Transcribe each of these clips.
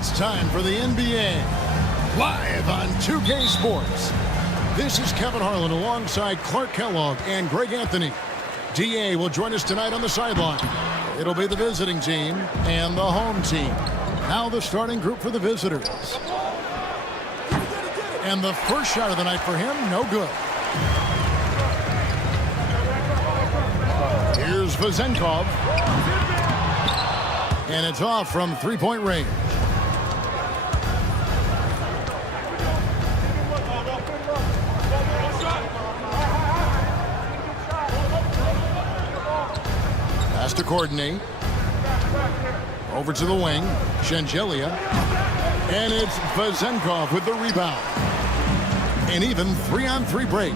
It's time for the NBA, live on 2K Sports. This is Kevin Harlan alongside Clark Kellogg and Greg Anthony. DA will join us tonight on the sideline. It'll be the visiting team and the home team. Now the starting group for the visitors. And the first shot of the night for him, no good. Here's Vazenkov. And it's off from three-point range. Pass to Courtney. Over to the wing. Shengelia. And it's Vazenkov with the rebound. An even 3-on-3 break.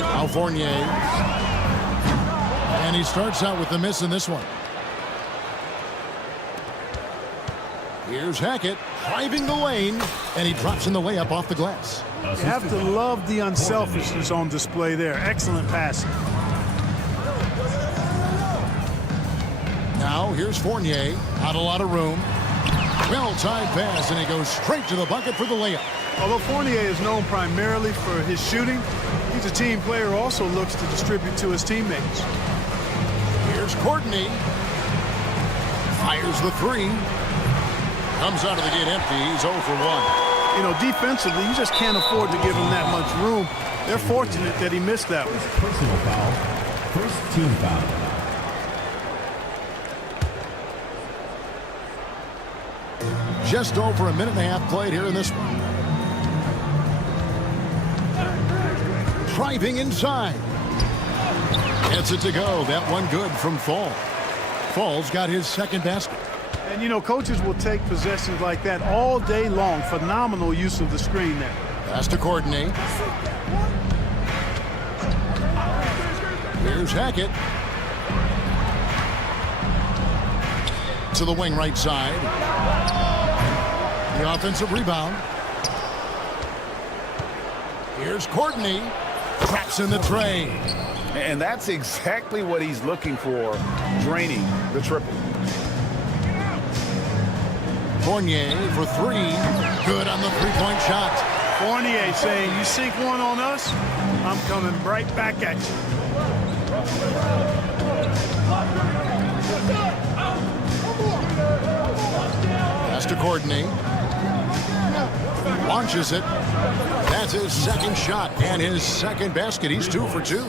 Now Fournier. And he starts out with the miss in this one. Here's Hackett driving the lane, and he drops in the layup off the glass. You have to love the unselfishness on display there. Excellent passing. Now here's Fournier. Not a lot of room. Well-timed pass, and he goes straight to the bucket for the layup. Although Fournier is known primarily for his shooting, he's a team player who also looks to distribute to his teammates. Here's Courtney. Fires the three. Comes out of the gate empty. He's 0 for 1. You know, defensively, you just can't afford to give him that much room. They're fortunate that he missed that one. Personal foul. First team foul. Just over a minute and a half played here in this one. Driving inside. Gets it to go. That one good from Fall. Fall's got his second basket. And, you know, coaches will take possessions like that all day long. Phenomenal use of the screen there. Pass to Courtney. Here's Hackett. To the wing right side. The offensive rebound. Here's Courtney. Traps in the tray. And that's exactly what he's looking for, draining the triple. Fournier for three. Good on the three-point shot. Fournier saying, you sink one on us, I'm coming right back at you. Pass to Courtney. Launches it. That's his second shot and his second basket. He's 2 for 2.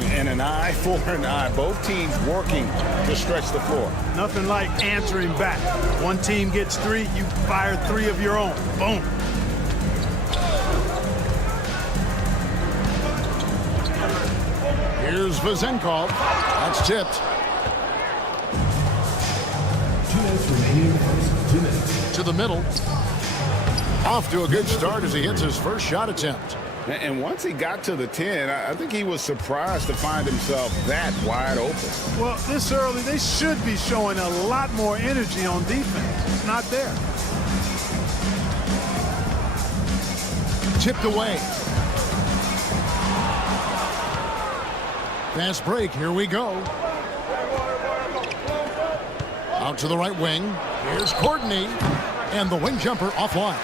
And an eye for an eye. Both teams working to stretch the floor. Nothing like answering back. One team gets 3, you fire 3 of your own. Boom. Here's Vazenkov. That's tipped. 2 minutes remaining. 2 minutes. To the middle. Off to a good start as he hits his first shot attempt. And once he got to the 10, I think he was surprised to find himself that wide open. Well, this early, they should be showing a lot more energy on defense. It's not there. Tipped away. Fast break. Here we go. Out to the right wing. Here's Courtney. And the wing jumper offline.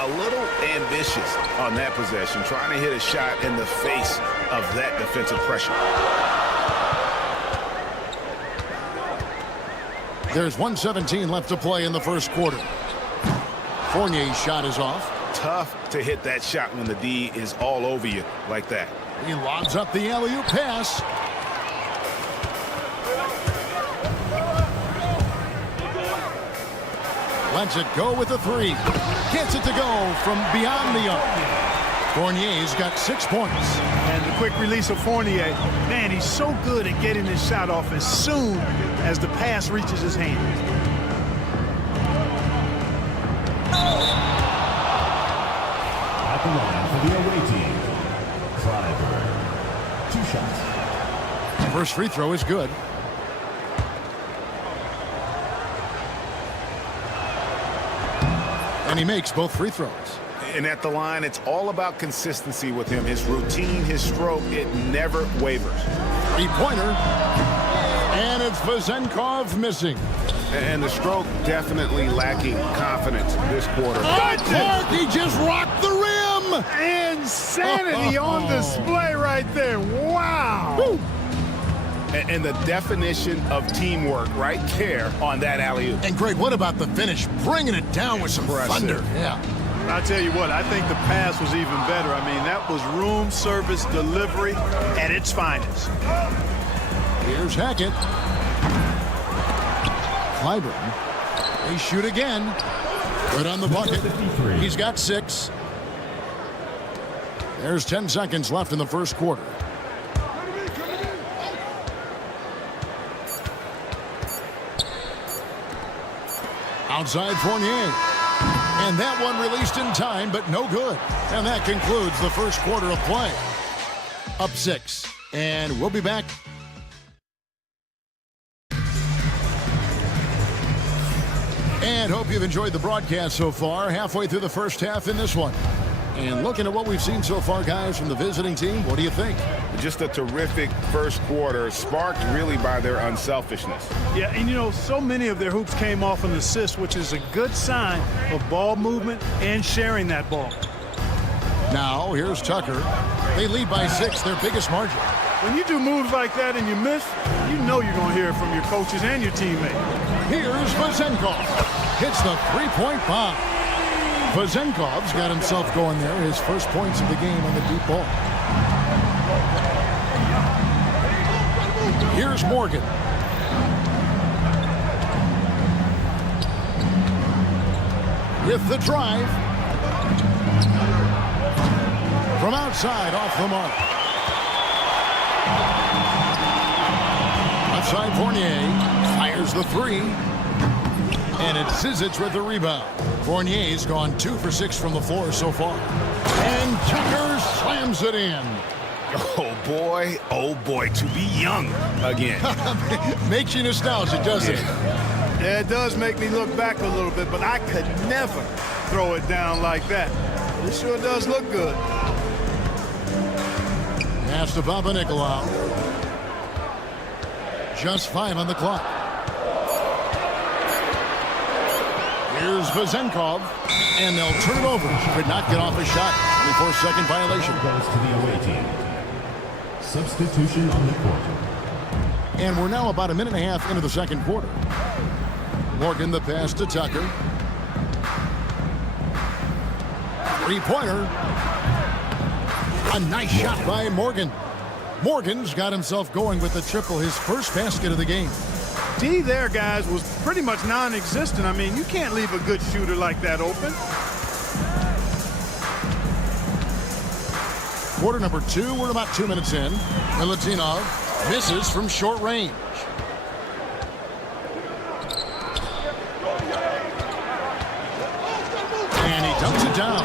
A little ambitious on that possession, trying to hit a shot in the face of that defensive pressure. There's 1:17 left to play in the first quarter. Fournier's shot is off. Tough to hit that shot when the D is all over you like that. He lobs up the alley-oop pass. Lets it go with the 3. Gets it to go from beyond the arc. Fournier's got 6 points. And the quick release of Fournier. Man, he's so good at getting his shot off as soon as the pass reaches his hand. At the line for the away team, Clyburn. 2 shots. First free throw is good. And he makes both free throws. And at the line, it's all about consistency with him. His routine, his stroke, it never wavers. Three-pointer. And it's Vazenkov missing. And the stroke definitely lacking confidence this quarter. Clark, he just rocked the rim. Insanity on display right there. Wow. Woo. And the definition of teamwork right there on that alley-oop. And Greg, what about the finish? Bringing it down with some thunder. Yeah. I'll tell you what, I think the pass was even better. I mean, that was room service delivery at its finest. Here's Hackett. Clyburn. They shoot again. Good on the bucket. He's got 6. There's 10 seconds left in the first quarter. Outside Fournier. And that one released in time, but no good. And that concludes the first quarter of play. Up 6. And we'll be back. And hope you've enjoyed the broadcast so far. Halfway through the first half in this one. And looking at what we've seen so far, guys, from the visiting team, what do you think? Just a terrific first quarter, sparked really by their unselfishness. Yeah, and you know, so many of their hoops came off an assist, which is a good sign of ball movement and sharing that ball. Now, here's Tucker. They lead by 6, their biggest margin. When you do moves like that and you miss, you know you're going to hear it from your coaches and your teammates. Here's Vazenkov. Hits the three-point bomb. Vazenkov's got himself going there. His first points of the game on the deep ball. Here's Morgan. With the drive. From outside, off the mark. Outside Fournier. Fires the 3. And it's Zizic with the rebound. Fournier's gone 2 for 6 from the floor so far. And Tucker slams it in. Oh boy, to be young again. Makes you nostalgic, doesn't it? Yeah, it does make me look back a little bit, but I could never throw it down like that. It sure does look good. Pass to Papa Nicolau. Just 5 on the clock. Here's Vazenkov, and they'll turn it over. Could not get off a shot. 24-second violation. Goes to the away team. Substitution on the court. And we're now about a minute and a half into the second quarter. Morgan the pass to Tucker. Three-pointer. A nice shot by Morgan. Morgan's got himself going with the triple, his first basket of the game. D there, guys, was pretty much non-existent. I mean, you can't leave a good shooter like that open. Quarter number 2, we're about 2 minutes in. Milutinov misses from short range. And he dumps it down.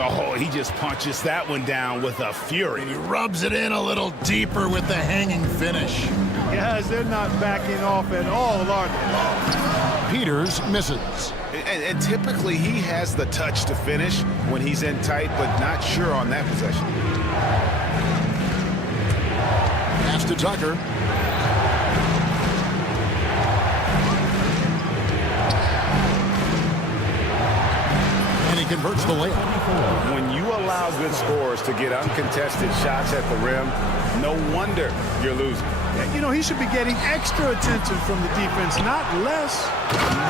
Oh, he just punches that one down with a fury. He rubs it in a little deeper with the hanging finish. Guys, they're not backing off at all, are they? Peters misses. And typically he has the touch to finish when he's in tight, but not sure on that possession. Pass to Tucker. And he converts the layup. When you allow good scorers to get uncontested shots at the rim, no wonder you're losing. You know, he should be getting extra attention from the defense, not less.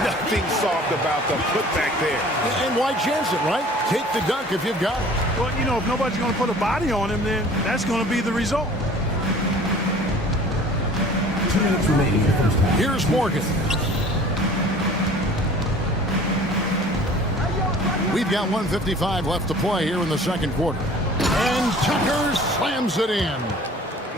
Nothing soft about the putback there. And why chance it, right? Take the dunk if you've got it. Well, you know, if nobody's going to put a body on him, then that's going to be the result. 2 minutes remaining in the first half. Here's Morgan. We've got 1:55 left to play here in the second quarter. And Tucker slams it in.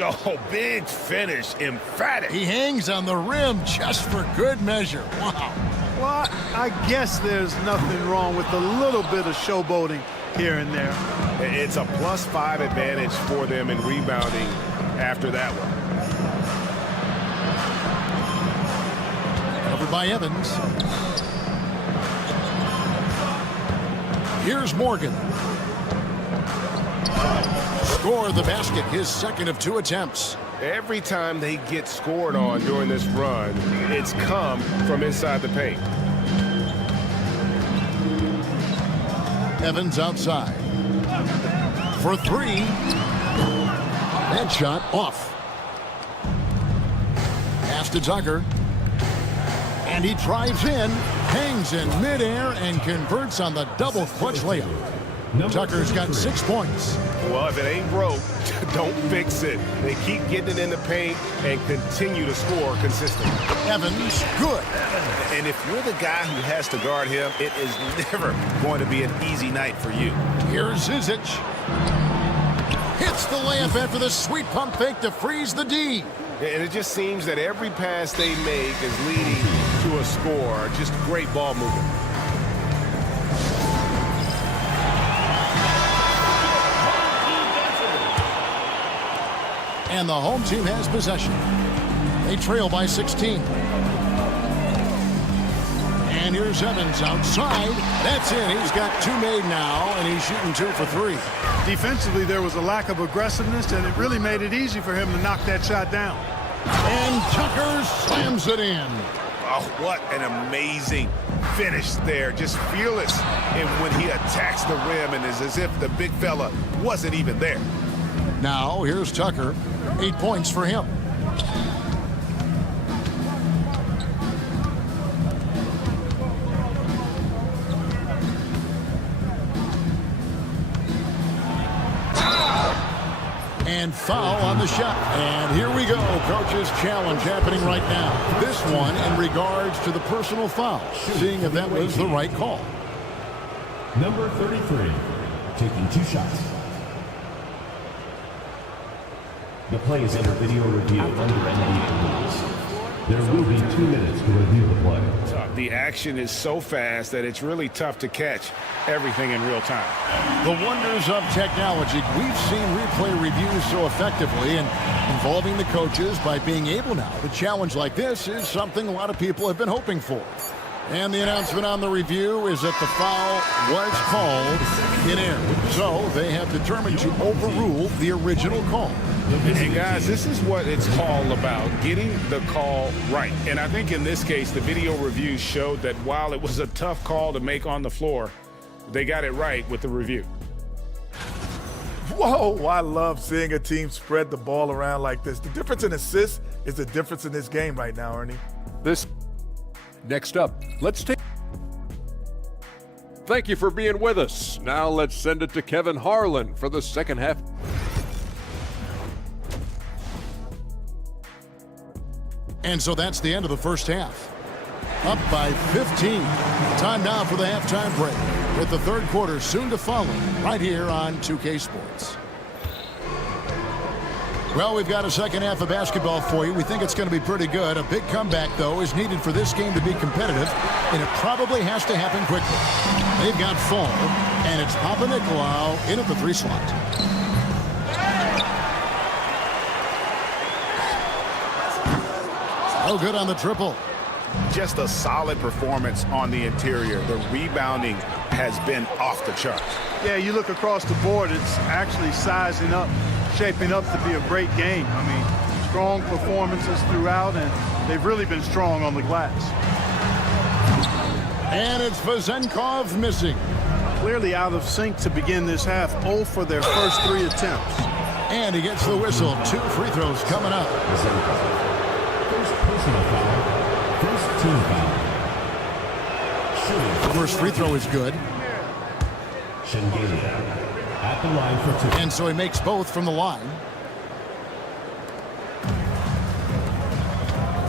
Oh, big finish, emphatic. He hangs on the rim just for good measure. Wow. Well, I guess there's nothing wrong with a little bit of showboating here and there. It's a +5 advantage for them in rebounding after that one. Covered by Evans. Here's Morgan. Score the basket, his second of 2 attempts. Every time they get scored on during this run, it's come from inside the paint. Evans outside. For three. That shot off. Pass to Tucker. And he drives in, hangs in midair, and converts on the double clutch layup. Tucker's got 6 points. Well, if it ain't broke, don't fix it. They keep getting it in the paint and continue to score consistently. Evans, good. And if you're the guy who has to guard him, it is never going to be an easy night for you. Here's Zizic. Hits the layup after the sweet pump fake to freeze the D. And it just seems that every pass they make is leading to a score. Just great ball movement. And the home team has possession. They trail by 16. And here's Evans outside. That's in. He's got 2 made now, and he's shooting 2 for 3. Defensively, there was a lack of aggressiveness, and it really made it easy for him to knock that shot down. And Tucker slams it in. Oh, what an amazing finish there. Just fearless and when he attacks the rim, and it's as if the big fella wasn't even there. Now, here's Tucker. 8 points for him. And foul on the shot. And here we go. Coach's challenge happening right now. This one in regards to the personal foul. Seeing if that was the right call. Number 33, taking 2 shots. The play is under video review under NBA rules. There will be 2 minutes to review the play. The action is so fast that it's really tough to catch everything in real time. The wonders of technology. We've seen replay reviews so effectively, and involving the coaches by being able now to challenge like this is something a lot of people have been hoping for. And the announcement on the review is that the foul was called in error. So they have determined to overrule the original call. And guys, this is what it's all about, getting the call right. And I think in this case, the video review showed that while it was a tough call to make on the floor, they got it right with the review. Whoa, I love seeing a team spread the ball around like this. The difference in assists is the difference in this game right now, Ernie. Next up, let's take... Thank you for being with us. Now let's send it to Kevin Harlan for the second half. And so that's the end of the first half. Up by 15. Time now for the halftime break, with the third quarter soon to follow right here on 2K Sports. Well, we've got a second half of basketball for you. We think it's going to be pretty good. A big comeback, though, is needed for this game to be competitive, and it probably has to happen quickly. They've got Fall, and it's Papa Nicolau in at the 3 slot. Oh, good on the triple. Just a solid performance on the interior. The rebounding has been off the charts. Yeah, you look across the board, it's actually sizing up, shaping up to be a great game. I mean, strong performances throughout, and they've really been strong on the glass. And it's Vezenkov missing. Clearly out of sync to begin this half, 0 for their first 3 attempts. And he gets the whistle. 2 free throws coming up. First personal foul. First team foul. The first free throw is good. Shengelia at the line for 2. And so he makes both from the line.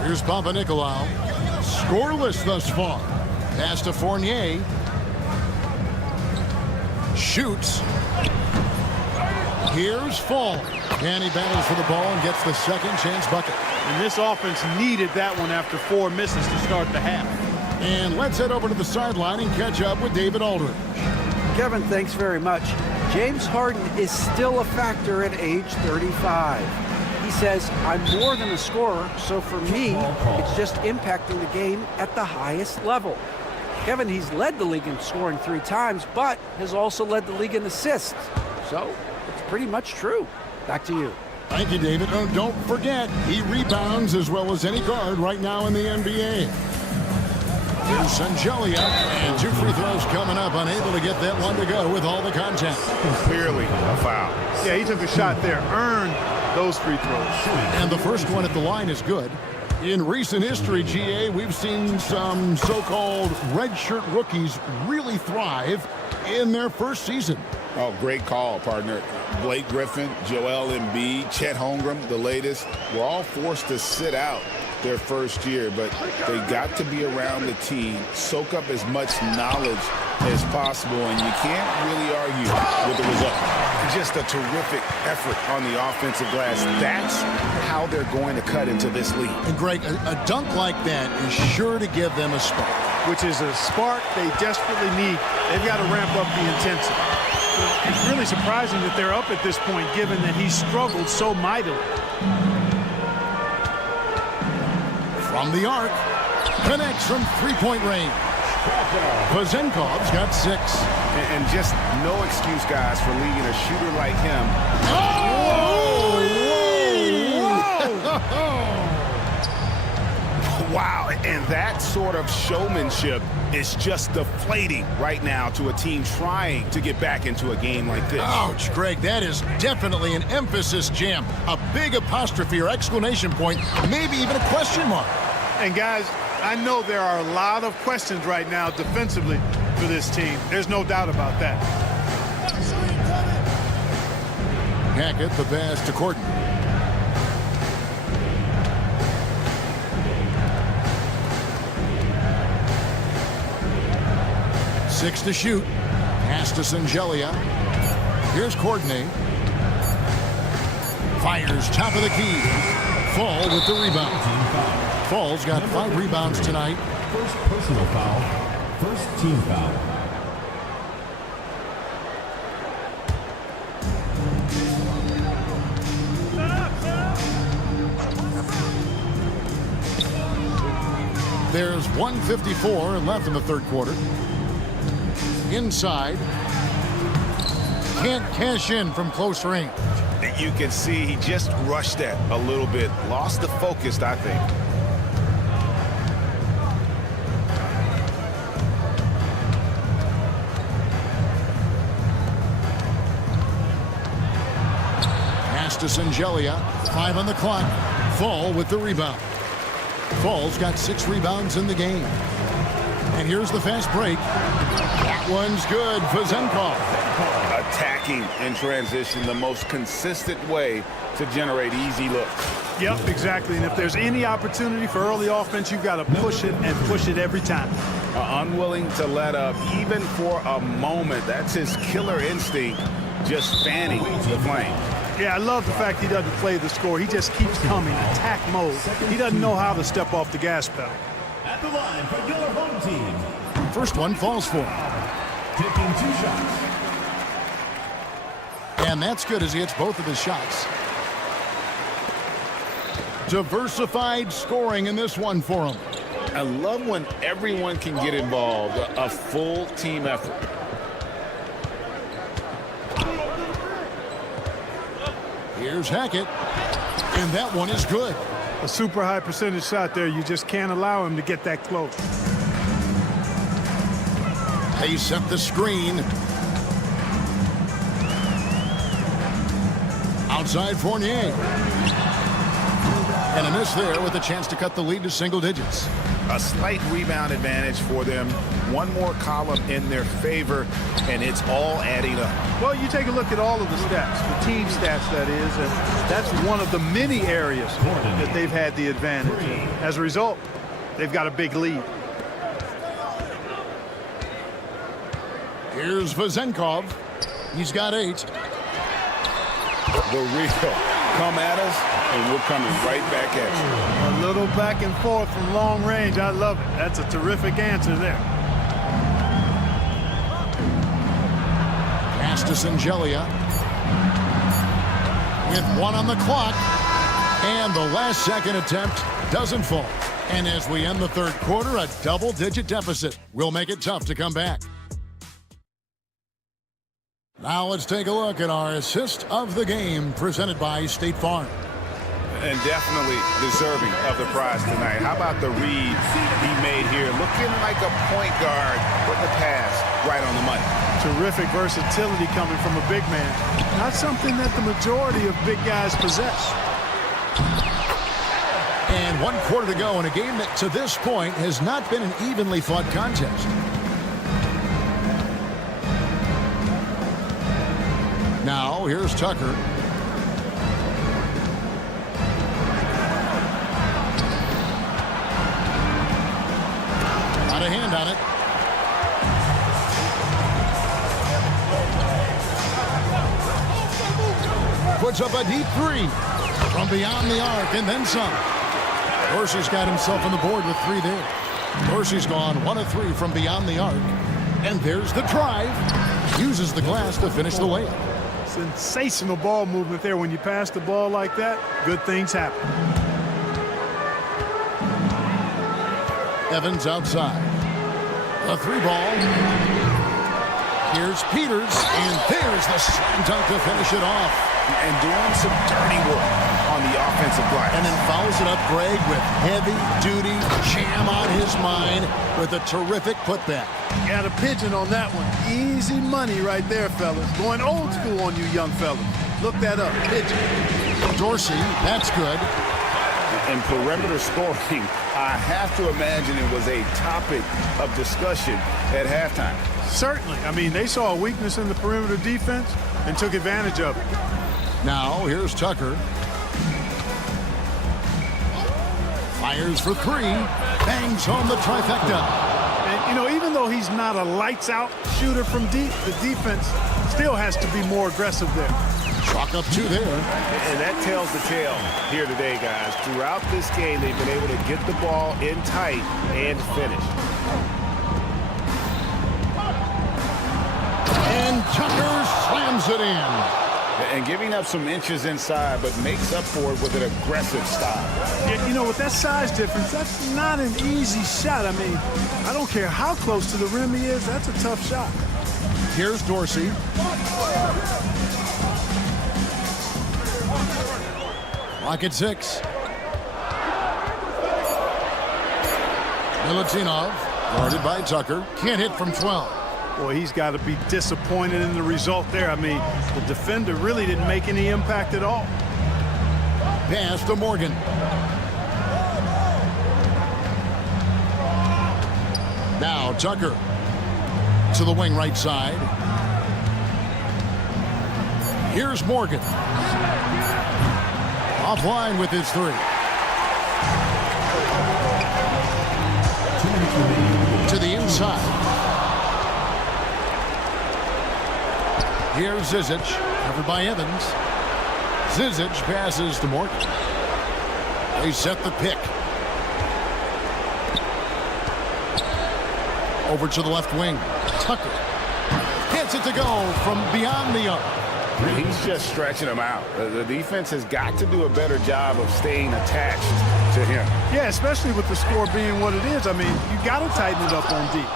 Here's Papa Nicolau. Scoreless thus far. Pass to Fournier. Shoots. Here's Fall. And he battles for the ball and gets the second chance bucket. And this offense needed that one after 4 misses to start the half. And let's head over to the sideline and catch up with David Aldridge. Kevin, thanks very much. James Harden is still a factor at age 35. He says, I'm more than a scorer, so for me, it's just impacting the game at the highest level. Kevin, he's led the league in scoring 3 times, but has also led the league in assists. So it's pretty much true. Back to you. Thank you, David. Oh, don't forget, he rebounds as well as any guard right now in the NBA. Here's Sangelia, and 2 free throws coming up, unable to get that one to go with all the contact. Clearly a foul. Yeah, he took a shot there, earned those free throws. And the first one at the line is good. In recent history, GA, we've seen some so-called redshirt rookies really thrive in their first season. Oh, great call, partner. Blake Griffin, Joel Embiid, Chet Holmgren, the latest, were all forced to sit out their first year, but they got to be around the team, soak up as much knowledge as possible, and you can't really argue with the result. Just a terrific effort on the offensive glass. That's how they're going to cut into this league. And Greg, a dunk like that is sure to give them a spark. Which is a spark they desperately need. They've got to ramp up the intensity. It's really surprising that they're up at this point, given that he struggled so mightily. From the arc, connects from three-point range. Vazenkov's got 6. And just no excuse, guys, for leaving a shooter like him. Wow, and that sort of showmanship is just deflating right now to a team trying to get back into a game like this. Ouch, Greg, that is definitely an emphasis jam. A big apostrophe or exclamation point, maybe even a question mark. And guys, I know there are a lot of questions right now defensively for this team. There's no doubt about that. Hackett, the pass to Corden. Six to shoot. Pass to Sangelia. Here's Corden. Fires top of the key. Fall with the rebound. Fall's got 5 rebounds tonight. First personal foul. First team foul. There's 1:54 left in the third quarter. Inside. Can't cash in from close range. You can see he just rushed that a little bit. Lost the focus, I think. Pass to Sangelia. 5 on the clock. Fall with the rebound. Fall's got 6 rebounds in the game. And here's the fast break. That one's good. Vazenkov. Attacking in transition, the most consistent way to generate easy looks. Yep, exactly. And if there's any opportunity for early offense, you've got to push it and push it every time. Unwilling to let up even for a moment. That's his killer instinct, just fanning the flame. Yeah, I love the fact he doesn't play the score. He just keeps coming, attack mode. He doesn't know how to step off the gas pedal. At the line for your home team. First one falls for him. Taking 2 shots. And that's good as he hits both of his shots. Diversified scoring in this one for him. I love when everyone can get involved, a full team effort. Here's Hackett. And that one is good. A super high percentage shot there. You just can't allow him to get that close. They set the screen. Outside Fournier. And a miss there with a chance to cut the lead to single digits. A slight rebound advantage for them. One more column in their favor, and it's all adding up. Well, you take a look at all of the stats, the team stats, that is, and that's one of the many areas that they've had the advantage. As a result, they've got a big lead. Here's Vazenkov. He's got 8. The real come at us, and we're coming right back at you. A little back and forth from long range. I love it. That's a terrific answer there. Pass to Sangelia. With 1 on the clock. And the last second attempt doesn't fall. And as we end the third quarter, a double-digit deficit will make it tough to come back. Now let's take a look at our assist of the game presented by State Farm. And definitely deserving of the prize tonight. How about the read he made here? Looking like a point guard, putting the pass right on the money. Terrific versatility coming from a big man. Not something that the majority of big guys possess. And 1 quarter to go in a game that to this point has not been an evenly fought contest. Now here's Tucker. Got a hand on it. Puts up a deep three from beyond the arc and then some. Dorsey's got himself on the board with 3 there. Dorsey's gone 1 of 3 from beyond the arc. And there's the drive. Uses the glass to finish the layup. Sensational ball movement there. When you pass the ball like that, good things happen. Evans outside. A 3 ball. Here's Peters, and there's the slam dunk to finish it off. And doing some dirty work on the offensive glass. And then fouls it up, Greg, with heavy-duty jam on his mind with a terrific putback. Got a pigeon on that one. Easy money right there, fellas. Going old school on you young fellas. Look that up, pigeon. Dorsey, that's good. And perimeter scoring, I have to imagine it was a topic of discussion at halftime. Certainly. I mean, they saw a weakness in the perimeter defense and took advantage of it. Now, here's Tucker. Fires for 3. Bangs home the trifecta. And, you know, even though he's not a lights-out shooter from deep, the defense still has to be more aggressive there. Chalk up 2 there. And that tells the tale here today, guys. Throughout this game, they've been able to get the ball in tight and finish. And Tucker slams it in. And giving up some inches inside, but makes up for it with an aggressive style. Yeah, you know, with that size difference, that's not an easy shot. I mean, I don't care how close to the rim he is, that's a tough shot. Here's Dorsey. Clock at 6. Milutinov, guarded by Tucker. Can't hit from 12. Boy, he's got to be disappointed in the result there. I mean, the defender really didn't make any impact at all. Pass to Morgan. Now Tucker to the wing right side. Here's Morgan. Offline with his 3. To the inside. Here's Zizic, covered by Evans. Zizic passes to Morgan. They set the pick. Over to the left wing. Tucker gets it to go from beyond the arc. He's just stretching him out. The defense has got to do a better job of staying attached to him. Yeah, especially with the score being what it is. I mean, you got to tighten it up on deep.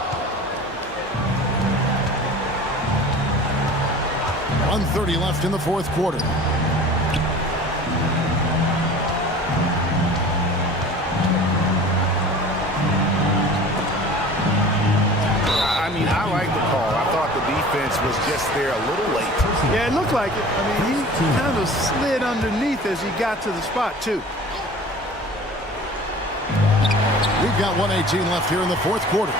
1:30 left in the 4th quarter. I mean, I like the call. I thought the defense was just there a little late. Yeah, it looked like it. I mean, he kind of slid underneath as he got to the spot, too. We've got 1:18 left here in the 4th quarter.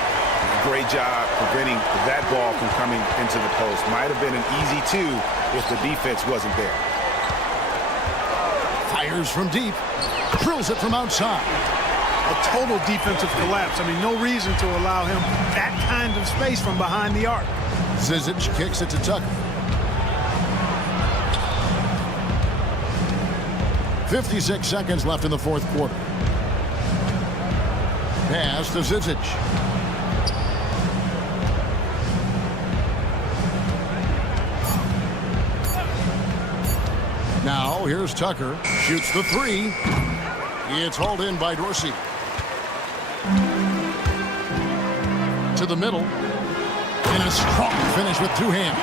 Great job preventing that ball from coming into the post. Might have been an easy 2 if the defense wasn't there. Fires from deep. Drills it from outside. A total defensive collapse. I mean, no reason to allow him that kind of space from behind the arc. Zizic kicks it to Tucker. 56 seconds left in the 4th quarter. Pass to Zizic. Now here's Tucker. Shoots the 3. It's hauled in by Dorsey. To the middle. And a strong finish with 2 hands.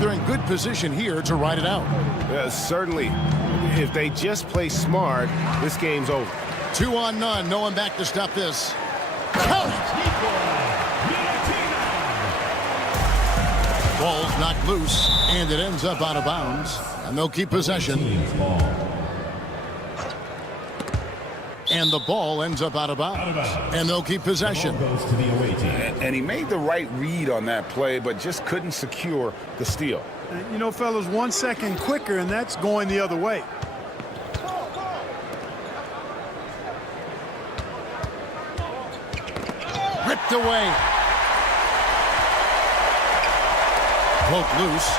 They're in good position here to ride it out. Certainly, if they just play smart, this game's over. 2 on none. No one back to stop this. Count it! Ball's knocked loose, and it ends up out of bounds. And they'll keep possession. And the ball ends up out of bounds. And they'll keep possession. And he made the right read on that play, but just couldn't secure the steal. You know, fellas, 1 second quicker, and that's going the other way. Ripped away. Poked loose.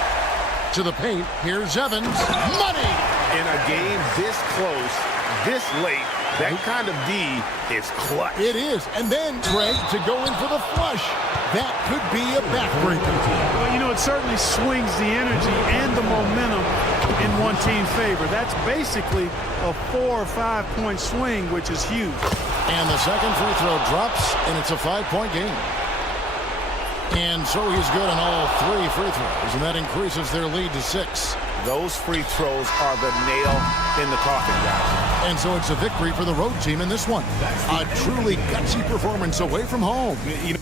To the paint. Here's Evans. Money! In a game this close, this late, that kind of D is clutch. It is. And then Greg to go in for the flush. That could be a backbreaker. Well, you know, it certainly swings the energy and the momentum in one team's favor. That's basically a 4 or 5 point swing, which is huge. And the second free throw drops, and it's a 5-point game. And so he's good on all 3 free throws, and that increases their lead to 6. Those free throws are the nail in the coffin, guys. And so it's a victory for the road team in this one. A truly gutsy performance away from home. You know,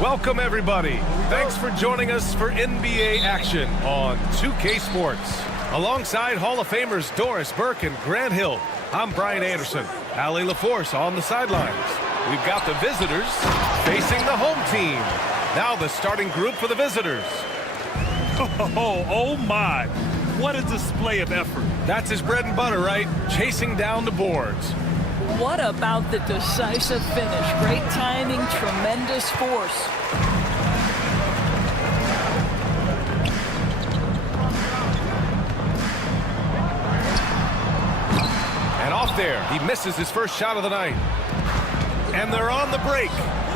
Welcome, everybody. Thanks for joining us for NBA action on 2K Sports. Alongside Hall of Famers Doris Burke and Grant Hill, I'm Brian Anderson. Allie LaForce on the sidelines. We've got the visitors facing the home team. Now the starting group for the visitors. Oh my. What a display of effort. That's his bread and butter, right? Chasing down the boards. What about the decisive finish? Great timing, tremendous force. And off there, he misses his first shot of the night. And they're on the break.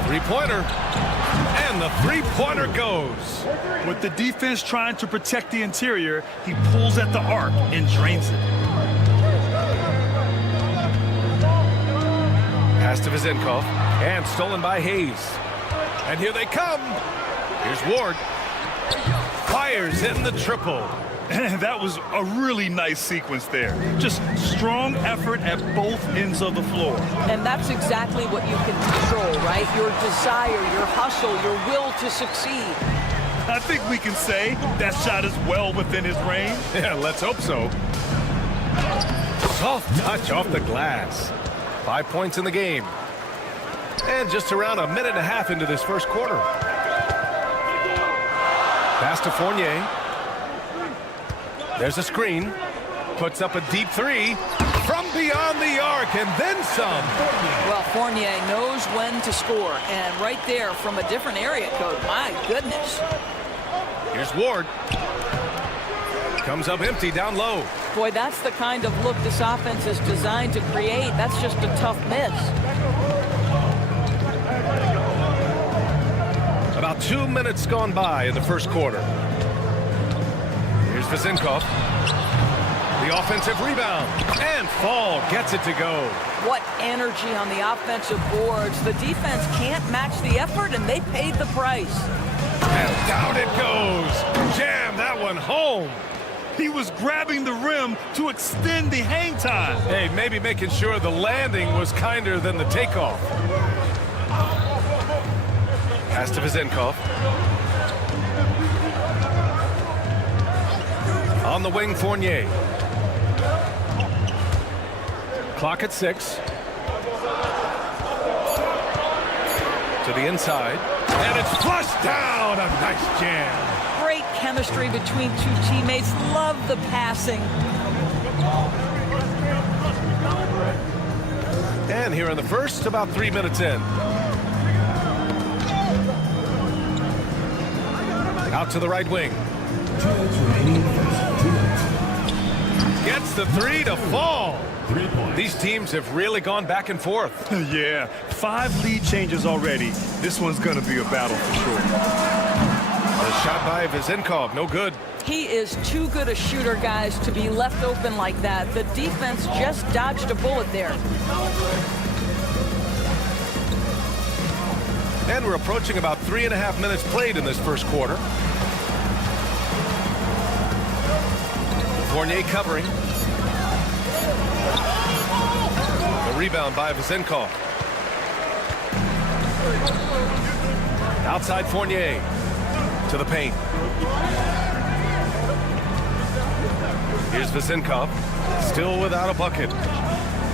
Three-pointer. And the three-pointer goes. With the defense trying to protect the interior, he pulls at the arc and drains it. Pass to Vizenkov, and stolen by Hayes. And here they come. Here's Ward. Fires in the triple. That was a really nice sequence there. Just strong effort at both ends of the floor. And that's exactly what you can control, right? Your desire, your hustle, your will to succeed. I think we can say that shot is well within his range. Yeah, let's hope so. Soft touch off the glass. 5 points in the game. And just around a minute and a half into this first quarter. Pass to Fournier. There's a screen. Puts up a deep three from beyond the arc and then some. Well, Fournier knows when to score. And right there from a different area code. My goodness. Here's Ward. Comes up empty down low. Boy, that's the kind of look this offense is designed to create. That's just a tough miss. About 2 minutes gone by in the first quarter. Here's Vizenkov. The offensive rebound. And Fall gets it to go. What energy on the offensive boards. The defense can't match the effort, and they paid the price. And down it goes. Jam that one home. He was grabbing the rim to extend the hang time. Hey, maybe making sure the landing was kinder than the takeoff. Pass to Vizenkov. On the wing, Fournier. Clock at 6. To the inside. And it's flushed down. A nice jam. Great chemistry between two teammates. Love the passing. And here in the first, about 3 minutes in. Out to the right wing. Gets the three to fall. These teams have really gone back and forth. Yeah, 5 lead changes already. This one's going to be a battle for sure. The shot by Vizenkov, no good. He is too good a shooter, guys, to be left open like that. The defense just dodged a bullet there. And we're approaching about 3.5 minutes played in this first quarter. Fournier covering. The rebound by Vizenkov. Outside Fournier to the paint. Here's Vizenkov, still without a bucket.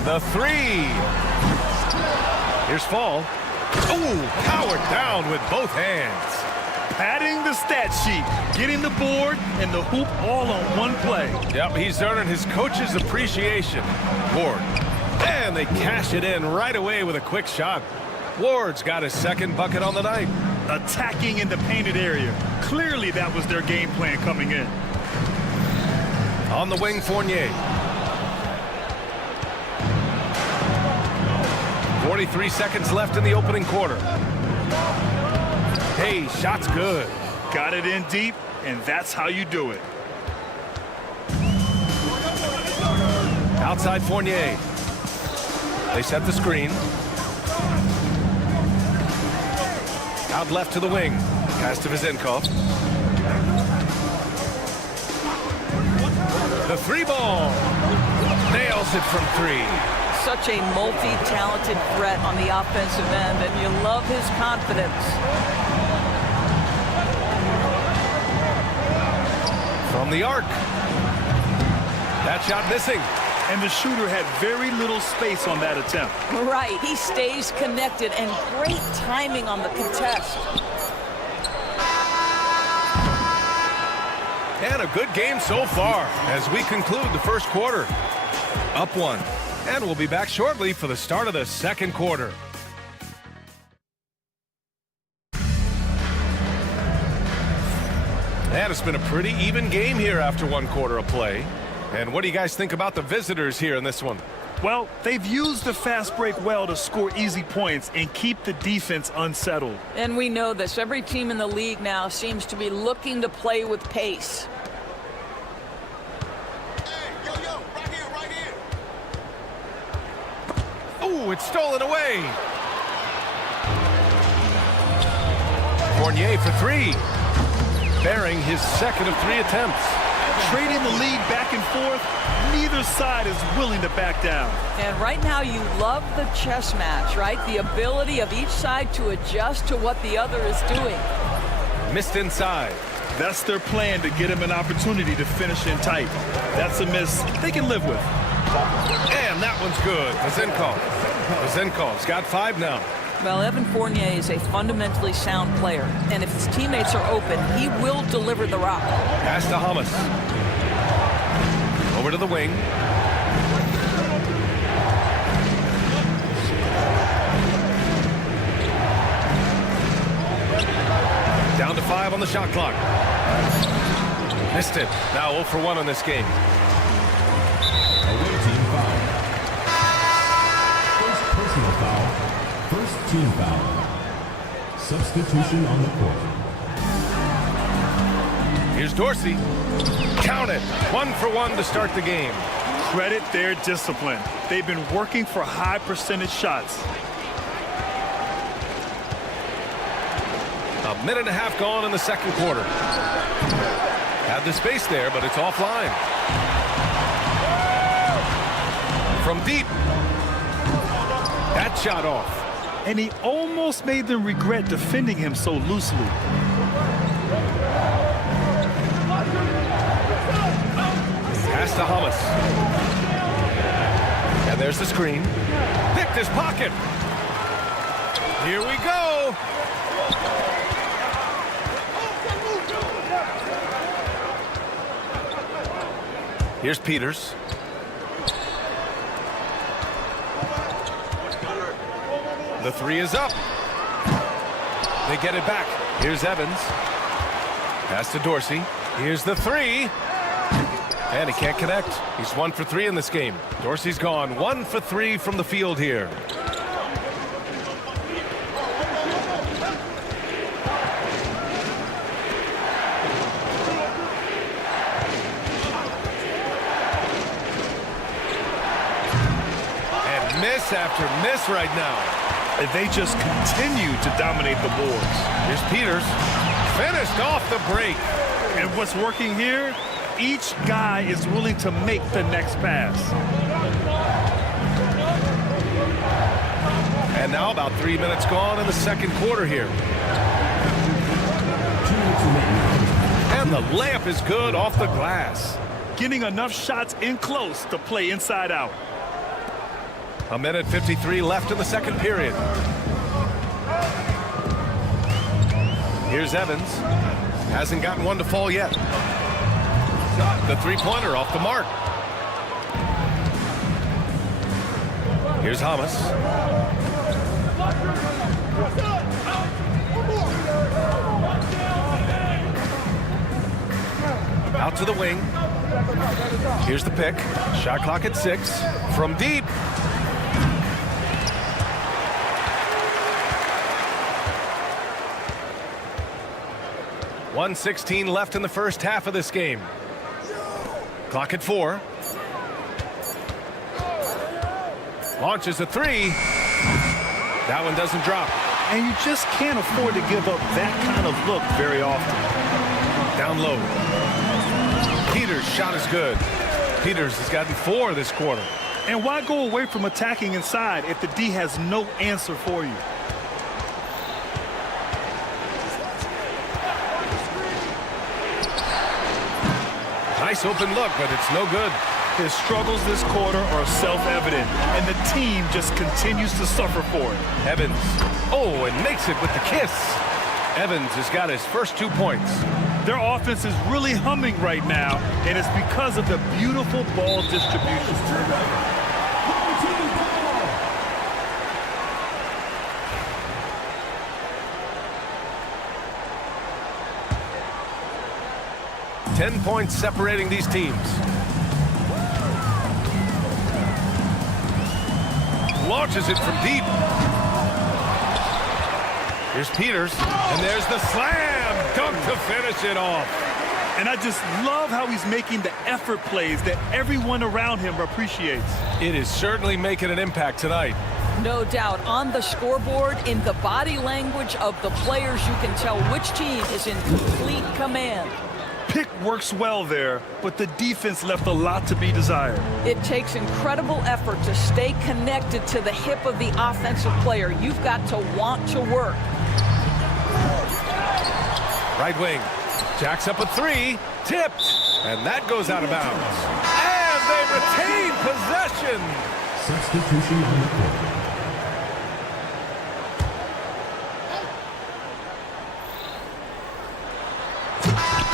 The three. Here's Fall. Oh, powered down with both hands. padding the stat sheet, getting the board and the hoop all on one play. Yep, he's earning his coach's appreciation. Ward. And they cash it in right away with a quick shot. Ward's got his second bucket on the night. Attacking in the painted area. Clearly that was their game plan coming in. On the wing, Fournier. 43 seconds left in the opening quarter. Hey, shot's good. Got it in deep, and that's how you do it. Outside Fournier. They set the screen. Out left to the wing. Pass to Vizenkov. The three ball. Nails it from three. Such a multi-talented threat on the offensive end, and you love his confidence. From the arc. That shot missing. And the shooter had very little space on that attempt. Right, he stays connected, and great timing on the contest. And a good game so far as we conclude the first quarter. Up one. And we'll be back shortly for the start of the second quarter. And it's been a pretty even game here after one quarter of play. And what do you guys think about the visitors here in this one? Well, they've used the fast break well to score easy points and keep the defense unsettled. And we know this. Every team in the league now seems to be looking to play with pace. Oh, it's stolen away. Fournier for three. Bearing his second of three attempts. Trading the lead back and forth, neither side is willing to back down. And right now you love the chess match, right? The ability of each side to adjust to what the other is doing. Missed inside. That's their plan to get him an opportunity to finish in tight. That's a miss they can live with. And that one's good. Vizenkov's got five now. Well, Evan Fournier is a fundamentally sound player, and if his teammates are open, he will deliver the rock. Pass to Hamas. Over to the wing. Down to 5 on the shot clock. Missed it. Now 0 for 1 in this game. Away team foul. First personal foul. First team foul. Substitution on the court. Here's Dorsey. Count it. 1 for 1 to start the game. Credit their discipline. They've been working for high percentage shots. A minute and a half gone in the second quarter. Had the space there, but it's offline. From deep. That shot off. And he almost made them regret defending him so loosely. Pass to Hamas. And there's the screen. Picked his pocket. Here we go. Here's Peters. The three is up. They get it back. Here's Evans. Pass to Dorsey. Here's the three. And he can't connect. He's 1 for 3 in this game. Dorsey's gone 1 for 3 from the field here. And miss after miss right now. And they just continue to dominate the boards. Here's Peters. Finished off the break. And what's working here? Each guy is willing to make the next pass. And now about 3 minutes gone in the second quarter here. And the layup is good off the glass. Getting enough shots in close to play inside out. A minute 53 left in the second period. Here's Evans. Hasn't gotten one to fall yet. The three-pointer off the mark. Here's Hamas. Out to the wing. Here's the pick. Shot clock at 6. From deep. .116 left in the first half of this game. Clock at 4. Launches a 3. That one doesn't drop. And you just can't afford to give up that kind of look very often. Down low. Peters' shot is good. Peters has gotten 4 this quarter. And why go away from attacking inside if the D has no answer for you? Nice open look, but it's no good. His struggles this quarter are self-evident, and the team just continues to suffer for it. Evans. Oh, and makes it with the kiss. Evans has got his first 2 points. Their offense is really humming right now, and it's because of the beautiful ball distribution. Ten points separating these teams. Launches it from deep. Here's Peters, and there's the slam dunk to finish it off. And I just love how he's making the effort plays that everyone around him appreciates. It is certainly making an impact tonight. No doubt. On the scoreboard, in the body language of the players, you can tell which team is in complete command. Pick works well there, but the defense left a lot to be desired. It takes incredible effort to stay connected to the hip of the offensive player. You've got to want to work. Right wing. Jacks up a 3. Tipped. And that goes out of bounds. And they retain possession. Substitution on the court.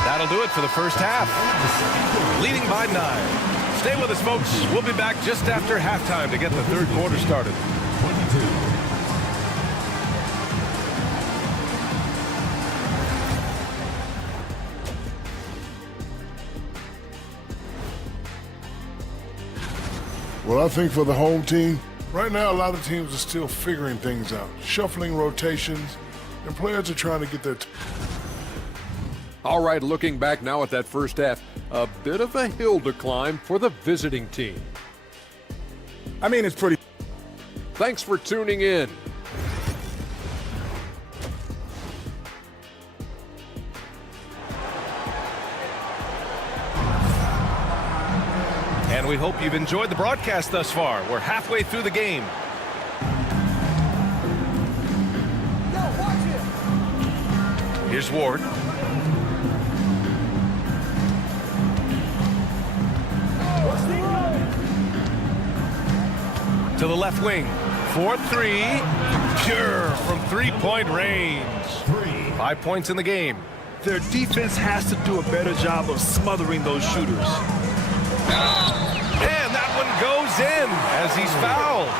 That'll do it for the first half. Leading by 9. Stay with us, folks. We'll be back just after halftime to get the third quarter started. 22. Well, I think for the home team, right now a lot of teams are still figuring things out, shuffling rotations, and players are trying to get their... All right, looking back now at that first half, a bit of a hill to climb for the visiting team. I mean, it's pretty... Thanks for tuning in. And we hope you've enjoyed the broadcast thus far. We're halfway through the game. Here's Ward. To the left wing. 4-3. Pure from three-point range. 5 points in the game. Their defense has to do a better job of smothering those shooters. And that one goes in as he's fouled.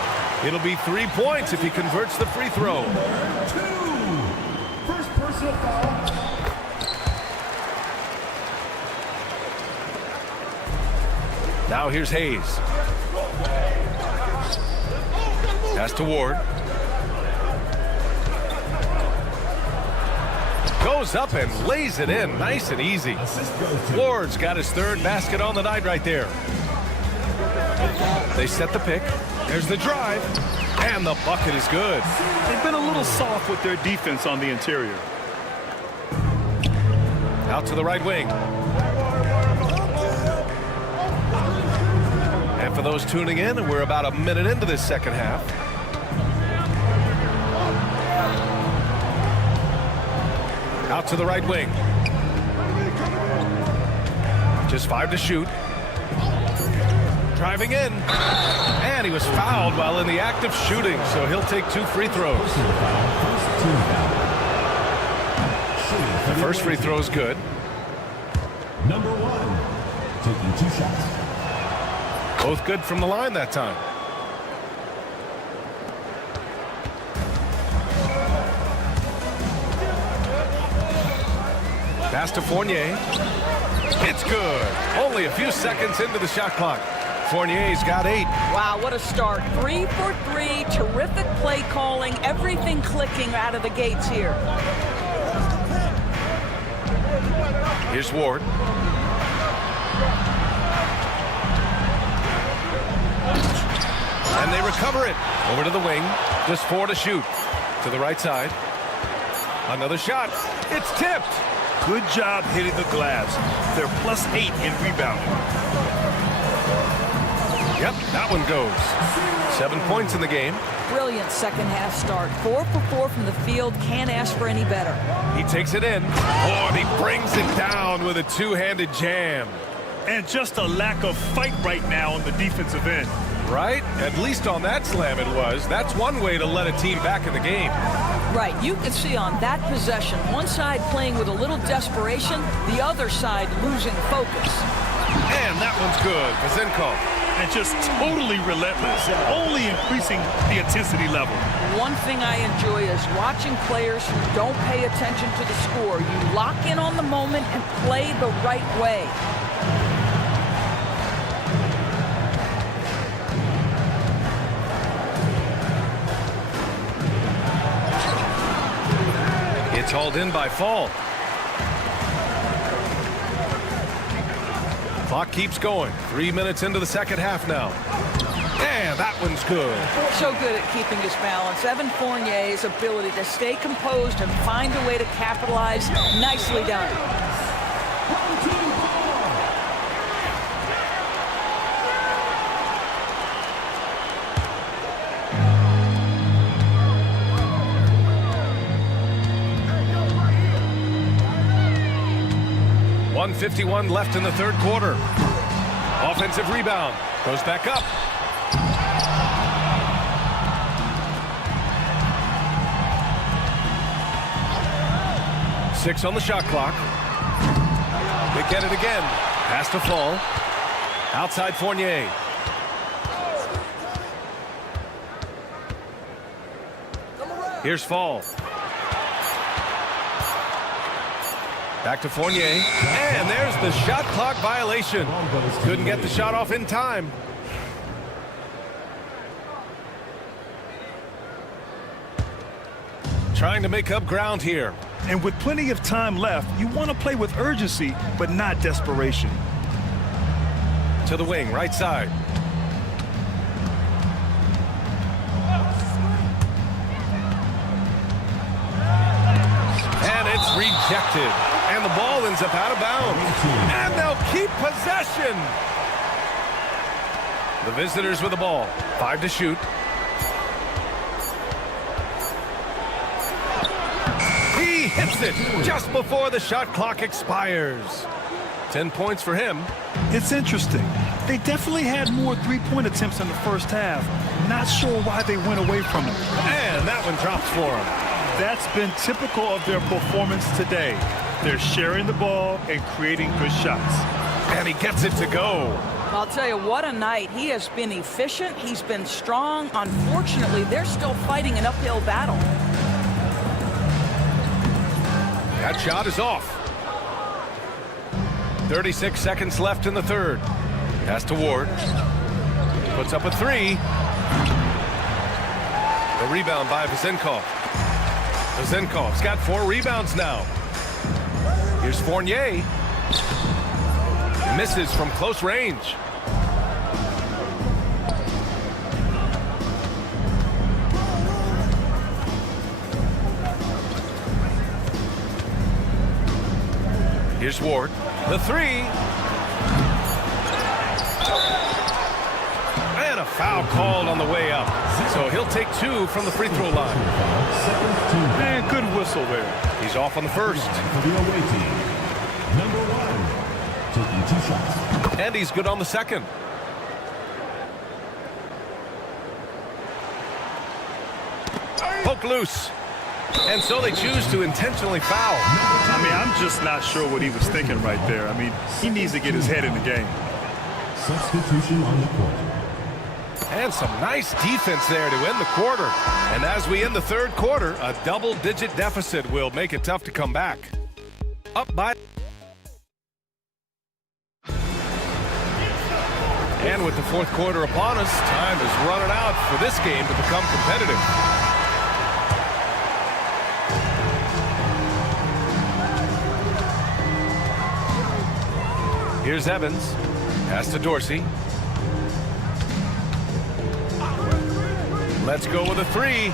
It'll be 3 points if he converts the free throw. First personal foul. Now here's Hayes. Pass to Ward. Goes up and lays it in nice and easy. Ward's got his third basket on the night right there. They set the pick. There's the drive. And the bucket is good. They've been a little soft with their defense on the interior. Out to the right wing. And for those tuning in, we're about a minute into this second half. Out to the right wing. Just 5 to shoot. Driving in. And he was fouled while in the act of shooting, so he'll take 2 free throws. Heavyweight First free throw is good. Number 1, taking 2 shots. Both good from the line that time. Pass to Fournier. It's good. Only a few seconds into the shot clock. Fournier's got 8. Wow, what a start. 3 for 3. Terrific play calling. Everything clicking out of the gates here. Here's Ward. And they recover it. Over to the wing. Just 4 to shoot. To the right side. Another shot. It's tipped. Good job hitting the glass. They're +8 in rebounding. Yep, that one goes. 7 points in the game. Brilliant second half start. 4 for 4 from the field. Can't ask for any better. He takes it in. Oh, and he brings it down with a two-handed jam. And just a lack of fight right now on the defensive end. Right? At least on that slam it was. That's one way to let a team back in the game. Right, you can see on that possession, one side playing with a little desperation, the other side losing focus. And that one's good. Vazenkov. And just totally relentless, only increasing the intensity level. One thing I enjoy is watching players who don't pay attention to the score. You lock in on the moment and play the right way. It's hauled in by Fall. Clock keeps going. 3 minutes into the second half now. And that one's good. So good at keeping his balance. Evan Fournier's ability to stay composed and find a way to capitalize. Nicely done. .151 left in the third quarter. Offensive rebound. Goes back up. Six on the shot clock. They get it again. Pass to Fall. Outside Fournier. Here's Fall. Back to Fournier. And there's the shot clock violation. Couldn't get the shot off in time. Trying to make up ground here. And with plenty of time left, you want to play with urgency, but not desperation. To the wing, right side. And it's rejected. And the ball ends up out of bounds. And they'll keep possession. The visitors with the ball. 5 to shoot. He hits it just before the shot clock expires. 10 points for him. It's interesting. They definitely had more three-point attempts in the first half. Not sure why they went away from it. And that one drops for him. That's been typical of their performance today. They're sharing the ball and creating good shots. And he gets it to go. I'll tell you, what a night. He has been efficient. He's been strong. Unfortunately, they're still fighting an uphill battle. That shot is off. 36 seconds left in the third. Pass to Ward. Puts up a 3. The rebound by Vazenkov. Vazenkov's got 4 rebounds now. Here's Fournier. Misses from close range. Here's Ward. The 3. And a foul called on the way up. So he'll take 2 from the free throw line. And good whistle there. He's off on the first. For the away team, number 1, taking 2 shots. And he's good on the second. Poke loose. And so they choose to intentionally foul. I mean, I'm just not sure what he was thinking right there. I mean, he needs to get his head in the game. Substitution on the court. And some nice defense there to end the quarter. And as we end the third quarter, a double-digit deficit will make it tough to come back. Up by... And with the fourth quarter upon us, time is running out for this game to become competitive. Here's Evans. Pass to Dorsey. Let's go with a three.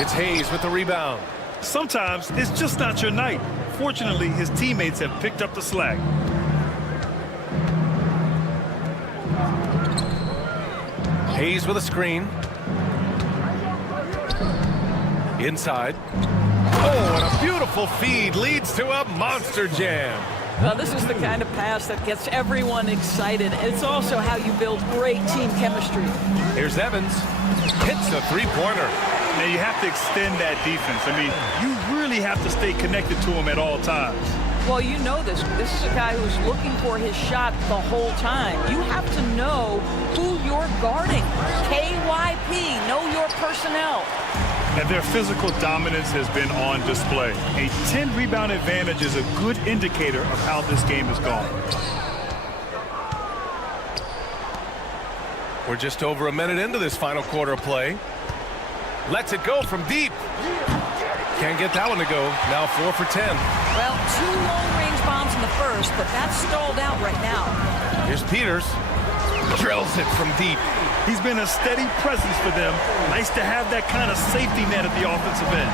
It's Hayes with the rebound. Sometimes it's just not your night. Fortunately, his teammates have picked up the slack. Hayes with a screen. Inside. Oh, and a beautiful feed leads to a monster jam. Well, this is the kind of pass that gets everyone excited. It's also how you build great team chemistry. Here's Evans. Hits a three-pointer. Now, you have to extend that defense. I mean, you really have to stay connected to him at all times. Well, you know this. This is a guy who's looking for his shot the whole time. You have to know who you're guarding. KYP, know your personnel. And their physical dominance has been on display. A 10-rebound advantage is a good indicator of how this game has gone. We're just over a minute into this final quarter of play. Lets it go from deep. Can't get that one to go. Now 4 for 10. Well, 2 long-range bombs in the first, but that's stalled out right now. Here's Peters. Drills it from deep. He's been a steady presence for them. Nice to have that kind of safety net at the offensive end.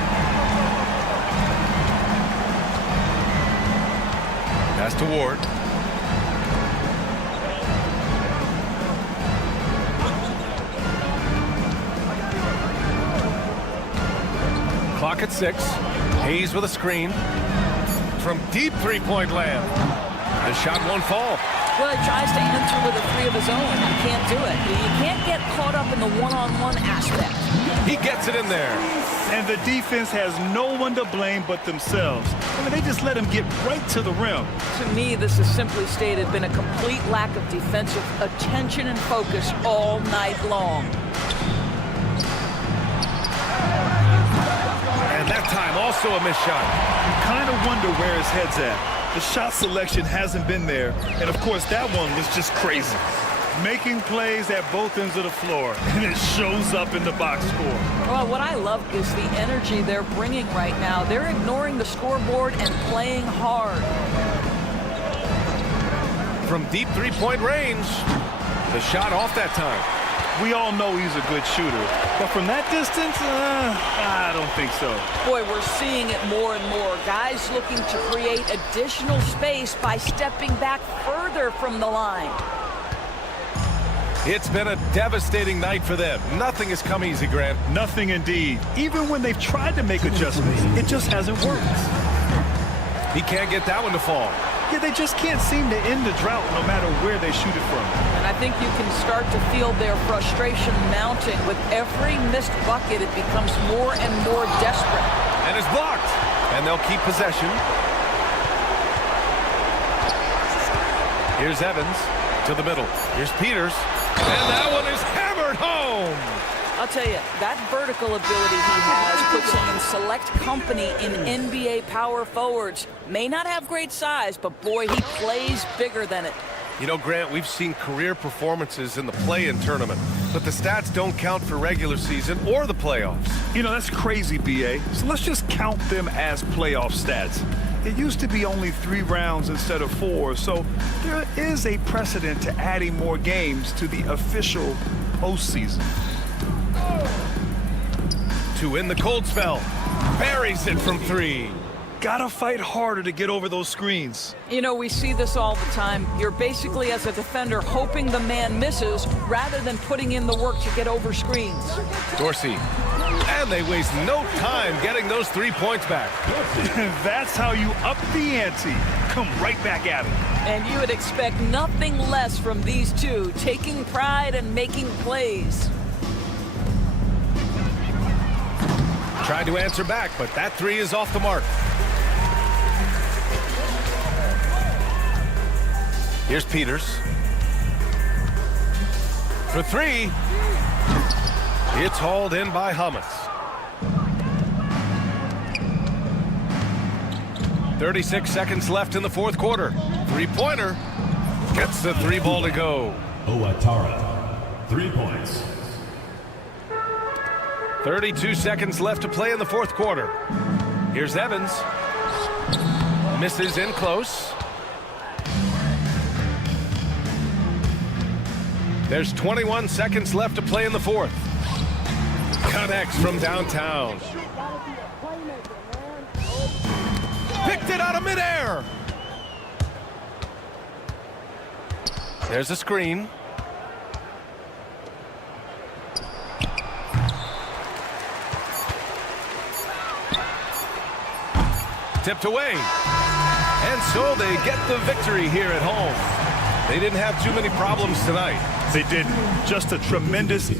Pass to Ward. Clock at 6. Hayes with a screen. From deep three-point land. The shot won't fall. Well, he tries to answer with a three of his own. He can't do it. You can't get caught up in the one-on-one aspect. He gets it in there. And the defense has no one to blame but themselves. I mean, they just let him get right to the rim. To me, this has simply stated been a complete lack of defensive attention and focus all night long. And that time also a missed shot. You kind of wonder where his head's at. The shot selection hasn't been there. And, of course, that one was just crazy. Making plays at both ends of the floor, and it shows up in the box score. Well, what I love is the energy they're bringing right now. They're ignoring the scoreboard and playing hard. From deep three-point range, the shot off that time. We all know he's a good shooter, but from that distance, I don't think so. Boy, we're seeing it more and more. Guys looking to create additional space by stepping back further from the line. It's been a devastating night for them. Nothing has come easy, Grant. Nothing indeed. Even when they've tried to make adjustments, it just hasn't worked. He can't get that one to fall. Yeah, they just can't seem to end the drought no matter where they shoot it from. And I think you can start to feel their frustration mounting. With every missed bucket, it becomes more and more desperate. And it's blocked. And they'll keep possession. Here's Evans to the middle. Here's Peters. And that one is hammered home. I'll tell you, that vertical ability he has puts him in select company in NBA power forwards. May not have great size, but boy, he plays bigger than it. You know, Grant, we've seen career performances in the play-in tournament, but the stats don't count for regular season or the playoffs. You know, that's crazy, B.A. So let's just count them as playoff stats. It used to be only 3 rounds instead of 4, so there is a precedent to adding more games to the official postseason. To win the cold spell, buries it from 3. Gotta fight harder to get over those screens. You know, we see this all the time. You're basically, as a defender, hoping the man misses rather than putting in the work to get over screens. Dorsey. And they waste no time getting those 3 points back. That's how you up the ante. Come right back at it. And you would expect nothing less from these two, taking pride and making plays. Tried to answer back, but that three is off the mark. Here's Peters. For three. It's hauled in by Hummus. 36 seconds left in the fourth quarter. Three-pointer. Gets the three ball to go. Owatara, 3 points. 32 seconds left to play in the fourth quarter. Here's Evans. Misses in close. There's 21 seconds left to play in the fourth. Connects from downtown. Picked it out of midair. There's a screen. Tipped away. And so they get the victory here at home. They didn't have too many problems tonight. They didn't. Just a tremendous...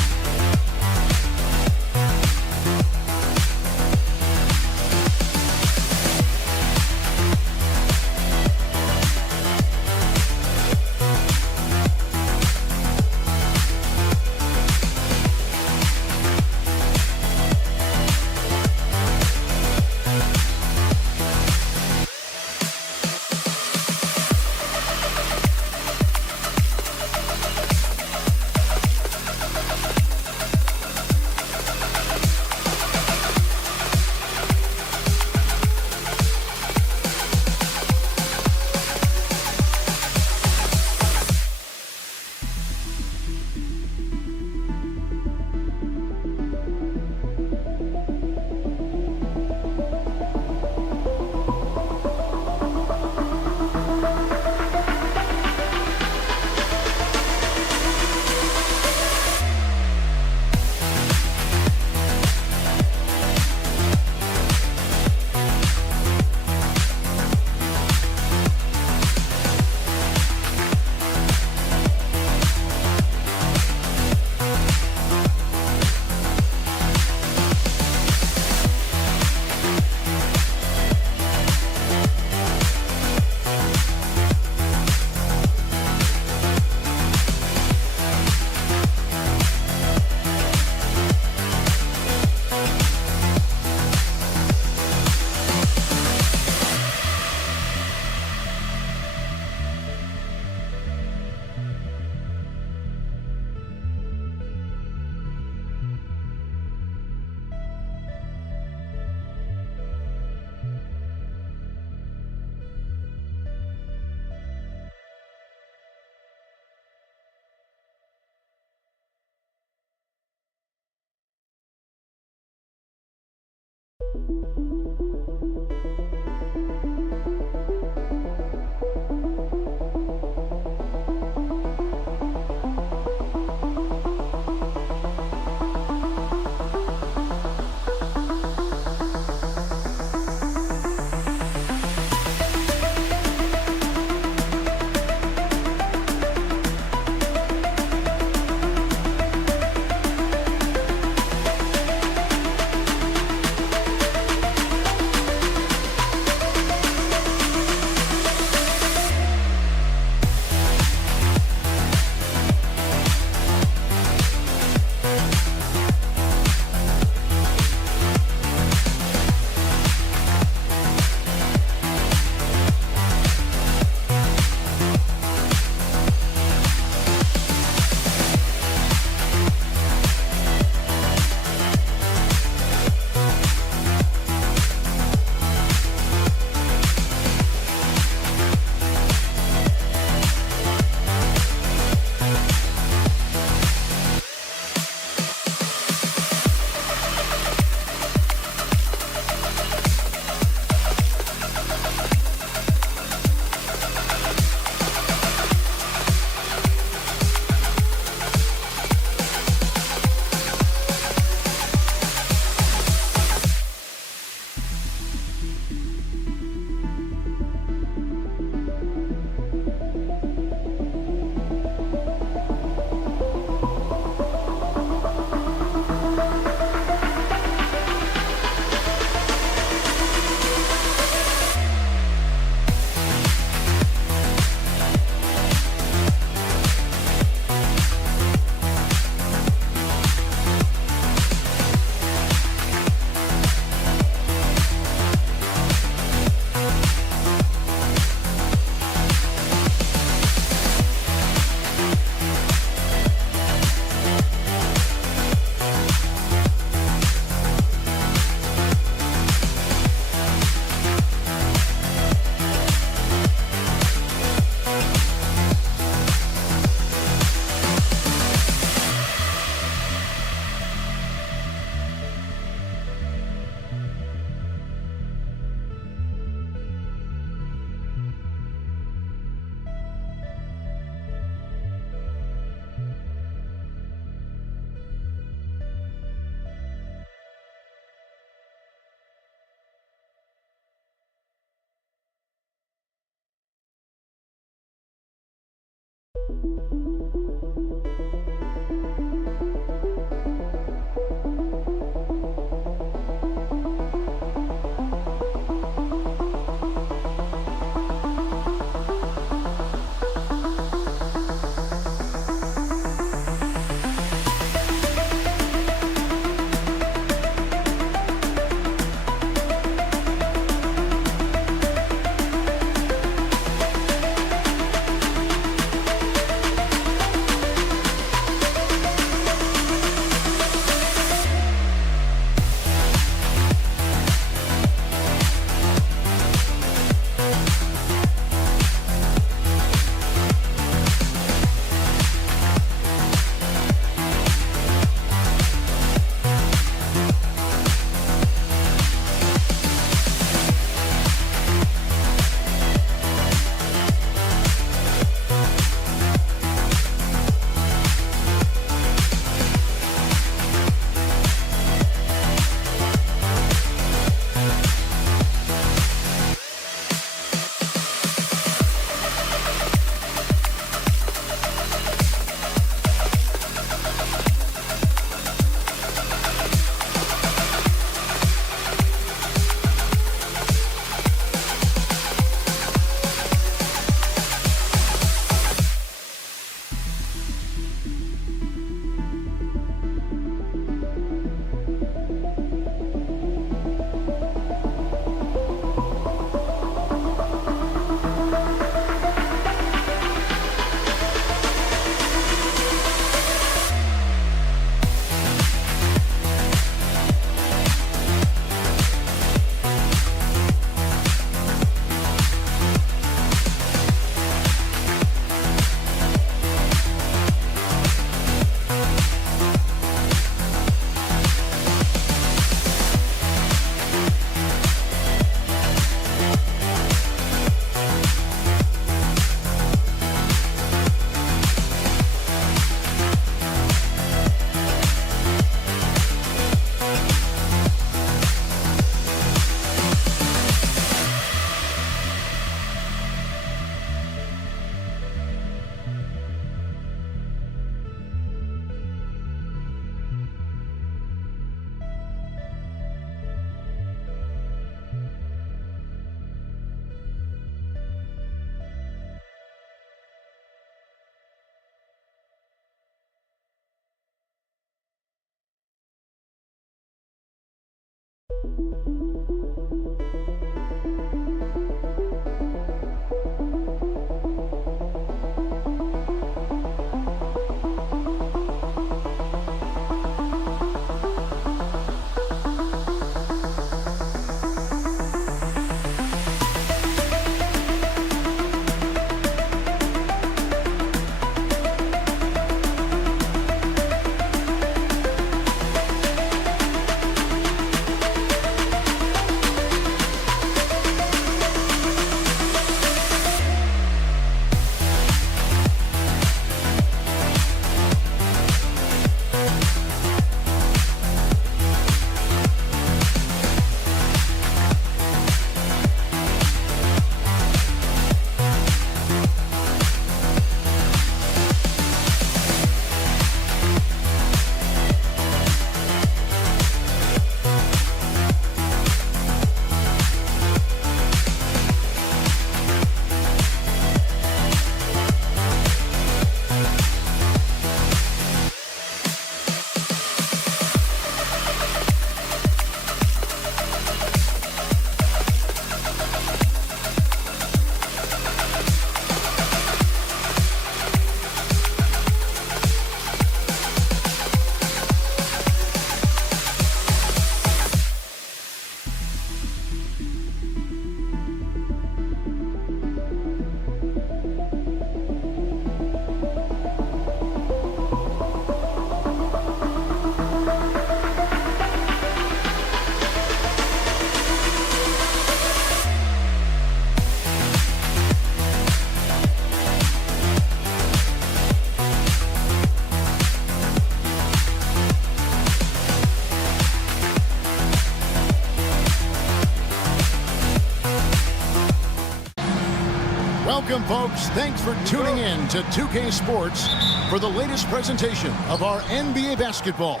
Welcome, folks. Thanks for tuning in to 2K Sports for the latest presentation of our NBA basketball.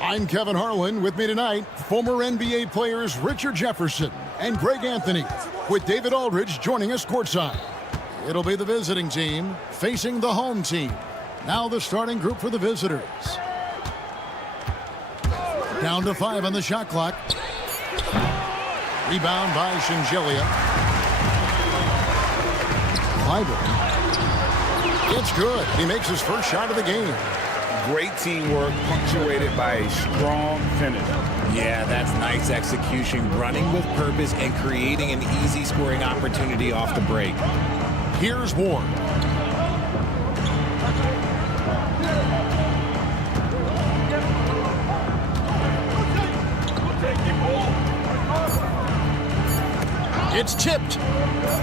I'm Kevin Harlan. With me tonight, former NBA players Richard Jefferson and Greg Anthony, with David Aldridge joining us courtside. It'll be the visiting team facing the home team. Now the starting group for the visitors. Down to 5 on the shot clock. Rebound by Shingelia. It's good. He makes his first shot of the game. Great teamwork punctuated by a strong finish. Yeah, that's nice execution, running with purpose and creating an easy scoring opportunity off the break. Here's Ward. It's tipped.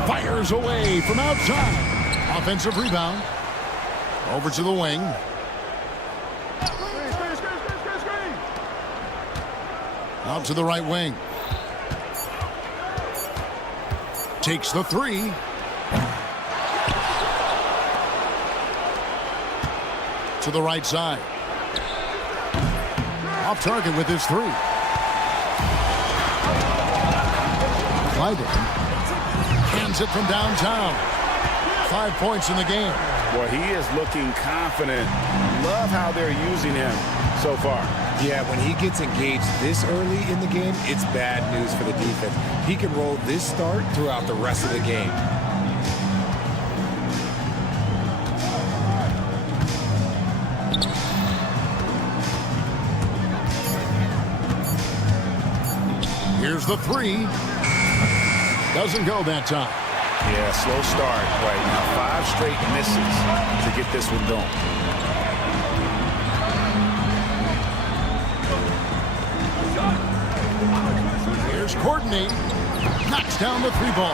Fires away from outside. Offensive rebound. Over to the wing. Out to the right wing. Takes the three. To the right side. Off target with his three. Hands it from downtown. 5 points in the game. Well, he is looking confident. Love how they're using him so far. Yeah, when he gets engaged this early in the game, it's bad news for the defense. He can roll this start throughout the rest of the game. Here's the three. Doesn't go that time. Yeah, slow start right now. 5 straight misses to get this one going. Here's Courtney. Knocks down the 3 ball.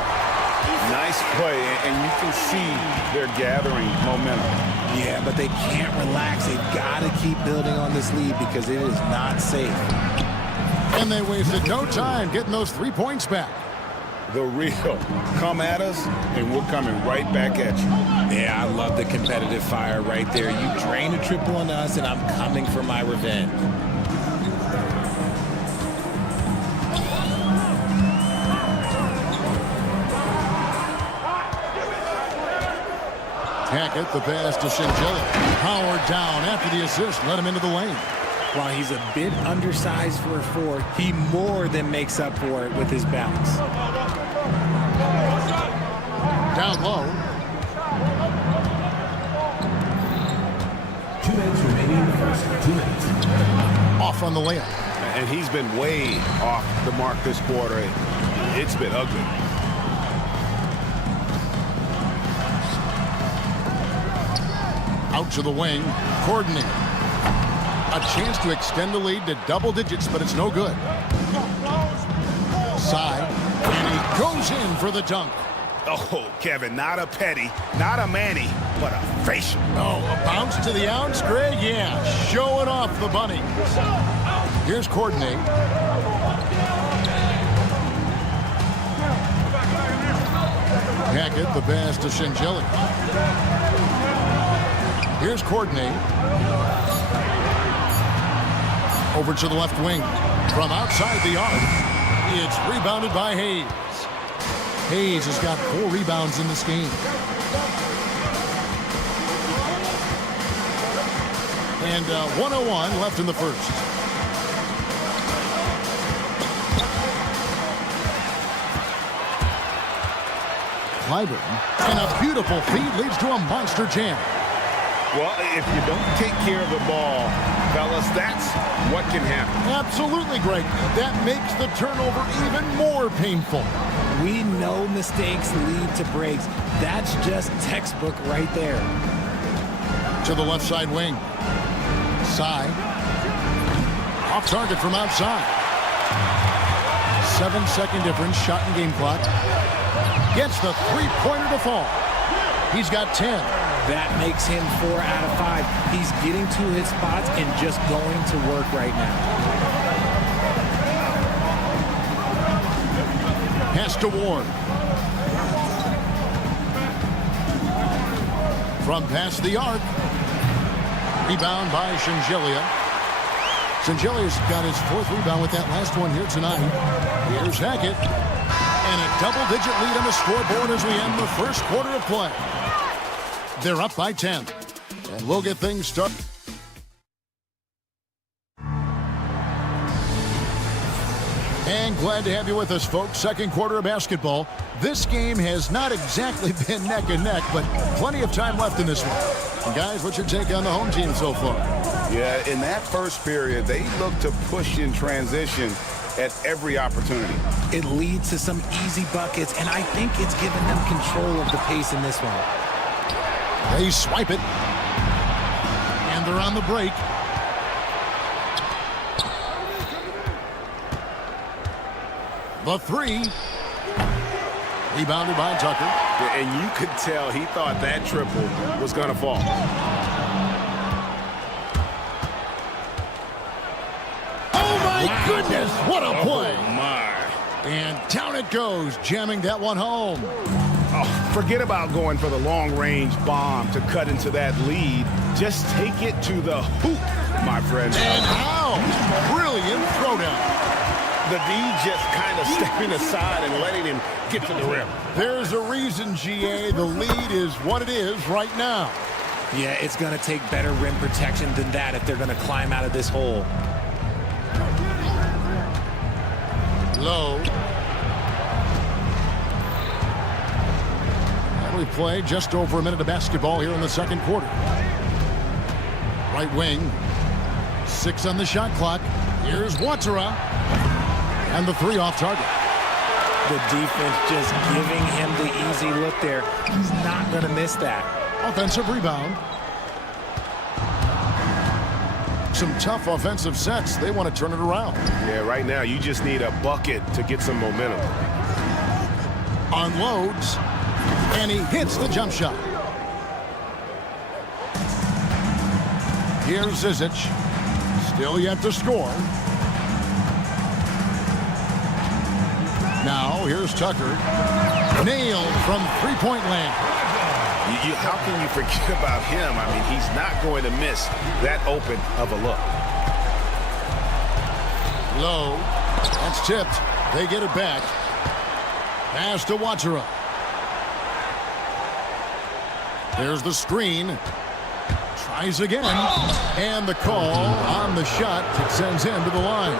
Nice play, and you can see they're gathering momentum. Yeah, but they can't relax. They've got to keep building on this lead because it is not safe. And they wasted no time getting those 3 points back. The real. Come at us, and we're coming right back at you. Yeah, I love the competitive fire right there. You drain a triple on us, and I'm coming for my revenge. Hackett, the pass to Shingelia. Howard down after the assist. Let him into the lane. While he's a bit undersized for a 4, he more than makes up for it with his bounce. Down low. 2 minutes remaining in the first. 2 minutes. Off on the layup. And he's been way off the mark this quarter. It's been ugly. Out to the wing. Courtney. A chance to extend the lead to double digits, but it's no good. Side. And he goes in for the dunk. Oh, Kevin, not a petty, not a Manny, but a facial. Oh, a bounce to the ounce, Greg? Yeah, showing off the bunny. Here's Courtney. Hackett, the pass to Shingelia. Here's Courtney. Over to the left wing. From outside the arc, it's rebounded by Hayes. Hayes has got 4 rebounds in this game. And 1:01 left in the first. Clyburn, and a beautiful feed leads to a monster jam. Well, if you don't take care of the ball, fellas, that's what can happen. Absolutely, Greg. That makes the turnover even more painful. We know mistakes lead to breaks. That's just textbook right there. To the left side wing. Side. Off target from outside. 7-second difference, shot and game clock. Gets the 3-pointer to fall. He's got 10. That makes him 4 out of 5. He's getting to his spots and just going to work right now. Pass to Ward. from past the arc. Rebound by Shingelia. Shingelia's got his 4th rebound with that last one here tonight. Here's Hackett. And a double-digit lead on the scoreboard as we end the first quarter of play. They're up by 10. And we'll get things started. And glad to have you with us, folks. Second quarter of basketball. This game has not exactly been neck and neck, but plenty of time left in this one. And guys, what's your take on the home team so far? Yeah, in that first period, they look to push in transition at every opportunity. It leads to some easy buckets, and I think it's given them control of the pace in this one. They swipe it. And they're on the break. The 3. Rebounded by Tucker. And you could tell he thought that triple was going to fall. Oh, my goodness. What a play. Oh, my. And down it goes, jamming that one home. Oh, forget about going for the long-range bomb to cut into that lead. Just take it to the hoop, my friend. And how? Brilliant throwdown. The D just kind of stepping aside and letting him get to the rim. There's a reason, GA. The lead is what it is right now. Yeah, it's going to take better rim protection than that if they're going to climb out of this hole. Low. And we play just over a minute of basketball here in the second quarter. Right wing. 6 on the shot clock. Here's Watera. And the 3 off target. The defense just giving him the easy look there. He's not going to miss that. Offensive rebound. Some tough offensive sets. They want to turn it around. Yeah, right now you just need a bucket to get some momentum. Unloads. And he hits the jump shot. Here's Zizic. Still yet to score. Now, here's Tucker. Nailed from three-point land. How can you forget about him? I mean, he's not going to miss that open of a look. Low. That's tipped. They get it back. Pass to Watera. There's the screen. Tries again. And the call on the shot that sends him to the line.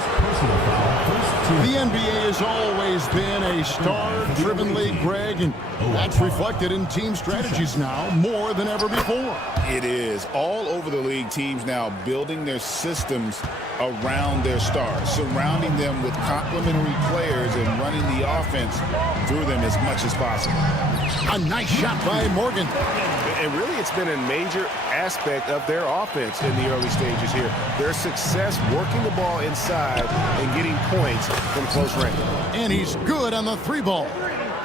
The NBA has always been a star-driven league, Greg, and that's reflected in team strategies now more than ever before. It is. All over the league, teams now building their systems around their stars, surrounding them with complementary players and running the offense through them as much as possible. A nice shot by Morgan. And really, it's been a major aspect of their offense in the early stages here. Their success working the ball inside and getting points from close range. And he's good on the 3-ball.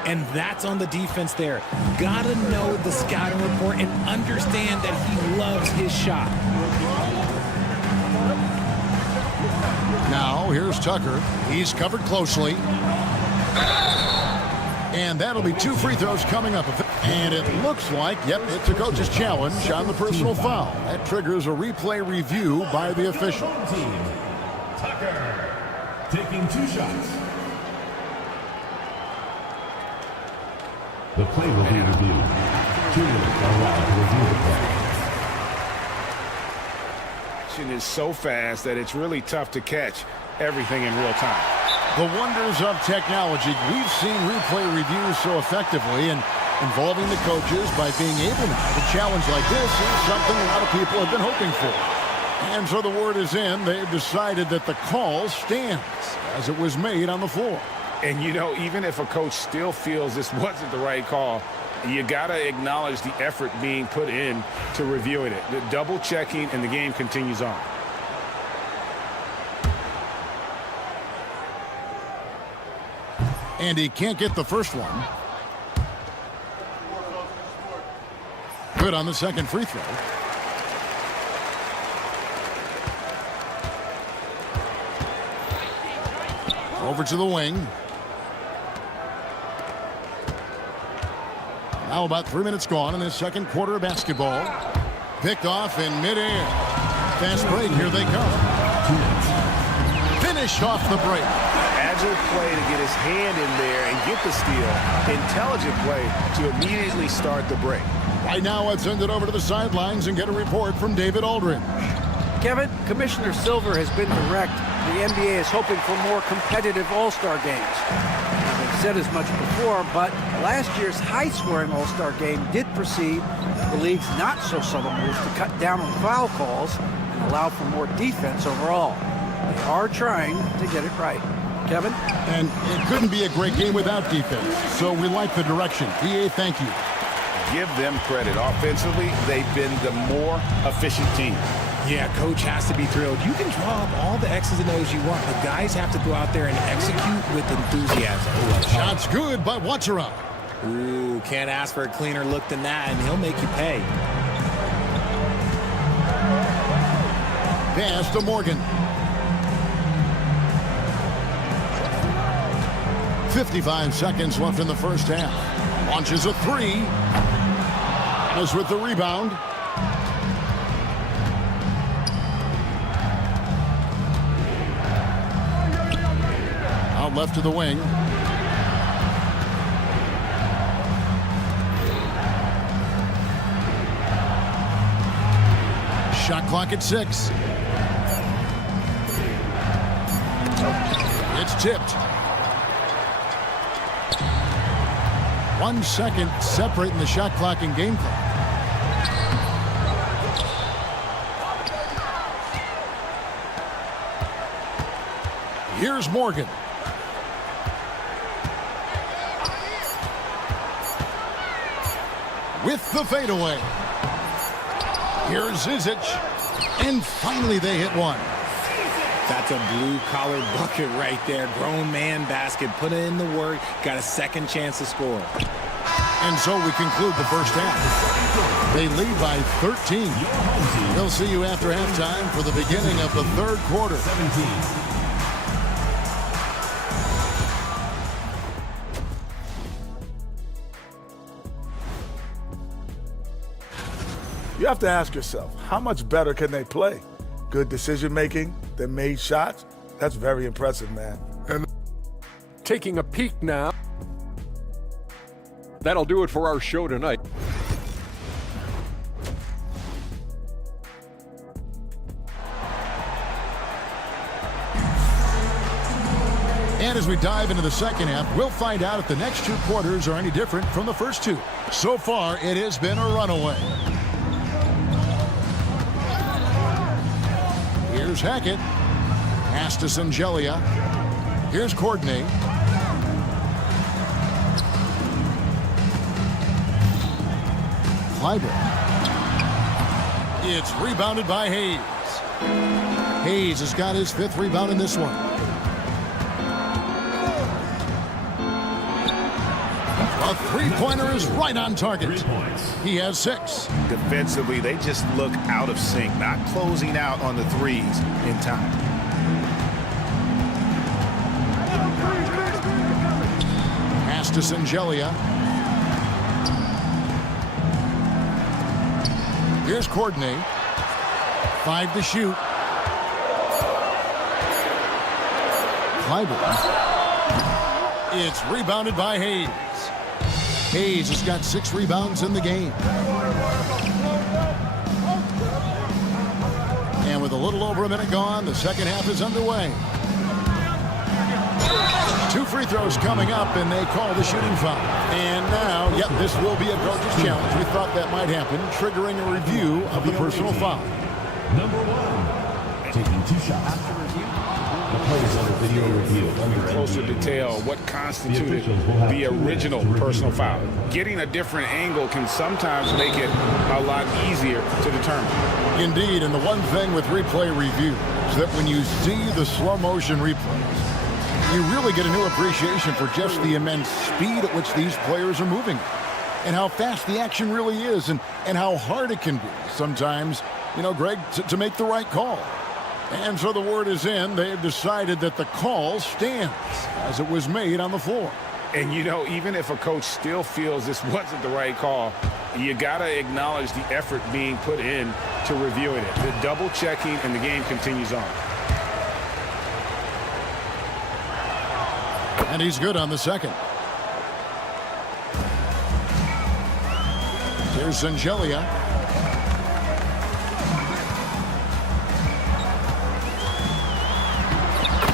And that's on the defense there. Gotta know the scouting report and understand that he loves his shot. Now, here's Tucker. He's covered closely. And that'll be 2 free throws coming up. And it looks like, yep, it's a coach's challenge on the personal foul. That triggers a replay review by the official. Tucker taking 2 shots. The play will be reviewed. 2 minutes are allowed to review the play. Action is so fast that it's really tough to catch everything in real time. The wonders of technology. We've seen replay reviews so effectively, and involving the coaches by being able now to challenge like this is something a lot of people have been hoping for. And so the word is in. They've decided that the call stands as it was made on the floor. And, you know, even if a coach still feels this wasn't the right call, you got to acknowledge the effort being put in to reviewing it. The double checking, and the game continues on. And he can't get the first one. Good on the second free throw. Over to the wing. Now about 3 minutes gone in this second quarter of basketball. Picked off in midair. Fast break, here they come. Finished off the break. Agile play to get his hand in there and get the steal. Intelligent play to immediately start the break. Right now, let's send it over to the sidelines and get a report from David Aldridge. Kevin, Commissioner Silver has been direct. The NBA is hoping for more competitive All-Star games. Now, they've said as much before, but last year's high-scoring All-Star game did precede the league's not-so-subtle moves to cut down on foul calls and allow for more defense overall. They are trying to get it right. Kevin? And it couldn't be a great game without defense, so we like the direction. DA, thank you. Give them credit. Offensively, they've been the more efficient team. Yeah, coach has to be thrilled. You can draw up all the X's and O's you want, but guys have to go out there and execute with enthusiasm. Shot's good, but Watsara. Ooh, can't ask for a cleaner look than that, and he'll make you pay. Pass to Morgan. 55 seconds left in the first half. Launches a three. Is with the rebound. Out left to the wing. Shot clock at 6. It's tipped. 1 second separating the shot clock and game clock. Here's Morgan. With the fadeaway. Here's Zizic. And finally they hit one. That's a blue-collar bucket right there. Grown man basket. Put in the work. Got a second chance to score. And so we conclude the first half. They lead by 13. We'll see you after halftime for the beginning of the third quarter. 17. You have to ask yourself, how much better can they play? Good decision-making, they made shots. That's very impressive, man. And taking a peek now. That'll do it for our show tonight. And as we dive into the second half, we'll find out if the next two quarters are any different from the first two. So far, it has been a runaway. Here's Hackett. Pass to Sangelia. Here's Courtney. Clyburn. It's rebounded by Hayes. Hayes has got his 5th rebound in this one. A three-pointer is right on target. 3 points. He has 6. Defensively, they just look out of sync, not closing out on the threes in time. Pass to Sangelia. Here's Courtney. 5 to shoot. Clyburn. It's rebounded by Hayes. Hayes has got 6 rebounds in the game. And with a little over a minute gone, the second half is underway. 2 free throws coming up, and they call the shooting foul. And now, yep, this will be a coach's challenge. We thought that might happen, triggering a review of the personal foul. Number 1, taking 2 shots. The players under video review. Closer detail what constituted the original personal foul. Getting a different angle can sometimes make it a lot easier to determine. Indeed, and the one thing with replay review is that when you see the slow motion replays, you really get a new appreciation for just the immense speed at which these players are moving and how fast the action really is and how hard it can be sometimes, you know, Greg, to make the right call. And so the word is in. They have decided that the call stands as it was made on the floor. And, you know, even if a coach still feels this wasn't the right call, you got to acknowledge the effort being put in to reviewing it. The double checking, and the game continues on. And he's good on the second. Here's Zangelia.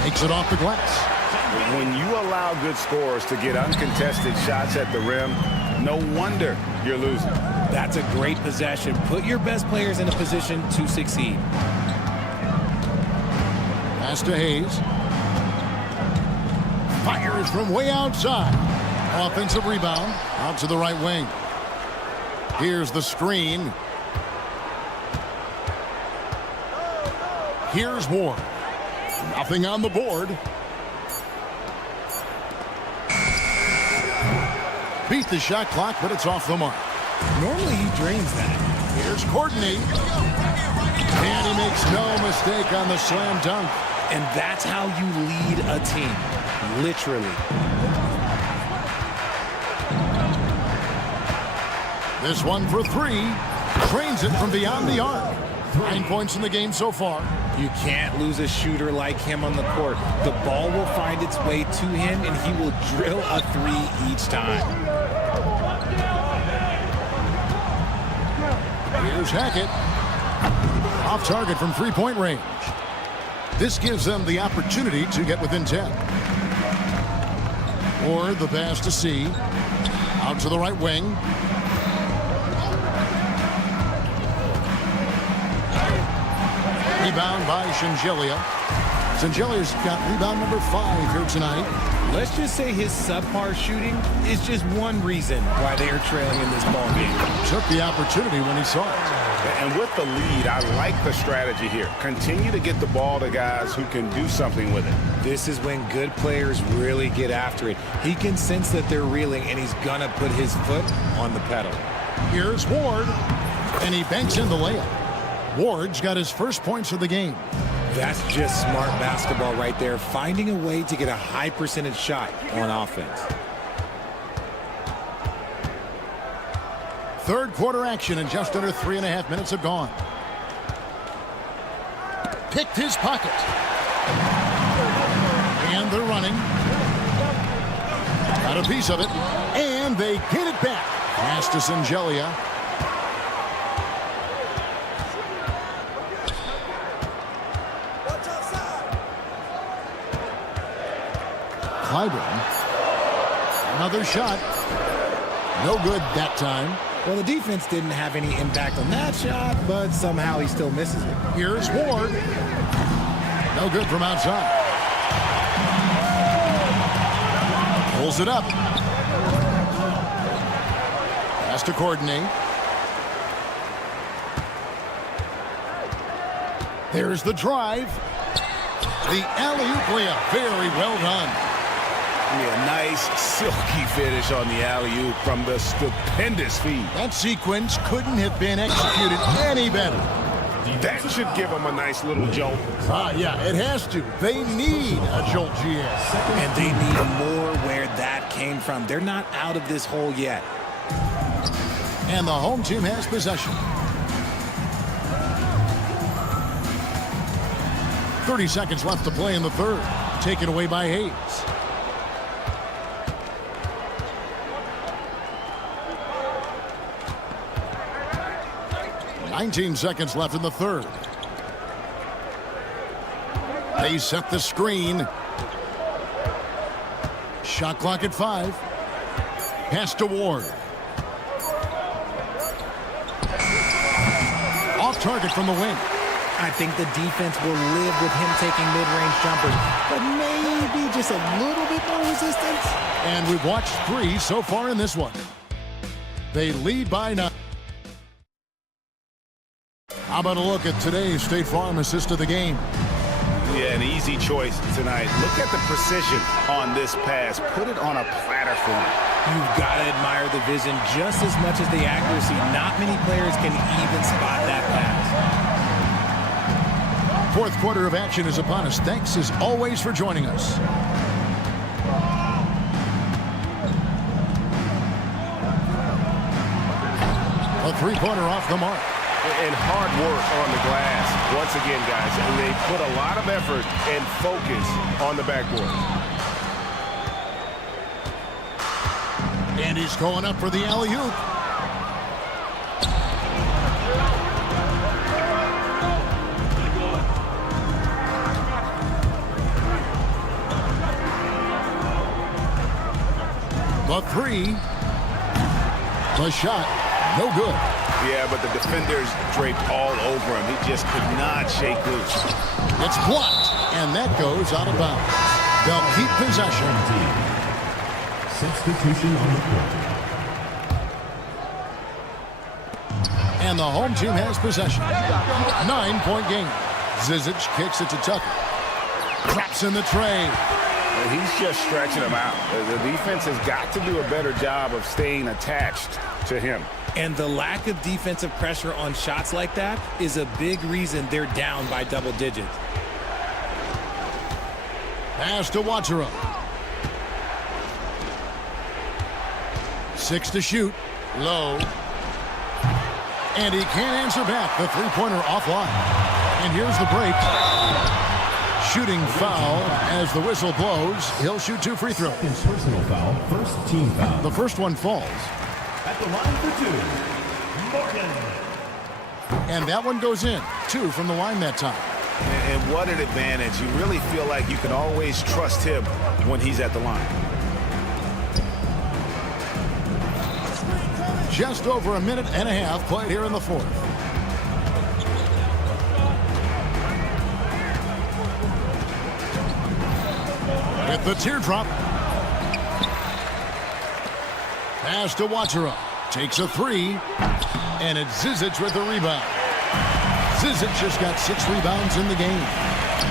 Makes it off the glass. When you allow good scorers to get uncontested shots at the rim, no wonder you're losing. That's a great possession. Put your best players in a position to succeed. Pass to Hayes. Fires from way outside. Offensive rebound out to the right wing. Here's the screen. Here's Ward. Nothing on the board. Beat the shot clock, but it's off the mark. Normally he drains that. Here's Courtney. And he makes no mistake on the slam dunk. And that's how you lead a team. Literally. This one for three. Trains it from beyond the arc. 9 points in the game so far. You can't lose a shooter like him on the court. The ball will find its way to him, and he will drill a three each time. Here's Hackett. Off target from three-point range. This gives them the opportunity to get within 10. Or the pass to C. Out to the right wing. Rebound by Zangelia. Zangelia's got rebound number 5 here tonight. Let's just say his subpar shooting is just one reason why they are trailing in this ball game. Took the opportunity when he saw it. And with the lead, I like the strategy here. Continue to get the ball to guys who can do something with it. This is when good players really get after it. He can sense that they're reeling, and he's going to put his foot on the pedal. Here's Ward, and he banks in the layup. Ward's got his first points of the game. That's just smart basketball right there, finding a way to get a high percentage shot on offense. Third quarter action, and just under 3.5 minutes have gone. Picked his pocket. And they're running. Got a piece of it. And they get it back. Pass to Zangelia. Clyburn. Another shot. No good that time. Well, the defense didn't have any impact on that shot, but somehow he still misses it. Here's Ward. No good from outside. Pulls it up. Pass to Courtney. There's the drive. The alley-oop layup. Very well done. Yeah, nice, silky finish on the alley-oop from the stupendous feed. That sequence couldn't have been executed any better. That should give them a nice little jolt. Yeah, it has to. They need a jolt, GS. And they need more where that came from. They're not out of this hole yet. And the home team has possession. 30 seconds left to play in the third. Taken away by Hayes. 19 seconds left in the third. They set the screen. Shot clock at 5. Pass to Ward. Off target from the wing. I think the defense will live with him taking mid-range jumpers, but maybe just a little bit more resistance. And we've watched 3 so far in this one. They lead by 9. How about a look at today's State Farm assist of the game? Yeah, an easy choice tonight. Look at the precision on this pass. Put it on a platter for him. You've got to admire the vision just as much as the accuracy. Not many players can even spot that pass. Fourth quarter of action is upon us. Thanks as always for joining us. A three-pointer off the mark. And hard work on the glass. Once again, guys, and they put a lot of effort and focus on the backboard. And he's going up for the alley-oop. The three. The shot. No good. Yeah, but the defenders draped all over him. He just could not shake loose. It's blocked, and that goes out of bounds. They'll keep possession. Substitution on the court. And the home team has possession. 9-point game. Zizic kicks it to Tucker. Drops in the tray. He's just stretching him out. The defense has got to do a better job of staying attached to him. And the lack of defensive pressure on shots like that is a big reason they're down by double digits. Pass to Wachera. 6 to shoot. Low. And he can't answer back. The three-pointer offline. And here's the break. Shooting foul as the whistle blows. He'll shoot 2 free throws. Personal foul, first team foul. The first one falls. At the line for 2, Morgan. And that one goes in. 2 from the line that time. And what an advantage. You really feel like you can always trust him when he's at the line. Just over a minute and a half played here in the fourth. With the teardrop. Pass to Wachera. Takes a 3. And it's Zizic with the rebound. Zizic just got 6 rebounds in the game.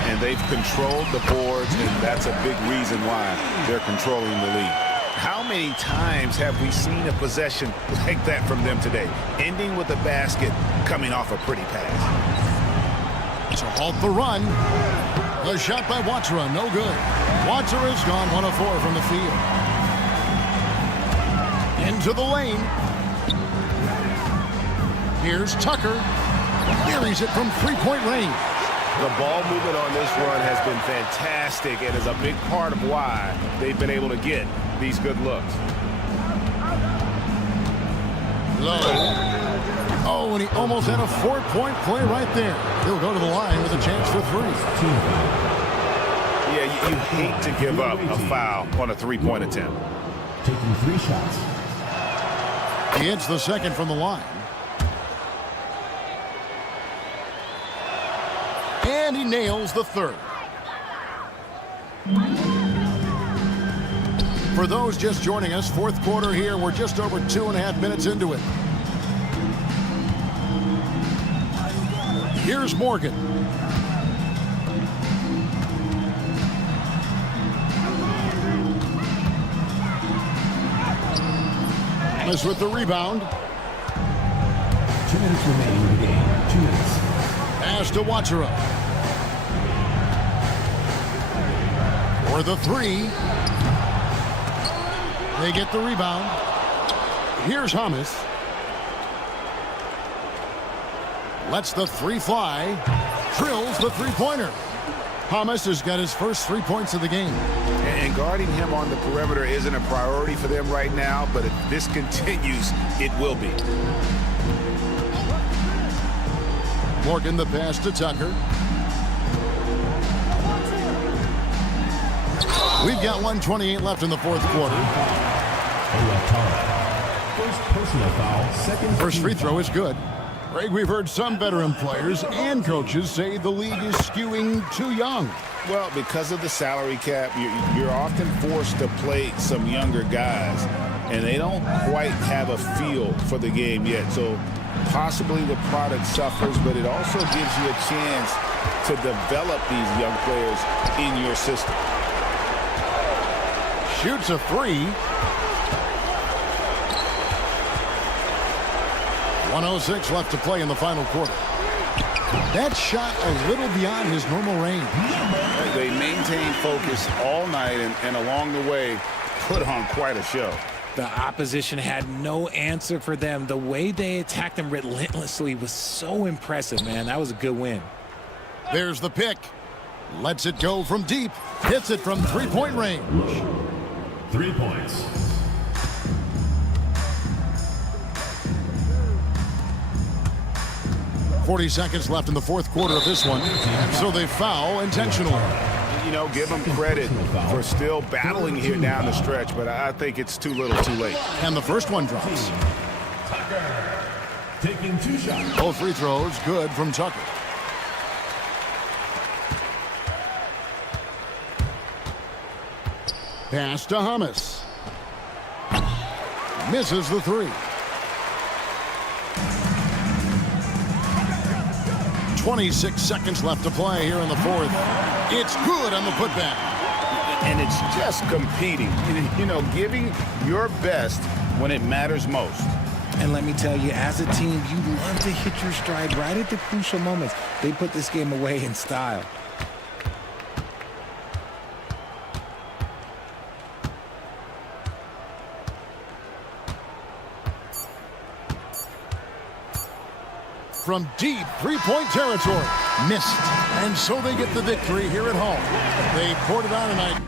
And they've controlled the boards, and that's a big reason why they're controlling the lead. How many times have we seen a possession like that from them today? Ending with a basket, coming off a pretty pass. To halt the run. A shot by Wachera, no good. Wachera's gone 1 of 4 from the field. Into the lane. Here's Tucker. Buries it from three-point range. The ball movement on this run has been fantastic and is a big part of why they've been able to get these good looks. Low. Oh, and he almost had a 4-point play right there. He'll go to the line with a chance for 3. Yeah, you hate to give up a foul on a 3-point attempt. Taking 3 shots. He hits the second from the line. And he nails the third. For those just joining us, fourth quarter here. We're just over 2.5 minutes into it. Here's Morgan. Thomas with the rebound. 2 minutes remaining in the game. 2 minutes. Pass to Wachera. For the 3. They get the rebound. Here's Thomas. Lets the 3 fly. Drills the three-pointer. Thomas has got his first 3 points of the game. And guarding him on the perimeter isn't a priority for them right now, but if this continues, it will be. Morgan the pass to Tucker. We've got 1:28 left in the fourth quarter. First personal foul, second. First free throw is good. Greg, we've heard some veteran players and coaches say the league is skewing too young. Well, because of the salary cap, you're often forced to play some younger guys, and they don't quite have a feel for the game yet. So possibly the product suffers, but it also gives you a chance to develop these young players in your system. Shoots a 3. 1:06 left to play in the final quarter. That shot a little beyond his normal range. They maintained focus all night and along the way put on quite a show. The opposition had no answer for them. The way they attacked them relentlessly was so impressive, man. That was a good win. There's the pick. Lets it go from deep. Hits it from three-point range. 3 points. .40 seconds left in the fourth quarter of this one. So they foul intentionally. You know, give them credit for still battling here down the stretch, but I think it's too little too late. And the first one drops. Taking 2 shots. Both free throws good from Tucker. Pass to Hummus. Misses the three. 26 seconds left to play here in the fourth. It's good on the putback. And it's just competing, you know, giving your best when it matters most. And let me tell you, as a team, you love to hit your stride right at the crucial moments. They put this game away in style. From deep three-point territory. Missed. And so they get the victory here at home. They poured it on tonight.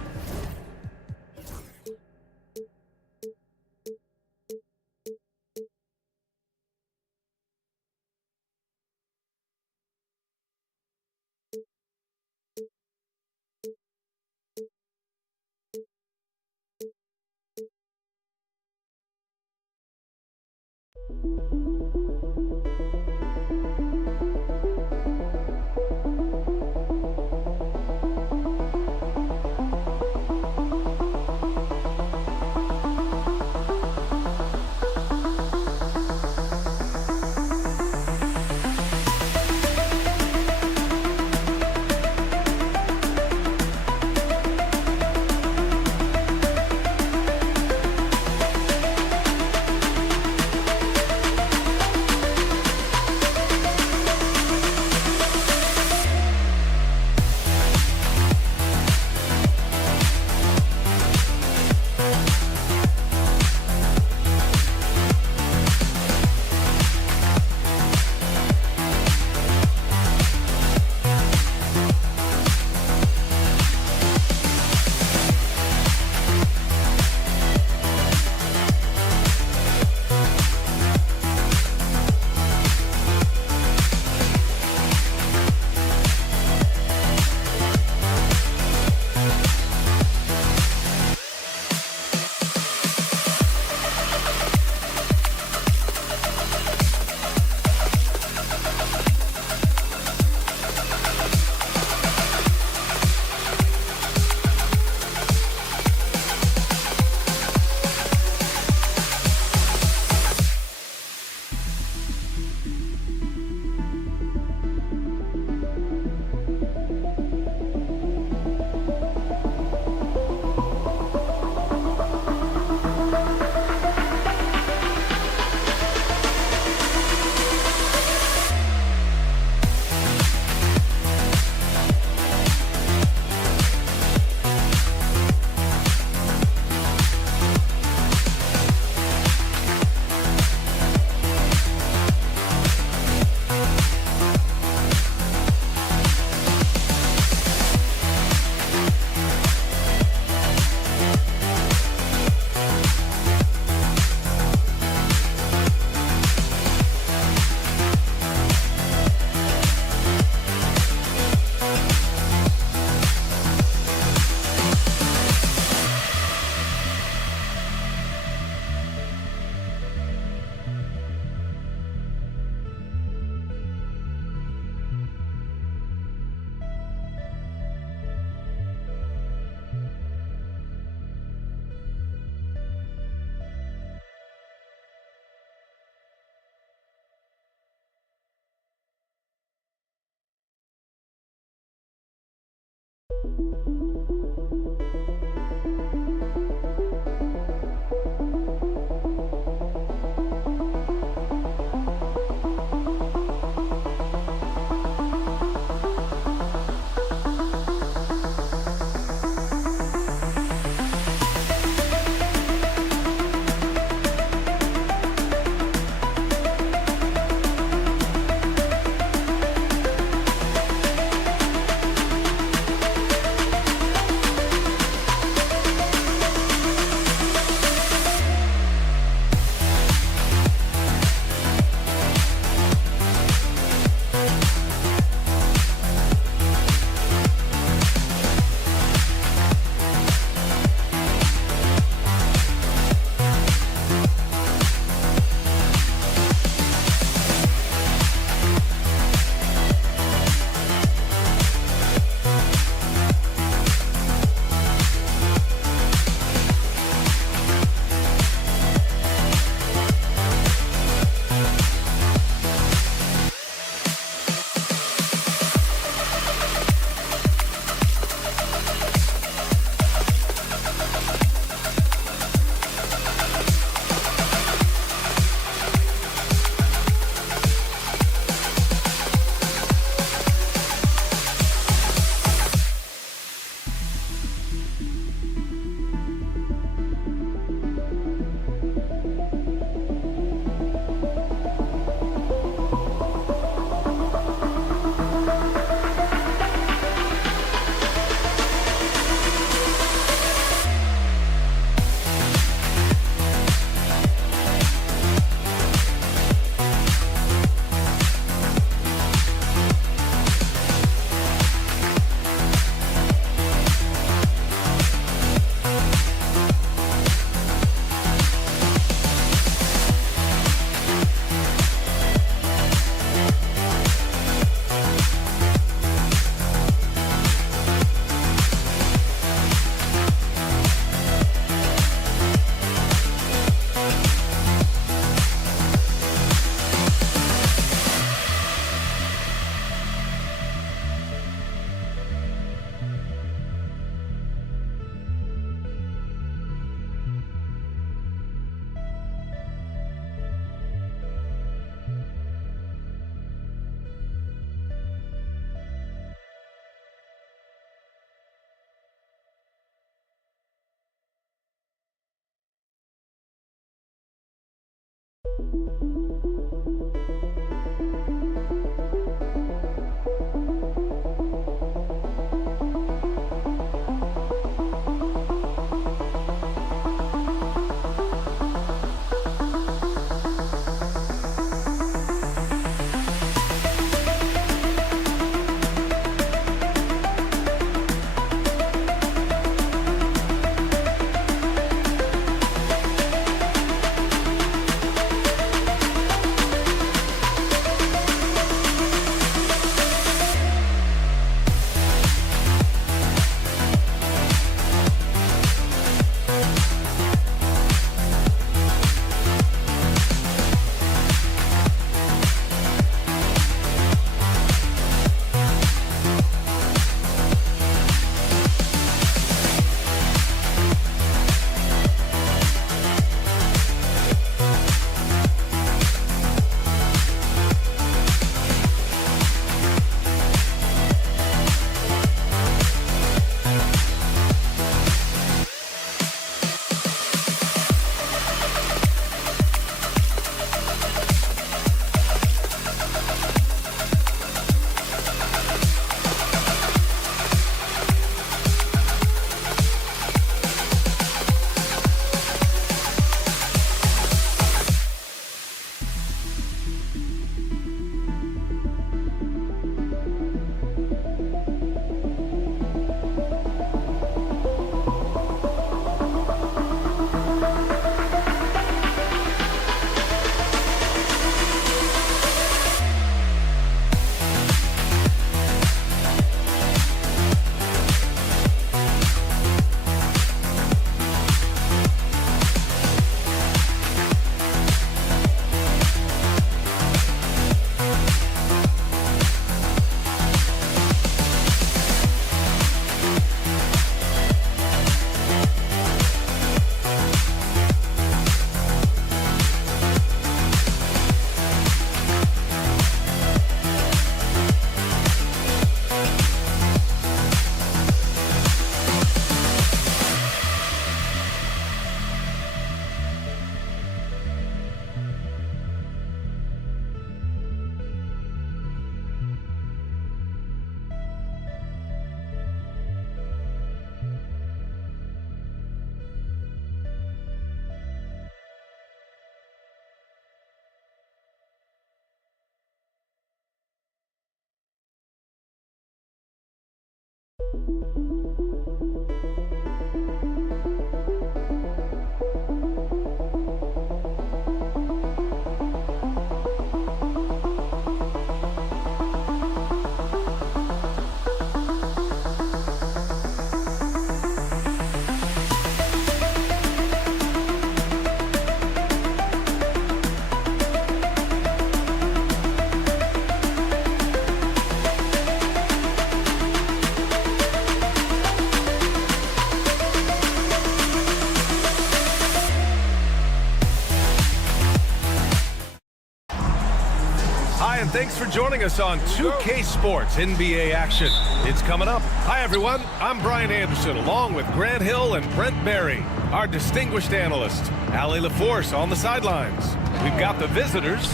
Thanks for joining us on 2K Sports NBA action. It's coming up. Hi, everyone. I'm Brian Anderson, along with Grant Hill and Brent Barry, our distinguished analyst. Allie LaForce on the sidelines. We've got the visitors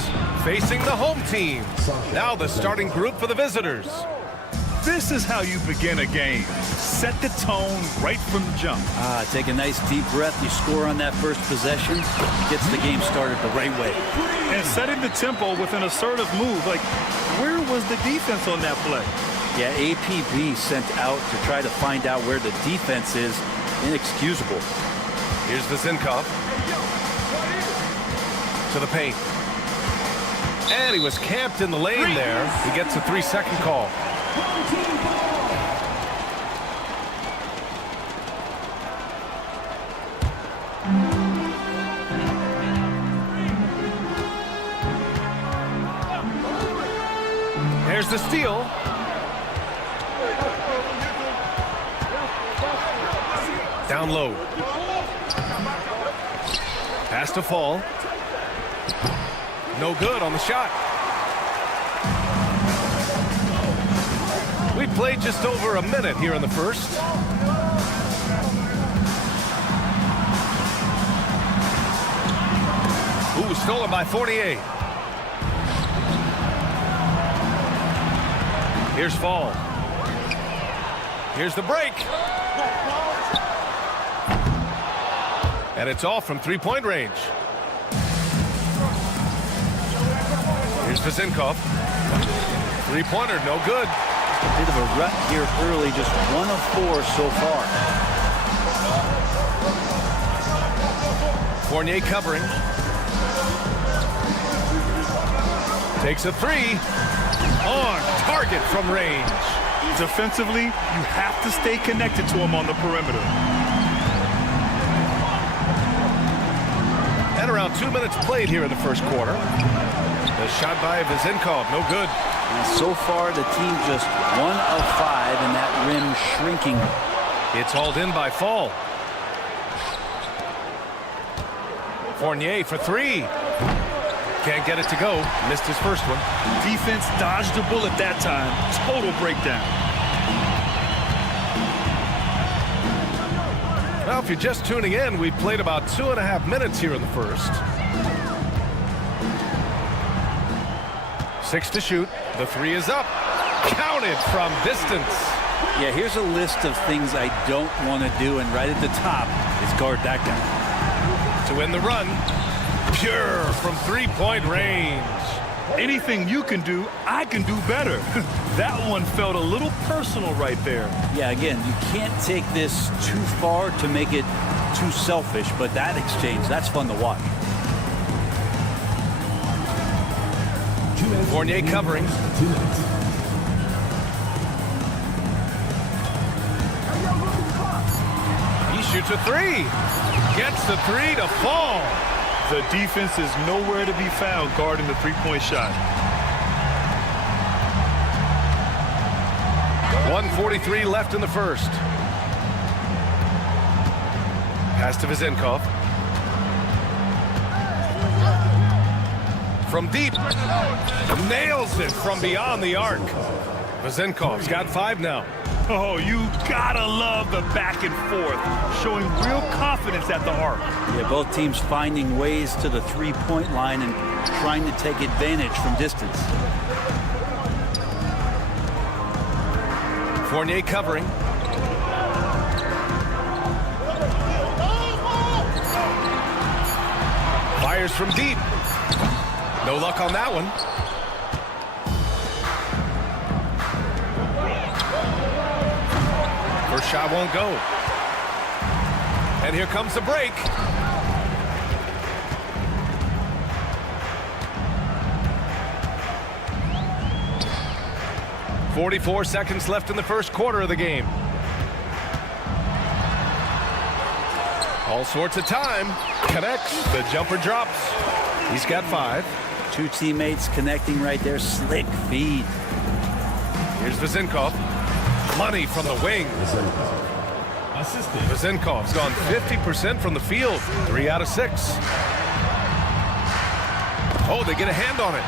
facing the home team. Now the starting group for the visitors. This is how you begin a game. Set the tone right from the jump. Take a nice deep breath. You score on that first possession. Gets the game started the right way. And setting the tempo with an assertive move. Like, where was the defense on that play? Yeah, APB sent out to try to find out where the defense is. Inexcusable. Here's Vizinkov. To the paint. And he was camped in the lane there. He gets a 3-second call. There's the steal. Down low. Pass to Fall. No good on the shot. We played just over a minute here in the first. Ooh, stolen by 48. Here's Fall. Here's the break. And it's off from three-point range. Here's Vizinkov. Three-pointer, no good. A bit of a rut here early, just 1 of 4 so far. Fournier covering. Takes a 3. On target from range. Defensively, you have to stay connected to him on the perimeter. And around 2 minutes played here in the first quarter. The shot by Vizinkov, no good. And so far, the team just 1 of 5, and that rim shrinking. It's hauled in by Fall. Fournier for 3. Can't get it to go. Missed his first one. Defense dodged the bullet that time. Total breakdown. Well, if you're just tuning in, we played about 2.5 minutes here in the first. 6 to shoot. The 3 is up. Counted from distance. Yeah, here's a list of things I don't want to do, and right at the top is guard that guy. To win the run. Pure from three-point range. Anything you can do, I can do better. That one felt a little personal right there. Yeah, again, you can't take this too far to make it too selfish, but that exchange, that's fun to watch. Fournier covering. He shoots a 3. Gets the 3 to Fall. The defense is nowhere to be found guarding the three-point shot. 1:43 left in the first. Pass to Vizinkov. From deep. Nails it from beyond the arc. Vizinkov's got 5 now. Oh, you gotta love the back and forth, showing real confidence at the arc. Yeah, both teams finding ways to the three-point line and trying to take advantage from distance. Fournier covering. Fires from deep. No luck on that one. shot won't go. And here comes the break. .44 seconds left in the first quarter of the game. All sorts of time. Connects. The jumper drops. He's got 5. Two teammates connecting right there. Slick feed. Here's Vezenkov. Money from the wing. Vezenkov's gone 50% from the field. 3 out of 6. Oh, they get a hand on it.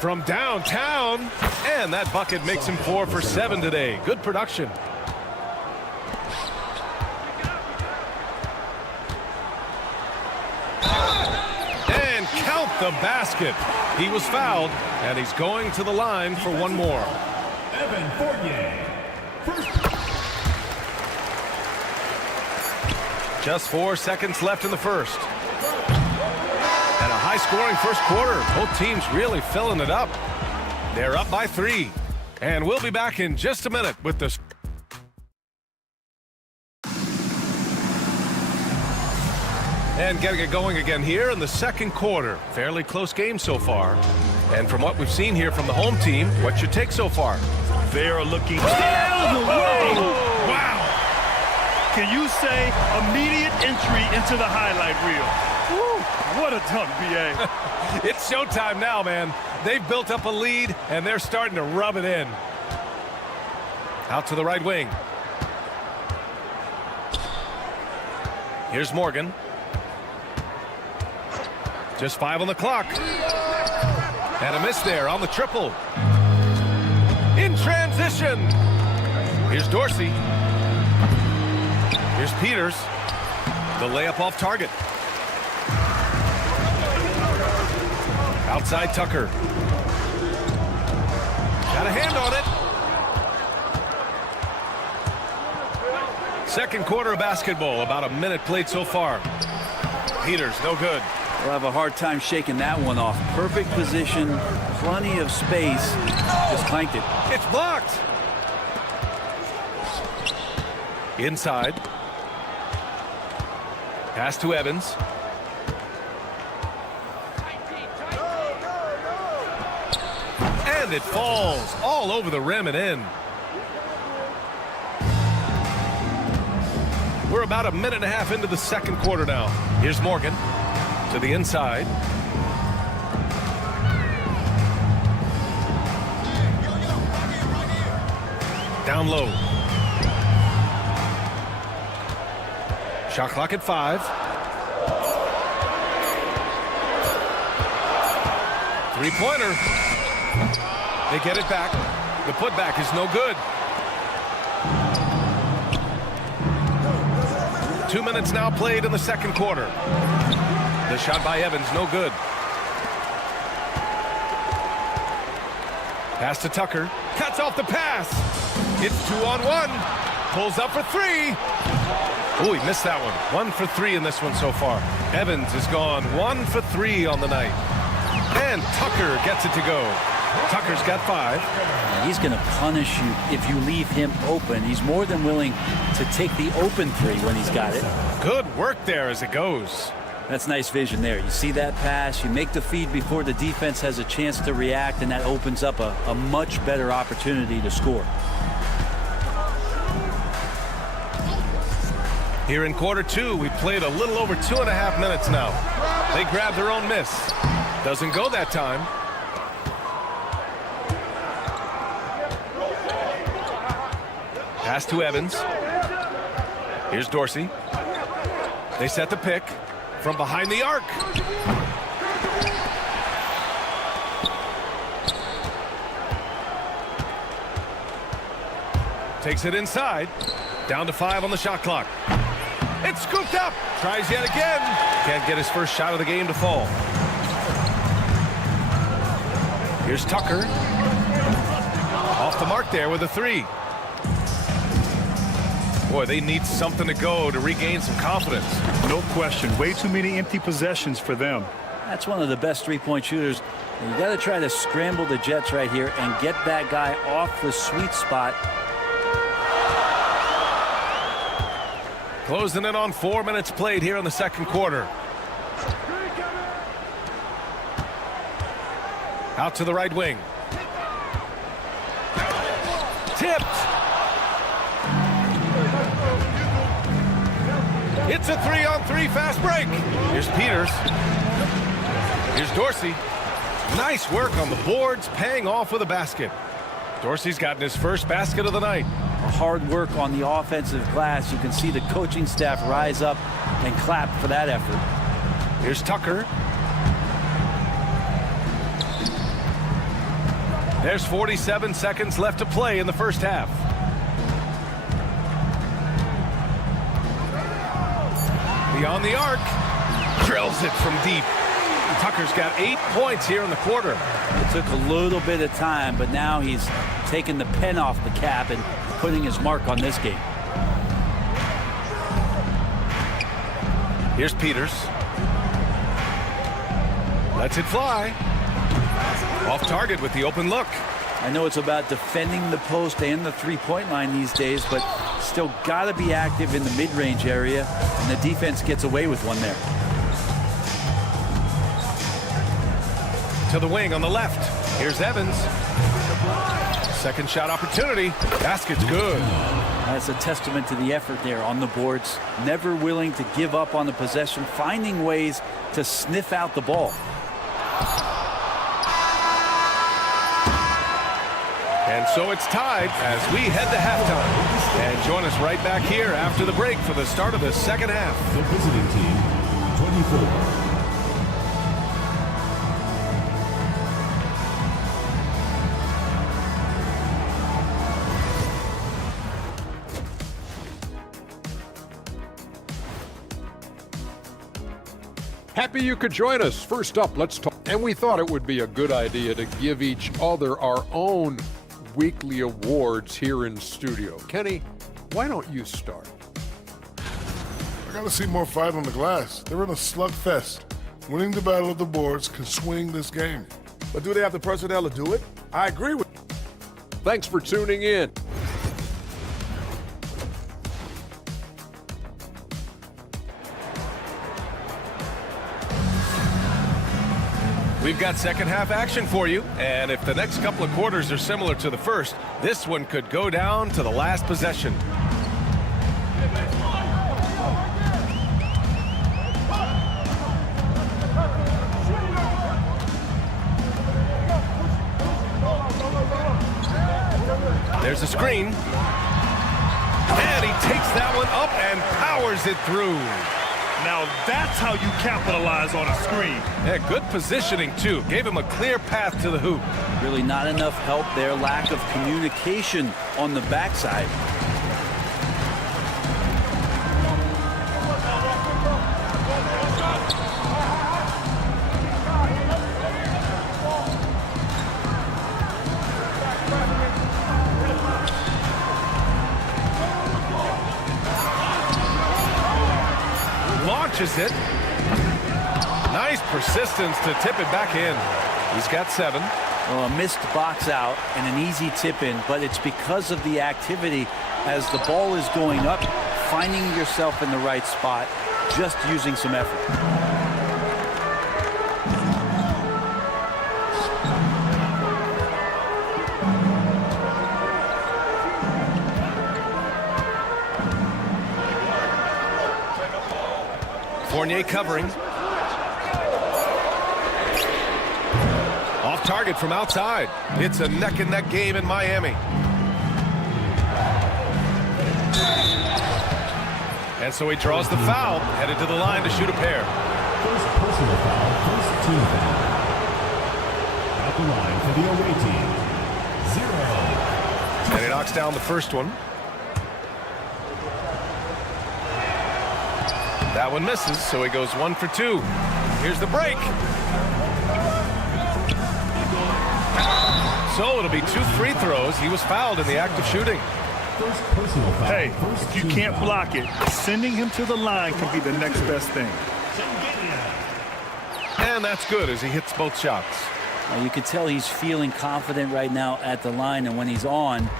From downtown, and that bucket makes him 4 for 7 today. Good production. And count the basket. He was fouled, and he's going to the line for one more. Evan Fournier. Just 4 seconds left in the first. And a high-scoring first quarter. Both teams really filling it up. They're up by 3. And we'll be back in just a minute with this. And getting it going again here in the second quarter. Fairly close game so far. And from what we've seen here from the home team, what's your take so far? They are looking out of the way. Wow. Can you say immediate entry into the highlight reel? Woo, what a dunk, B.A. It's showtime now, man. They've built up a lead, and they're starting to rub it in. Out to the right wing. Here's Morgan. Just 5 on the clock. And a miss there on the triple. In transition. Here's Dorsey. Here's Peters. The layup off target. Outside Tucker. Got a hand on it. Second quarter of basketball. About a minute played so far. Peters, no good. We'll have a hard time shaking that one off. Perfect position, plenty of space. Just clanked it. It's blocked. Inside. Pass to Evans. And it falls all over the rim and in. We're about a minute and a half into the second quarter now. Here's Morgan to the inside. Down low. Shot clock at 5. 3-pointer. They get it back. The putback is no good. 2 minutes now played in the second quarter. The shot by Evans, no good. Pass to Tucker. Cuts off the pass. It's 2-on-1. Pulls up for 3. Oh, he missed that one. 1 for 3 in this one so far. Evans has gone 1 for 3 on the night. And Tucker gets it to go. Tucker's got 5. He's going to punish you if you leave him open. He's more than willing to take the open 3 when he's got it. Good work there as it goes. That's nice vision there. You see that pass, you make the feed before the defense has a chance to react, and that opens up a much better opportunity to score. Here in quarter 2, we played a little over 2.5 minutes now. They grabbed their own miss. Doesn't go that time. Pass to Evans. Here's Dorsey. They set the pick from behind the arc. Takes it inside. Down to 5 on the shot clock. It's scooped up. Tries yet again. Can't get his first shot of the game to fall. Here's Tucker. Off the mark there with a 3. Boy, they need something to go to regain some confidence. No question. Way too many empty possessions for them. That's one of the best three-point shooters. You got to try to scramble the Jets right here and get that guy off the sweet spot. Closing in on 4 minutes played here in the second quarter. Out to the right wing. Tipped. It's a 3-on-3 fast break. Here's Peters. Here's Dorsey. Nice work on the boards, paying off with a basket. Dorsey's gotten his first basket of the night. Hard work on the offensive glass. You can see the coaching staff rise up and clap for that effort. Here's Tucker. There's 47 seconds left to play in the first half. Beyond the arc. Drills it from deep. Tucker's got 8 points here in the quarter. It took a little bit of time, but now he's taking the pen off the cap and putting his mark on this game. Here's Peters. Lets it fly. Off target with the open look. I know it's about defending the post and the three-point line these days, but still got to be active in the mid-range area, and the defense gets away with one there. To the wing on the left. Here's Evans. Second shot opportunity. Basket's good. That's a testament to the effort there on the boards. Never willing to give up on the possession, finding ways to sniff out the ball. And so it's tied as we head to halftime. And join us right back here after the break for the start of the second half. The visiting team, 24. Happy you could join us. First up, let's talk. And we thought it would be a good idea to give each other our own weekly awards here in studio. Kenny, why don't you start? I got to see more fight on the glass. They're in a slugfest. Winning the battle of the boards can swing this game. But do they have the personnel to do it? I agree with you. Thanks for tuning in. We've got second half action for you, and if the next couple of quarters are similar to the first, this one could go down to the last possession. There's a screen, and he takes that one up and powers it through. Now that's how you capitalize on a screen. Yeah, good positioning, too. Gave him a clear path to the hoop. Really not enough help there. Lack of communication on the backside. Launches it. Nice persistence to tip it back in. He's got 7. Well, a missed box out and an easy tip in, but it's because of the activity as the ball is going up, finding yourself in the right spot, just using some effort. Fournier covering. Off target from outside. It's a neck-and-neck game in Miami. And so he draws the foul, headed to the line to shoot a pair. First personal foul, first team foul. At the line for the away team, 0. And he knocks down the first one. That one misses, so he goes 1 for 2. Here's the break. So it'll be 2 free throws. He was fouled in the act of shooting. Hey, if you can't block it, sending him to the line can be the next best thing. And that's good as he hits both shots. You can tell he's feeling confident right now at the line, and when he's on,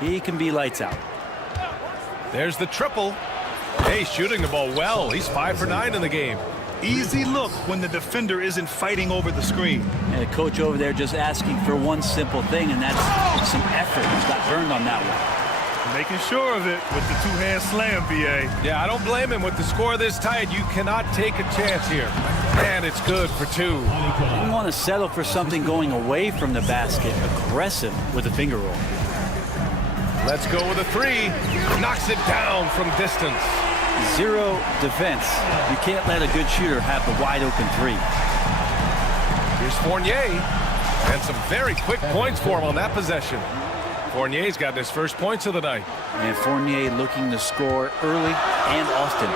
he can be lights out. There's the triple. Hey, shooting the ball well. He's 5 for 9 in the game. Easy look when the defender isn't fighting over the screen. And the coach over there just asking for one simple thing, and that's some effort. He's got burned on that one. Making sure of it with the two-hand slam, BA. Yeah, I don't blame him. With the score this tight, you cannot take a chance here. And it's good for 2. You want to settle for something going away from the basket. Aggressive with a finger roll. Let's go with a 3. Knocks it down from distance. 0 defense. You can't let a good shooter have the wide open 3. Here's Fournier. And some very quick points for him on that possession. Fournier's got his first points of the night. And Fournier looking to score early and often.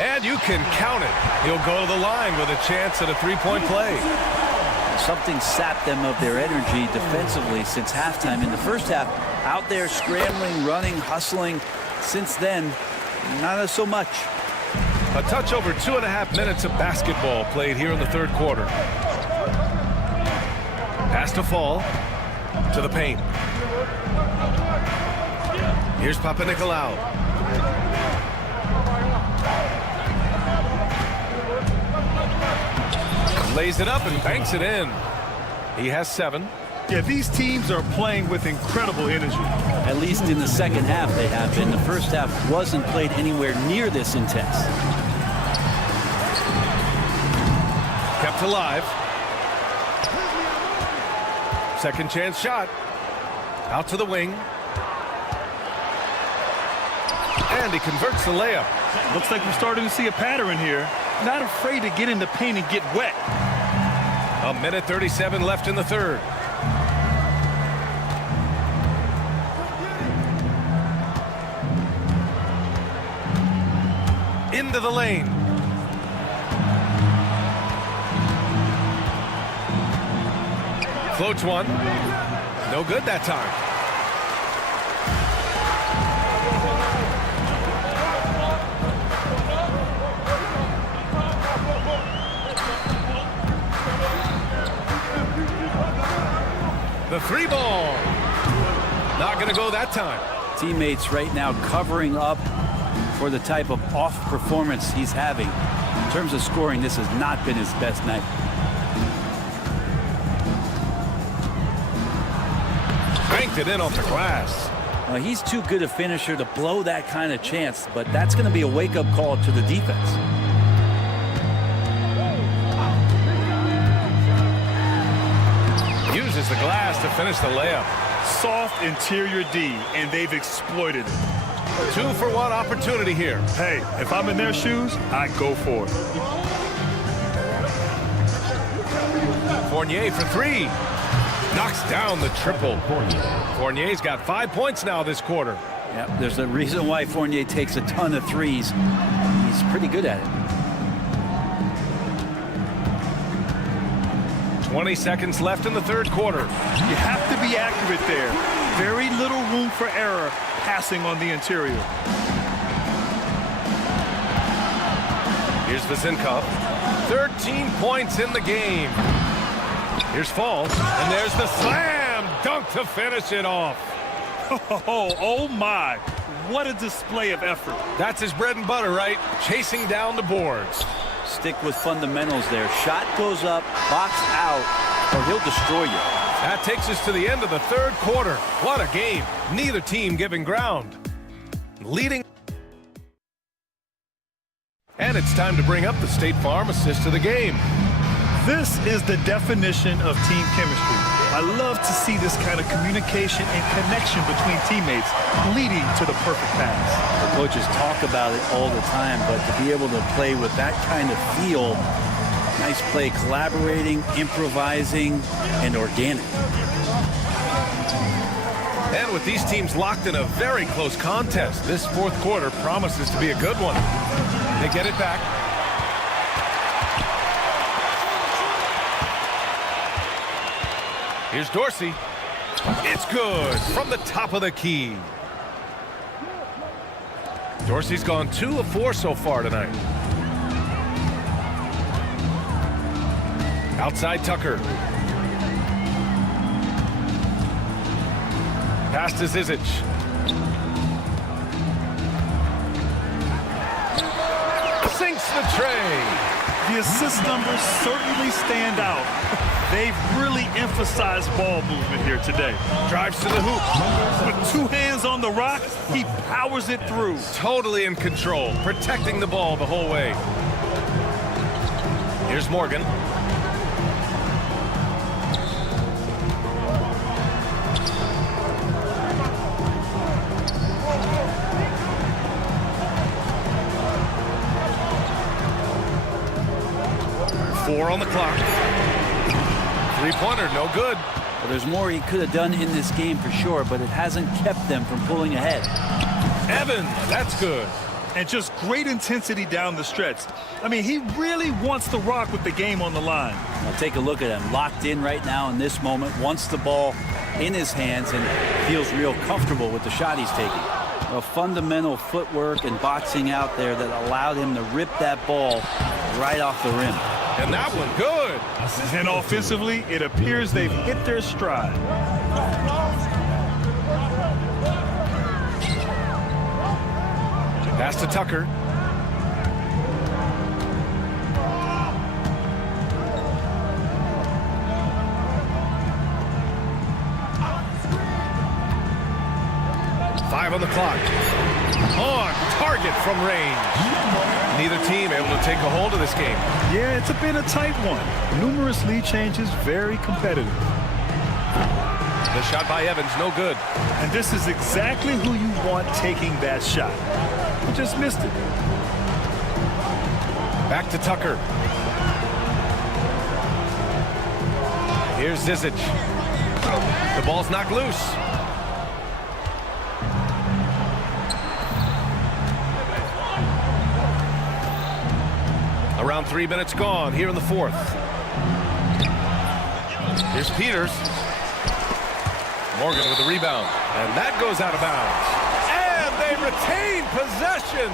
And you can count it. He'll go to the line with a chance at a 3-point play. Something sapped them of their energy defensively since halftime. In the first half, out there scrambling, running, hustling. Since then, not so much. A touch over 2.5 minutes of basketball played here in the third quarter. Pass to Fall to the paint. Here's Papanikolaou. Lays it up and banks it in. He has 7. Yeah, these teams are playing with incredible energy. At least in the second half they have been. The first half wasn't played anywhere near this intense. Kept alive. Second chance shot. Out to the wing. And he converts the layup. Looks like we're starting to see a pattern here. Not afraid to get in the paint and get wet. 1:37 left in the third. Into the lane. Floats one. No good that time. The 3 ball. Not going to go that time. Teammates right now covering up for the type of off performance he's having. In terms of scoring, this has not been his best night. Banked it in off the glass. He's too good a finisher to blow that kind of chance, but that's going to be a wake-up call to the defense. Uses the glass to finish the layup. Soft interior D, and they've exploited it. 2-for-1 opportunity here. Hey, if I'm in their shoes, I go for it. Fournier for 3. Knocks down the triple. Fournier's got 5 points now this quarter. Yep, there's a reason why Fournier takes a ton of threes. He's pretty good at it. 20 seconds left in the third quarter. You have to be accurate there. Very little room for error passing on the interior. Here's Vezinkov. 13 points in the game. Here's Fall, and there's the slam dunk to finish it off. Oh my, what a display of effort. That's his bread and butter, right? Chasing down the boards. Stick with fundamentals there. Shot goes up, box out, or he'll destroy you. That takes us to the end of the third quarter. What a game. Neither team giving ground. Leading. And it's time to bring up the State Farm assist of the game. This is the definition of team chemistry. I love to see this kind of communication and connection between teammates leading to the perfect pass. The coaches talk about it all the time, but to be able to play with that kind of feel, nice play, collaborating, improvising, and organic. And with these teams locked in a very close contest, this fourth quarter promises to be a good one. They get it back. Here's Dorsey. It's good from the top of the key. Dorsey's gone 2 of 4 so far tonight. Outside Tucker. Pass to Zizic. Sinks the tray. The assist numbers certainly stand out. They've really emphasized ball movement here today. Drives to the hoop. With 2 hands on the rock, he powers it through. Totally in control, protecting the ball the whole way. Here's Morgan. Four on the clock. Three-pointer, no good. Well, there's more he could have done in this game for sure, but it hasn't kept them from pulling ahead. Evans, that's good. And just great intensity down the stretch. I mean, he really wants to rock with the game on the line. Now take a look at him, locked in right now in this moment, wants the ball in his hands and feels real comfortable with the shot he's taking. A fundamental footwork and boxing out there that allowed him to rip that ball right off the rim. And that one, good. And offensively, it appears they've hit their stride. Pass to Tucker. Five on the clock. On target from range. Neither team able to take a hold of this game. Yeah, it's been a tight one. Numerous lead changes, very competitive. The shot by Evans, no good. And this is exactly who you want taking that shot. He just missed it. Back to Tucker. Here's Zizic. The ball's knocked loose. Around 3 minutes gone here in the fourth. Here's Peters. Morgan with the rebound. And that goes out of bounds. And they retain possession.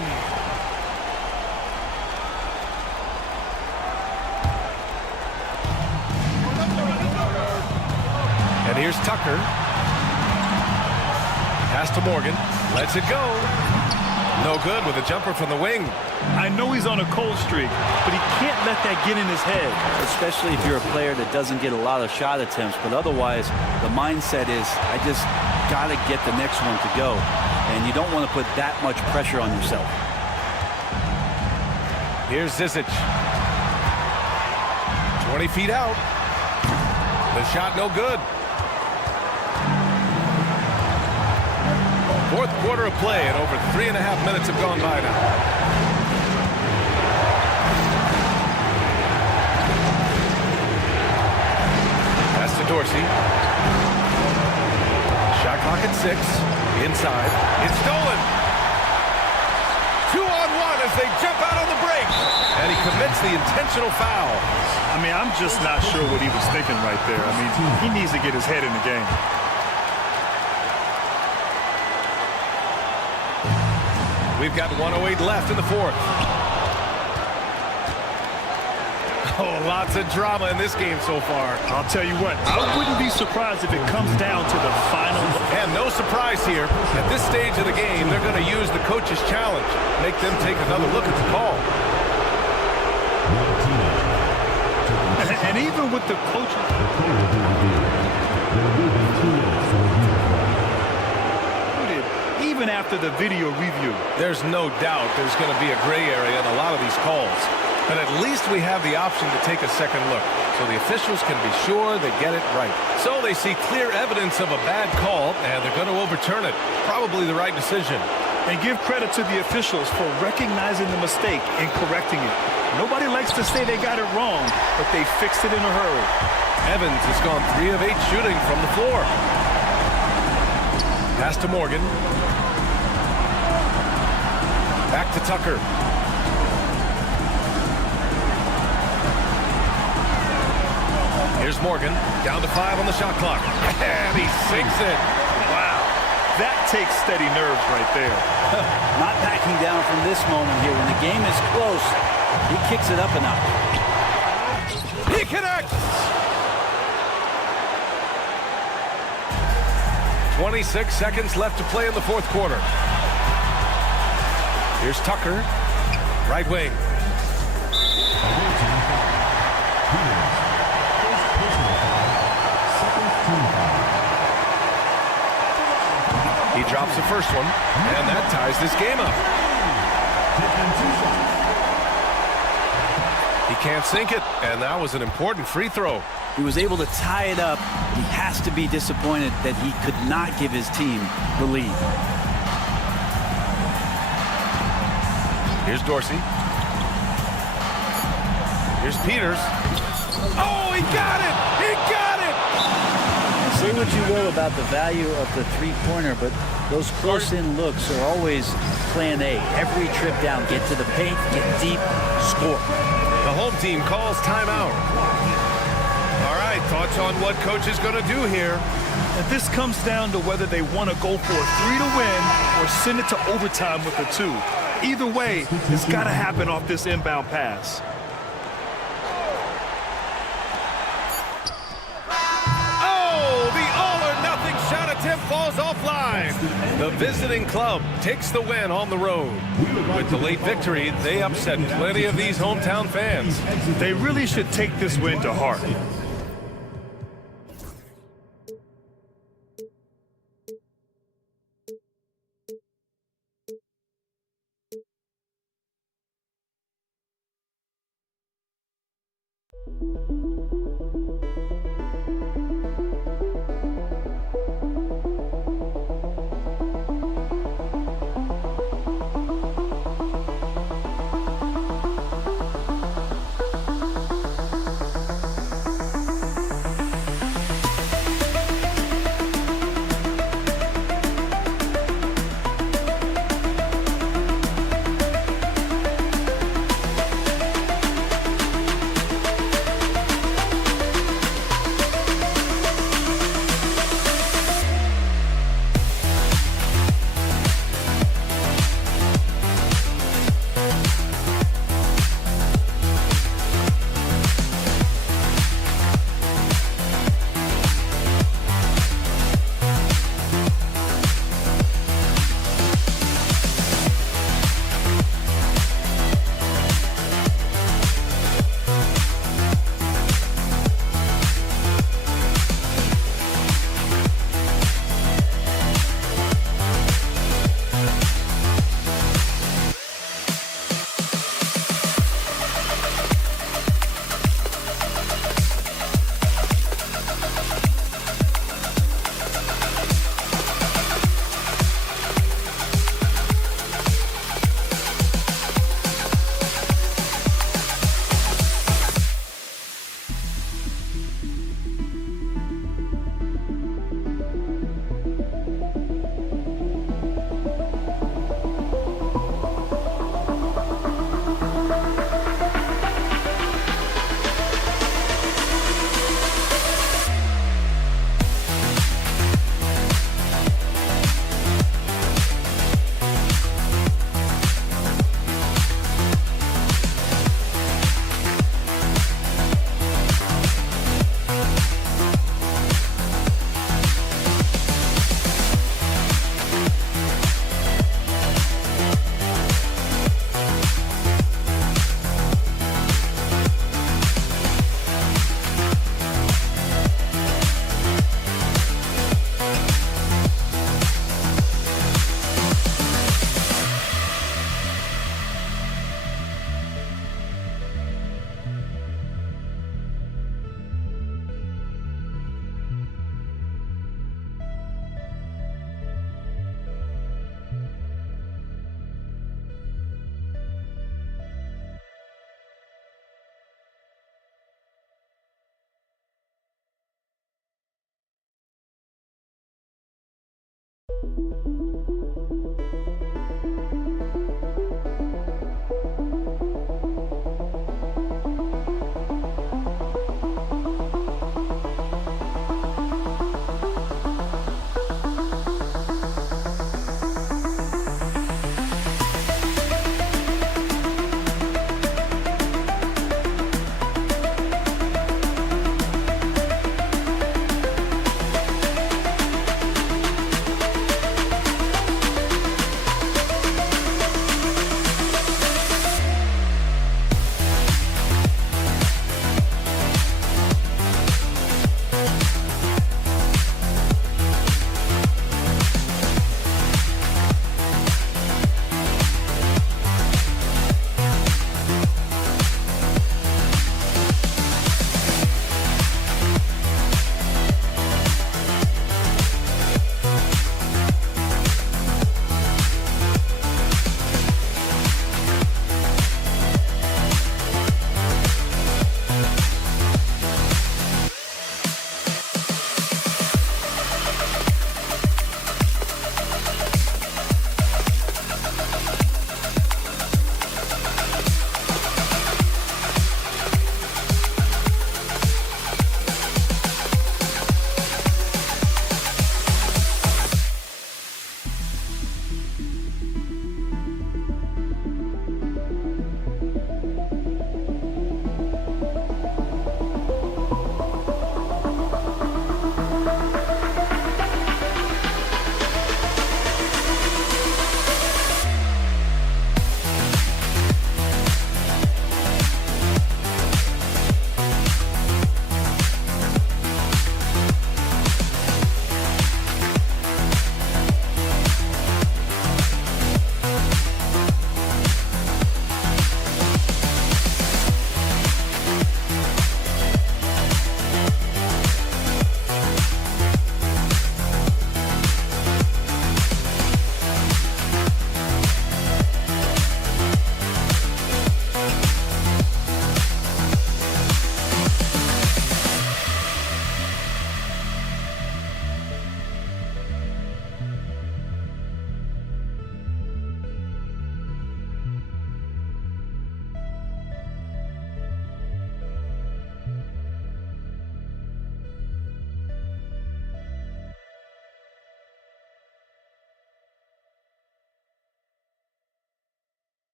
And here's Tucker. Pass to Morgan. Lets it go. No good with a jumper from the wing. I know he's on a cold streak, but he can't let that get in his head. Especially if you're a player that doesn't get a lot of shot attempts, but otherwise the mindset is, I just got to get the next one to go. And you don't want to put that much pressure on yourself. Here's Zizic. 20 feet out. The shot no good. Fourth quarter of play, and over 3.5 minutes have gone by now. Pass to Dorsey. Shot clock at 6. Inside. It's stolen. 2-on-1 as they jump out on the break. And he commits the intentional foul. I mean, I'm just not sure what he was thinking right there. I mean, he needs to get his head in the game. We've got 1:08 left in the fourth. Oh, lots of drama in this game so far. I'll tell you what, I wouldn't be surprised if it comes down to the final. And no surprise here. At this stage of the game, they're going to use the coach's challenge. Make them take another look at the call. And even with the coach's... Even after the video review. There's no doubt there's going to be a gray area in a lot of these calls. But at least we have the option to take a second look, so the officials can be sure they get it right. So they see clear evidence of a bad call, and they're going to overturn it. Probably the right decision. And give credit to the officials for recognizing the mistake and correcting it. Nobody likes to say they got it wrong, but they fixed it in a hurry. Evans has gone 3 of 8 shooting from the floor. Pass to Morgan. Back to Tucker. Here's Here's Morgan, down to 5 on the shot clock. And he sinks it. Wow. That takes steady nerves right there. Not backing down from this moment here. When the game is close, he kicks it up a notch. He connects! 26 seconds left to play in the fourth quarter. Here's Tucker, right wing. He drops the first one, and that ties this game up. He can't sink it, and that was an important free throw. He was able to tie it up. He has to be disappointed that he could not give his team the lead. Here's Dorsey. Here's Peters. Oh, he got it! He got it! Say what you will about the value of the three-pointer, but those close-in looks are always plan A. Every trip down, get to the paint, get deep, score. The home team calls timeout. All right, thoughts on what coach is going to do here? And this comes down to whether they want to go for a 3 to win or send it to overtime with a 2. Either way, it's got to happen off this inbound pass. Oh, the all-or-nothing shot attempt falls offline. The visiting club takes the win on the road. With the late victory, they upset plenty of these hometown fans. They really should take this win to heart.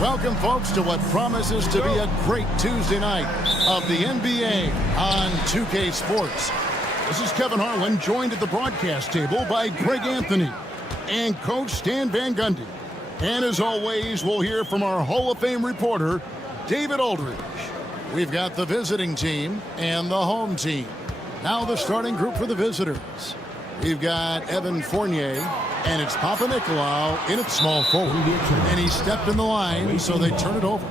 Welcome, folks, to what promises to be a great Tuesday night of the NBA on 2K Sports. This is Kevin Harlan, joined at the broadcast table by Greg Anthony and Coach Stan Van Gundy. And as always, we'll hear from our Hall of Fame reporter, David Aldridge. We've got the visiting team and the home team. Now the starting group for the visitors. We've got Evan Fournier, and it's Papa Nicolau in at small forward. And he stepped in the line, so they turn it over.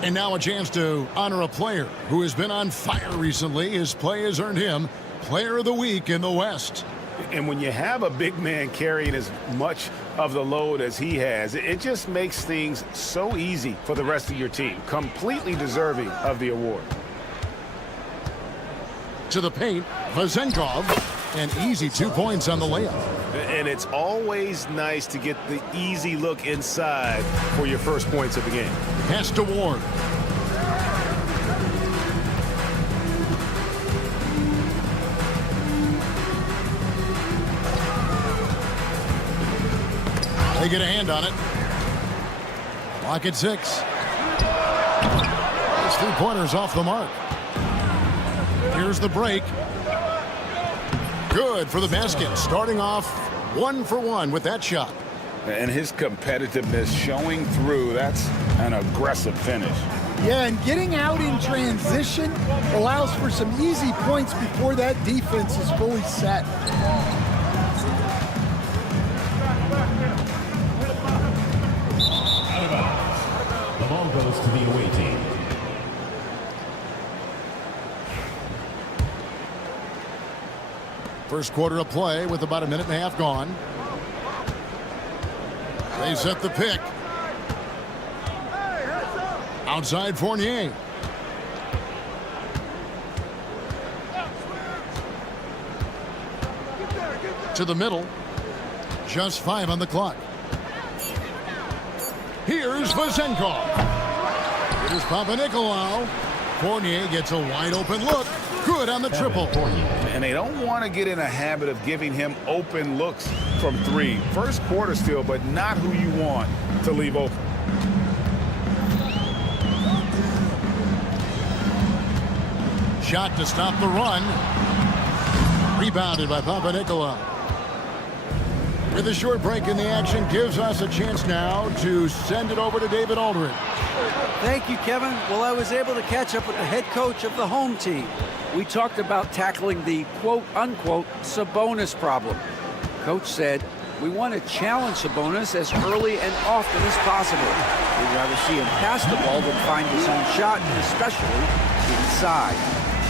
And now a chance to honor a player who has been on fire recently. His play has earned him Player of the Week in the West. And when you have a big man carrying as much of the load as he has, it just makes things so easy for the rest of your team. Completely deserving of the award. To the paint, Vazenkov, an easy 2 points on the layup. And it's always nice to get the easy look inside for your first points of the game. Pass to Ward. They get a hand on it. Lock at 6. Those 3-pointers off the mark. Here's the break. Good for the basket. Starting off 1 for 1 with that shot. And his competitiveness showing through. That's an aggressive finish. Yeah, and getting out in transition allows for some easy points before that defense is fully set. The ball goes to the away team. First quarter of play with about a minute and a half gone. They set the pick. Outside Fournier. To the middle. Just 5 on the clock. Here's Vazenkov. Here's Papanikolaou. Fournier gets a wide open look. Good on the triple. And they don't want to get in a habit of giving him open looks from 3. First quarter still, but not who you want to leave open. Shot to stop the run. Rebounded by Papanikolaou. With a short break in the action, gives us a chance now to send it over to David Aldridge. Thank you, Kevin. Well, I was able to catch up with the head coach of the home team. We talked about tackling the quote-unquote Sabonis problem. Coach said, we want to challenge Sabonis as early and often as possible. We'd rather see him pass the ball than find his own shot, especially inside.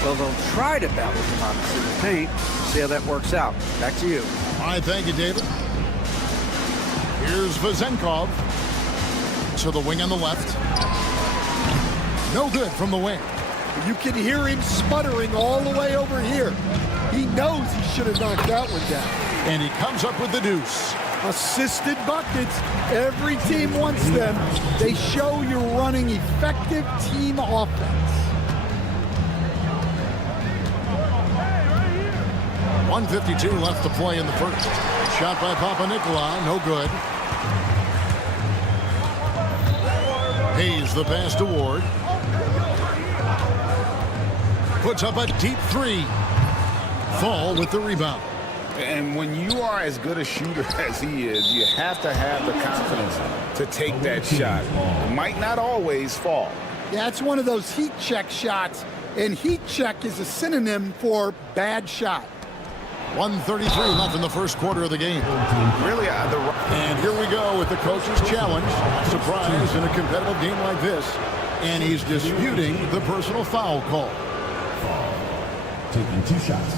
Well, they'll try to battle him on the paint. See how that works out. Back to you. All right, thank you, David. Here's Vazenkov. To the wing on the left. No good from the wing. You can hear him sputtering all the way over here. He knows he should have knocked that one down. And he comes up with the deuce. Assisted buckets. Every team wants them. They show you're running effective team offense. 1:52 left to play in the first. Shot by Papanikolaou, no good. Hayes the pass to Ward. Puts up a deep 3. Fall with the rebound. And when you are as good a shooter as he is, you have to have the confidence to take that shot. It might not always fall. Yeah, it's one of those heat check shots, and heat check is a synonym for bad shot. 1:33 left in the first quarter of the game. Really? And here we go with the coach's challenge. Surprise in a competitive game like this. And he's disputing the personal foul call. Taking 2 shots.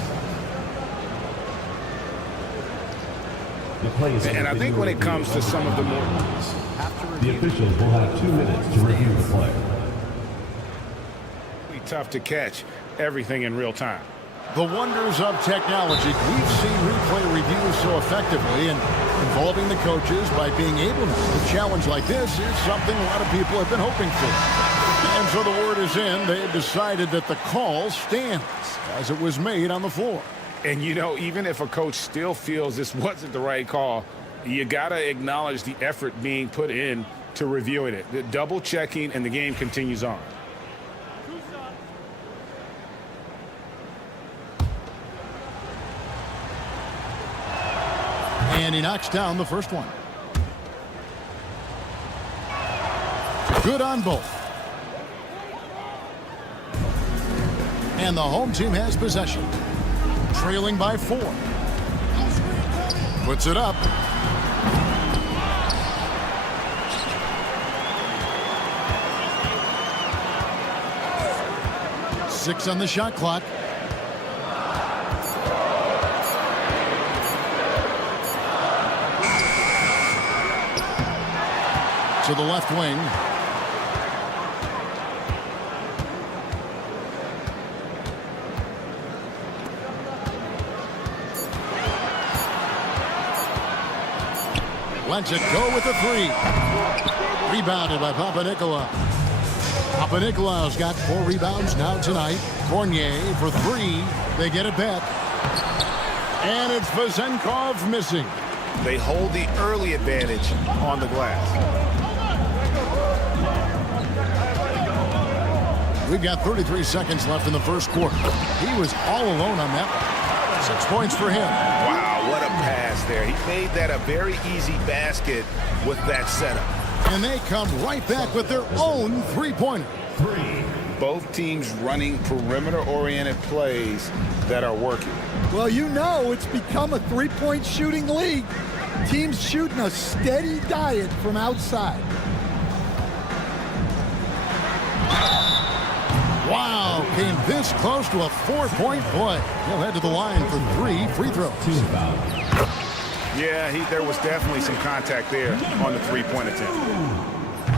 And I think when it comes to some of the more... The officials will have 2 minutes to review the play. Tough to catch everything in real time. The wonders of technology. We've seen replay reviews so effectively, and involving the coaches by being able to do a challenge like this is something a lot of people have been hoping for. And so the word is in. They have decided that the call stands as it was made on the floor. And, you know, even if a coach still feels this wasn't the right call, you got to acknowledge the effort being put in to reviewing it. The double checking, and the game continues on. And he knocks down the first one. Good on both. And the home team has possession. Trailing by 4. Puts it up. to the left wing. Lets it go with the three. Rebounded by Papanikolaou. Papanikolaou's got 4 rebounds now tonight. Fournier for 3. They get it back. And it's Vezenkov missing. They hold the early advantage on the glass. We've got 33 seconds left in the first quarter. He was all alone on that one. 6 points for him. Wow, what a pass there. He made that a very easy basket with that setup. And they come right back with their own three-pointer. Both teams running perimeter-oriented plays that are working. Well, you know it's become a three-point shooting league. Teams shooting a steady diet from outside. Wow, came this close to a 4-point play. He'll head to the line for 3 free throws. Yeah, there was definitely some contact there on the three-point attempt.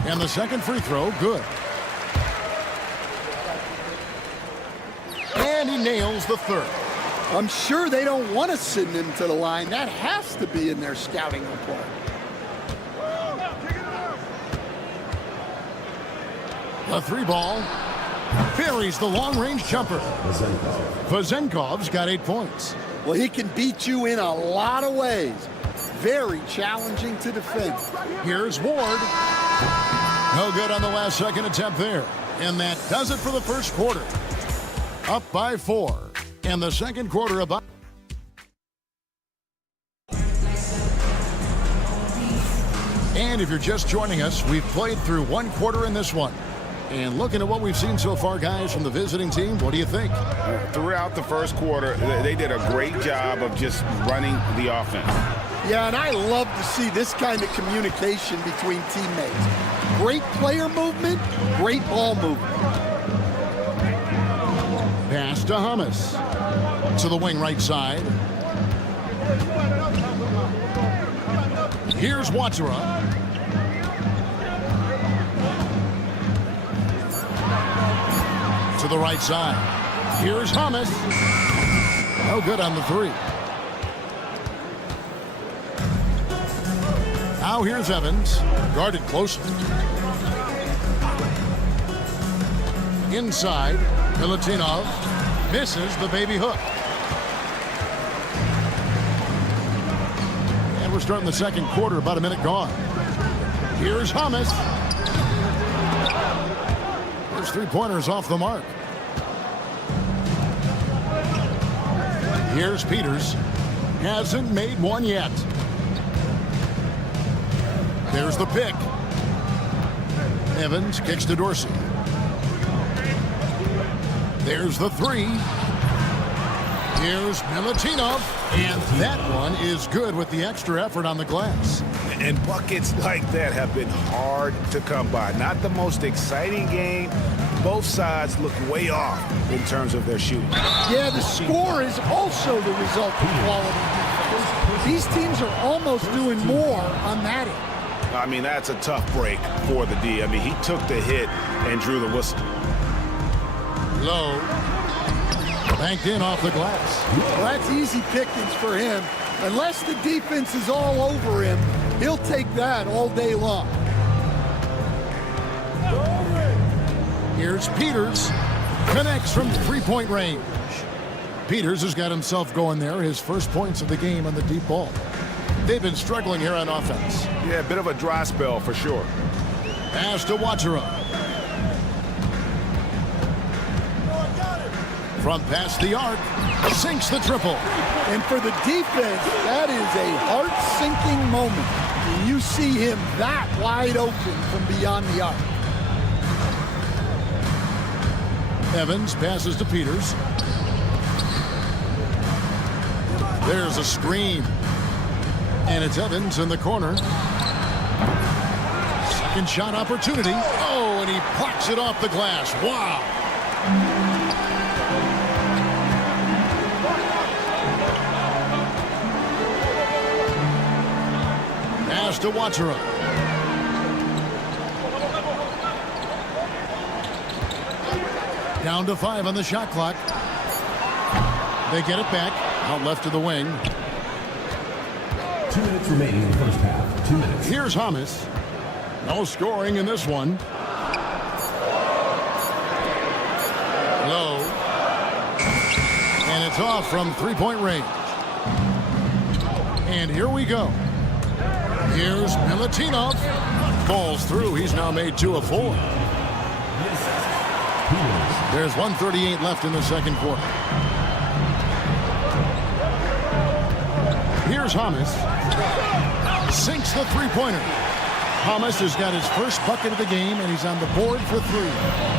And the second free throw, good. And he nails the third. I'm sure they don't want to send him to the line. That has to be in their scouting report. The 3-ball buries the long-range jumper. Vezenkov's got 8 points. Well, he can beat you in a lot of ways. Very challenging to defend. Here's Ward. No good on the last second attempt there. And that does it for the first quarter. Up by 4. And the second quarter about. And if you're just joining us, we've played through 1 quarter in this one. And looking at what we've seen so far, guys, from the visiting team, what do you think? Throughout the first quarter, they did a great job of just running the offense. Yeah, and I love to see this kind of communication between teammates. Great player movement, great ball movement. Pass to Hummus. To the wing right side. Here's Watsura. To the right side. Here's Hummus. No good on the 3. Now here's Evans. Guarded closely. Inside. Milutinov misses the baby hook. And we're starting the second quarter, about a minute gone. Here's Hummus. His 3-pointers off the mark. Here's Peters. Hasn't made one yet. There's the pick. Evans kicks to Dorsey. There's the 3. Here's Milutinov. And that one is good with the extra effort on the glass. And buckets like that have been hard to come by. Not the most exciting game. Both sides look way off in terms of their shooting. Yeah, the score is also the result of quality defense. These teams are almost doing more on that end. I mean, that's a tough break for the D. I mean, he took the hit and drew the whistle. Low. Banked in off the glass. Well, that's easy pickings for him. Unless the defense is all over him, he'll take that all day long. Here's Peters. Connects from 3-point range. Peters has got himself going there. His first points of the game on the deep ball. They've been struggling here on offense. Yeah, a bit of a dry spell for sure. Pass to Watsura. From past the arc, sinks the triple. And for the defense, that is a heart-sinking moment when you see him that wide open from beyond the arc. Evans passes to Peters. There's a screen. And it's Evans in the corner. Second shot opportunity. Oh, and he blocks it off the glass. Wow. Pass to Watsura. Down to 5 on the shot clock. They get it back. Out left to the wing. 2 minutes remaining in the first half. 2 minutes. Here's Hamas. No scoring in this one. Low. And it's off from three-point range. And here we go. Here's Milutinov. Falls through. He's now made 2 of 4. There's 1:38 left in the second quarter. Here's Hamas. Sinks the three-pointer. Hamas has got his first bucket of the game, and he's on the board for 3.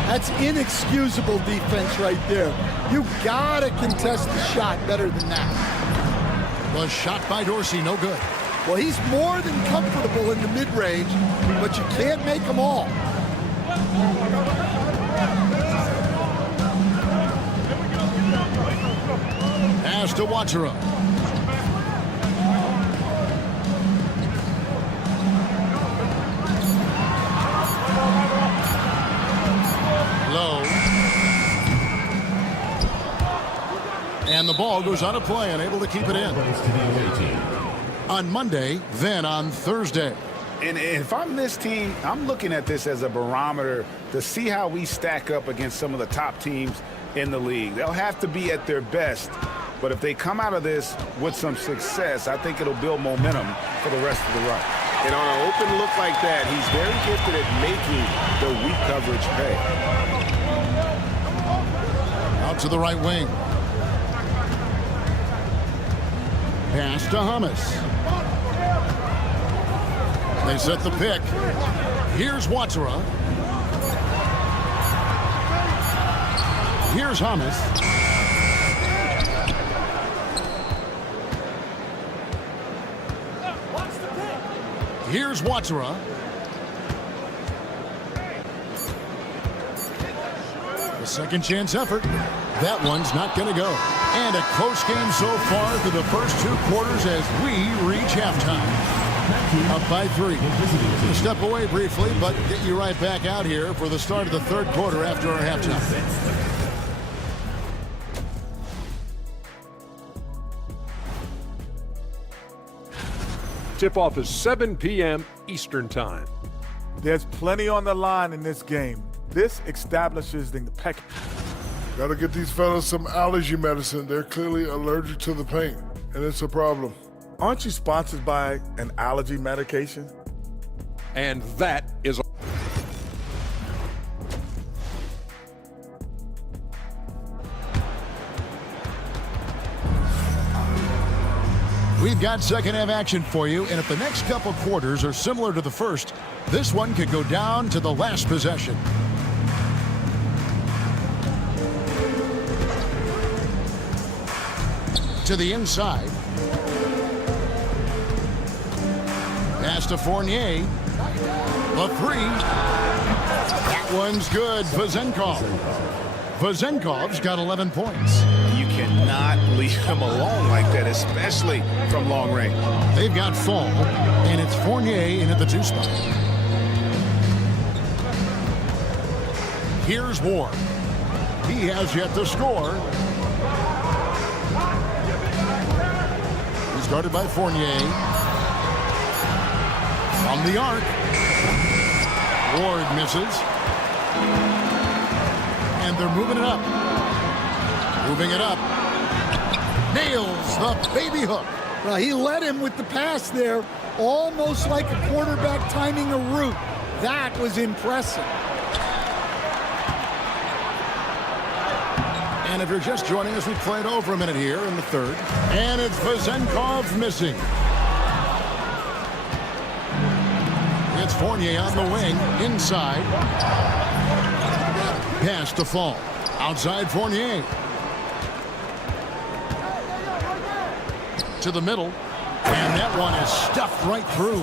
That's inexcusable defense right there. You gotta contest the shot better than that. Was shot by Dorsey, no good. Well, he's more than comfortable in the mid-range, but you can't make them all. Pass to Watsura. Low. And the ball goes out of play, unable to keep it in. On Monday, then on Thursday. And if I'm this team, I'm looking at this as a barometer to see how we stack up against some of the top teams in the league. They'll have to be at their best, but if they come out of this with some success, I think it'll build momentum for the rest of the run. And on an open look like that, he's very gifted at making the weak coverage pay. Out to the right wing. Pass to Hamas. They set the pick. Here's Watsura. Here's Hamas. Here's Watsura. The second chance effort. That one's not going to go. And a close game so far through the first 2 quarters as we reach halftime. Up by 3. We'll step away briefly, but get you right back out here for the start of the third quarter after our halftime. Tip-off is 7 p.m. Eastern Time. There's plenty on the line in this game. This establishes the peck. Gotta get these fellas some allergy medicine. They're clearly allergic to the paint, and it's a problem. Aren't you sponsored by an allergy medication? And that is... We've got second half action for you, and if the next couple quarters are similar to the first, this one could go down to the last possession. To the inside. Pass to Fournier. The 3. That one's good. Vazenkov's got 11 points. You cannot leave him alone like that, especially from long range. They've got Fall, and it's Fournier in at the 2 spot. Here's Ward. He has yet to score. He's guarded by Fournier. From the arc. Ward misses. And they're moving it up. Moving it up. Nails the baby hook. Well, he led him with the pass there, almost like a quarterback timing a route. That was impressive. And if you're just joining us, we played over a minute here in the third. And it's Vazenkov missing. It's Fournier on the wing, inside. Pass to Fall. Outside Fournier. To the middle. And that one is stuffed right through.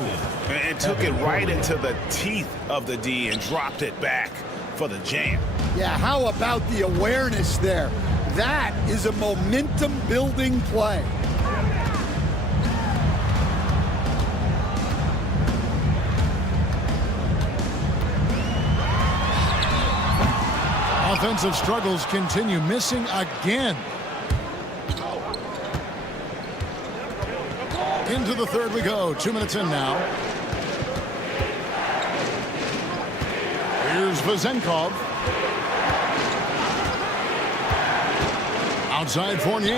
And took it right into the teeth of the D and dropped it back for the jam. Yeah, how about the awareness there? That is a momentum-building play. offensive struggles continue, missing again. Into the third we go. 2 minutes in now. Here's Vazenkov. Outside Fournier.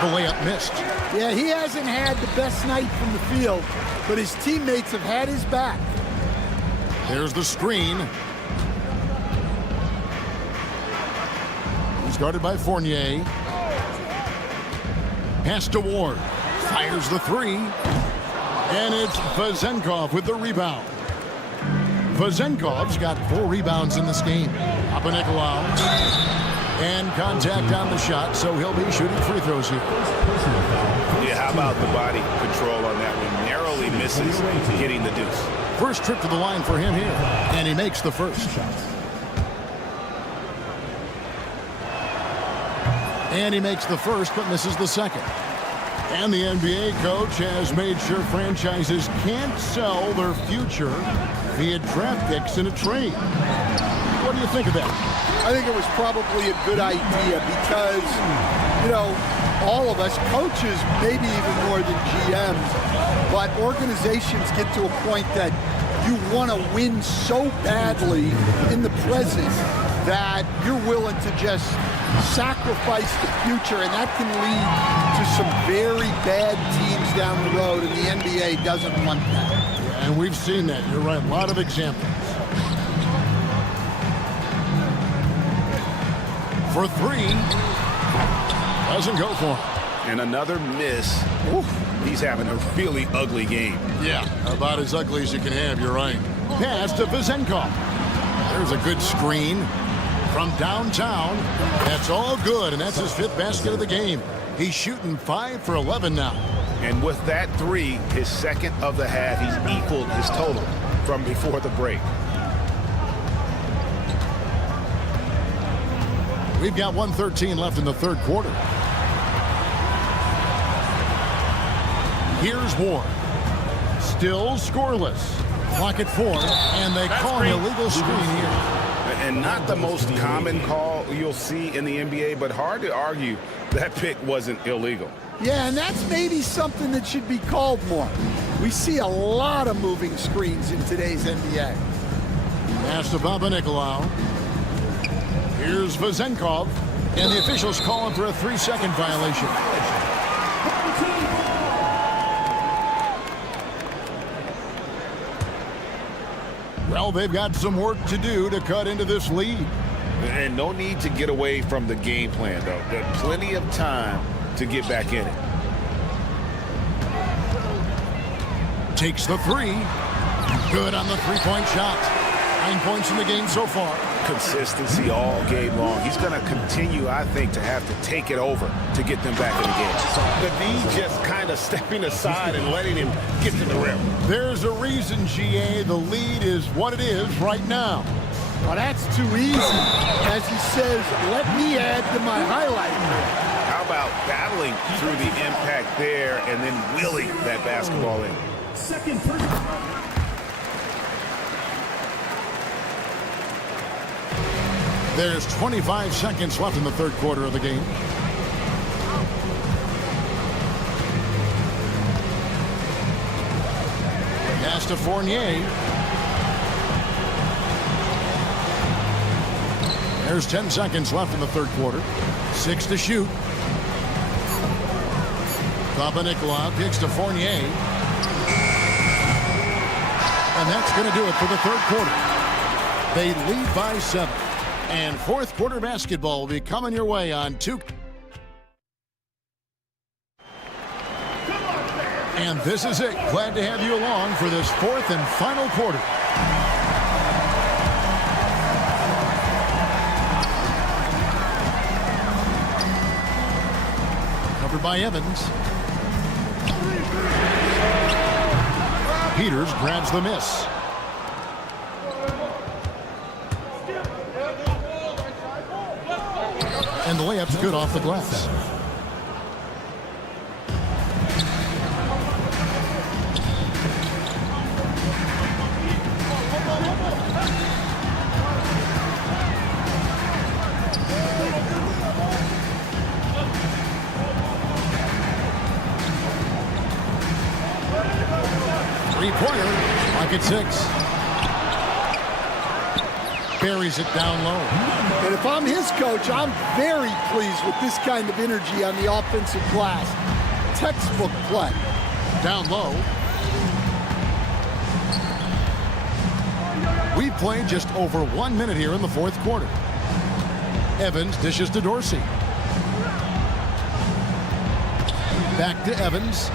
The layup missed. Yeah, he hasn't had the best night from the field, but his teammates have had his back. There's the screen. He's guarded by Fournier. Pass to Ward. Fires the three. And it's Vazenkov with the rebound. Vazenkov's got 4 rebounds in this game. Papanikolaou. And contact on the shot, so he'll be shooting free throws here. Yeah, how about the body control on that one? Narrowly misses getting the deuce. First trip to the line for him here, and he makes the first. And he makes the first, but misses the second. And the NBA coach has made sure franchises can't sell their future via draft picks in a trade. What do you think of that? I think it was probably a good idea because, you know, all of us, coaches, maybe even more than GMs, but organizations get to a point that you want to win so badly in the present that you're willing to just sacrifice the future, and that can lead to some very bad teams down the road, and the NBA doesn't want that. Yeah, and we've seen that. You're right. A lot of examples. For 3. Doesn't go for him. And another miss. Oof, he's having a really ugly game. Yeah, about as ugly as you can have. You're right. Pass to Vazenkov. There's a good screen from downtown. That's all good, and that's his 5th basket of the game. He's shooting 5 for 11 now. And with that 3, his second of the half, he's equaled his total from before the break. We've got 1:13 left in the third quarter. Here's Ward. Still scoreless. Clock at 4, and they call an illegal screen here. And not the most common call you'll see in the NBA, but hard to argue that pick wasn't illegal. Yeah, and that's maybe something that should be called more. We see a lot of moving screens in today's NBA. Pass to Papanikolaou. Here's Vazenkov, and the officials call him for a 3-second violation. Well, they've got some work to do to cut into this lead. And no need to get away from the game plan, though. There's plenty of time to get back in it. Takes the 3. Good on the 3-point shot. 9 points in the game so far. Consistency all game long. He's going to continue, I think, to have to take it over to get them back in the game. The D just kind of stepping aside and letting him get to the rim. There's a reason, GA, the lead is what it is right now. Well, that's too easy. As he says, let me add to my highlight reel. How about battling through the impact there and then willing that basketball in? Second person. There's 25 seconds left in the third quarter of the game. Pass to Fournier. There's 10 seconds left in the third quarter. 6 to shoot. Papanikolaou kicks to Fournier. And that's going to do it for the third quarter. They lead by 7. And fourth quarter basketball will be coming your way on 2. And this is it. Glad to have you along for this fourth and final quarter. Covered by Evans. Peters grabs the miss. And the layup's good off the glass. Three-pointer, bucket 6. Buries it down low. And if I'm his coach, I'm very pleased with this kind of energy on the offensive glass. Textbook play. Down low. We've played just over 1 minute here in the fourth quarter. Evans dishes to Dorsey. Back to Evans.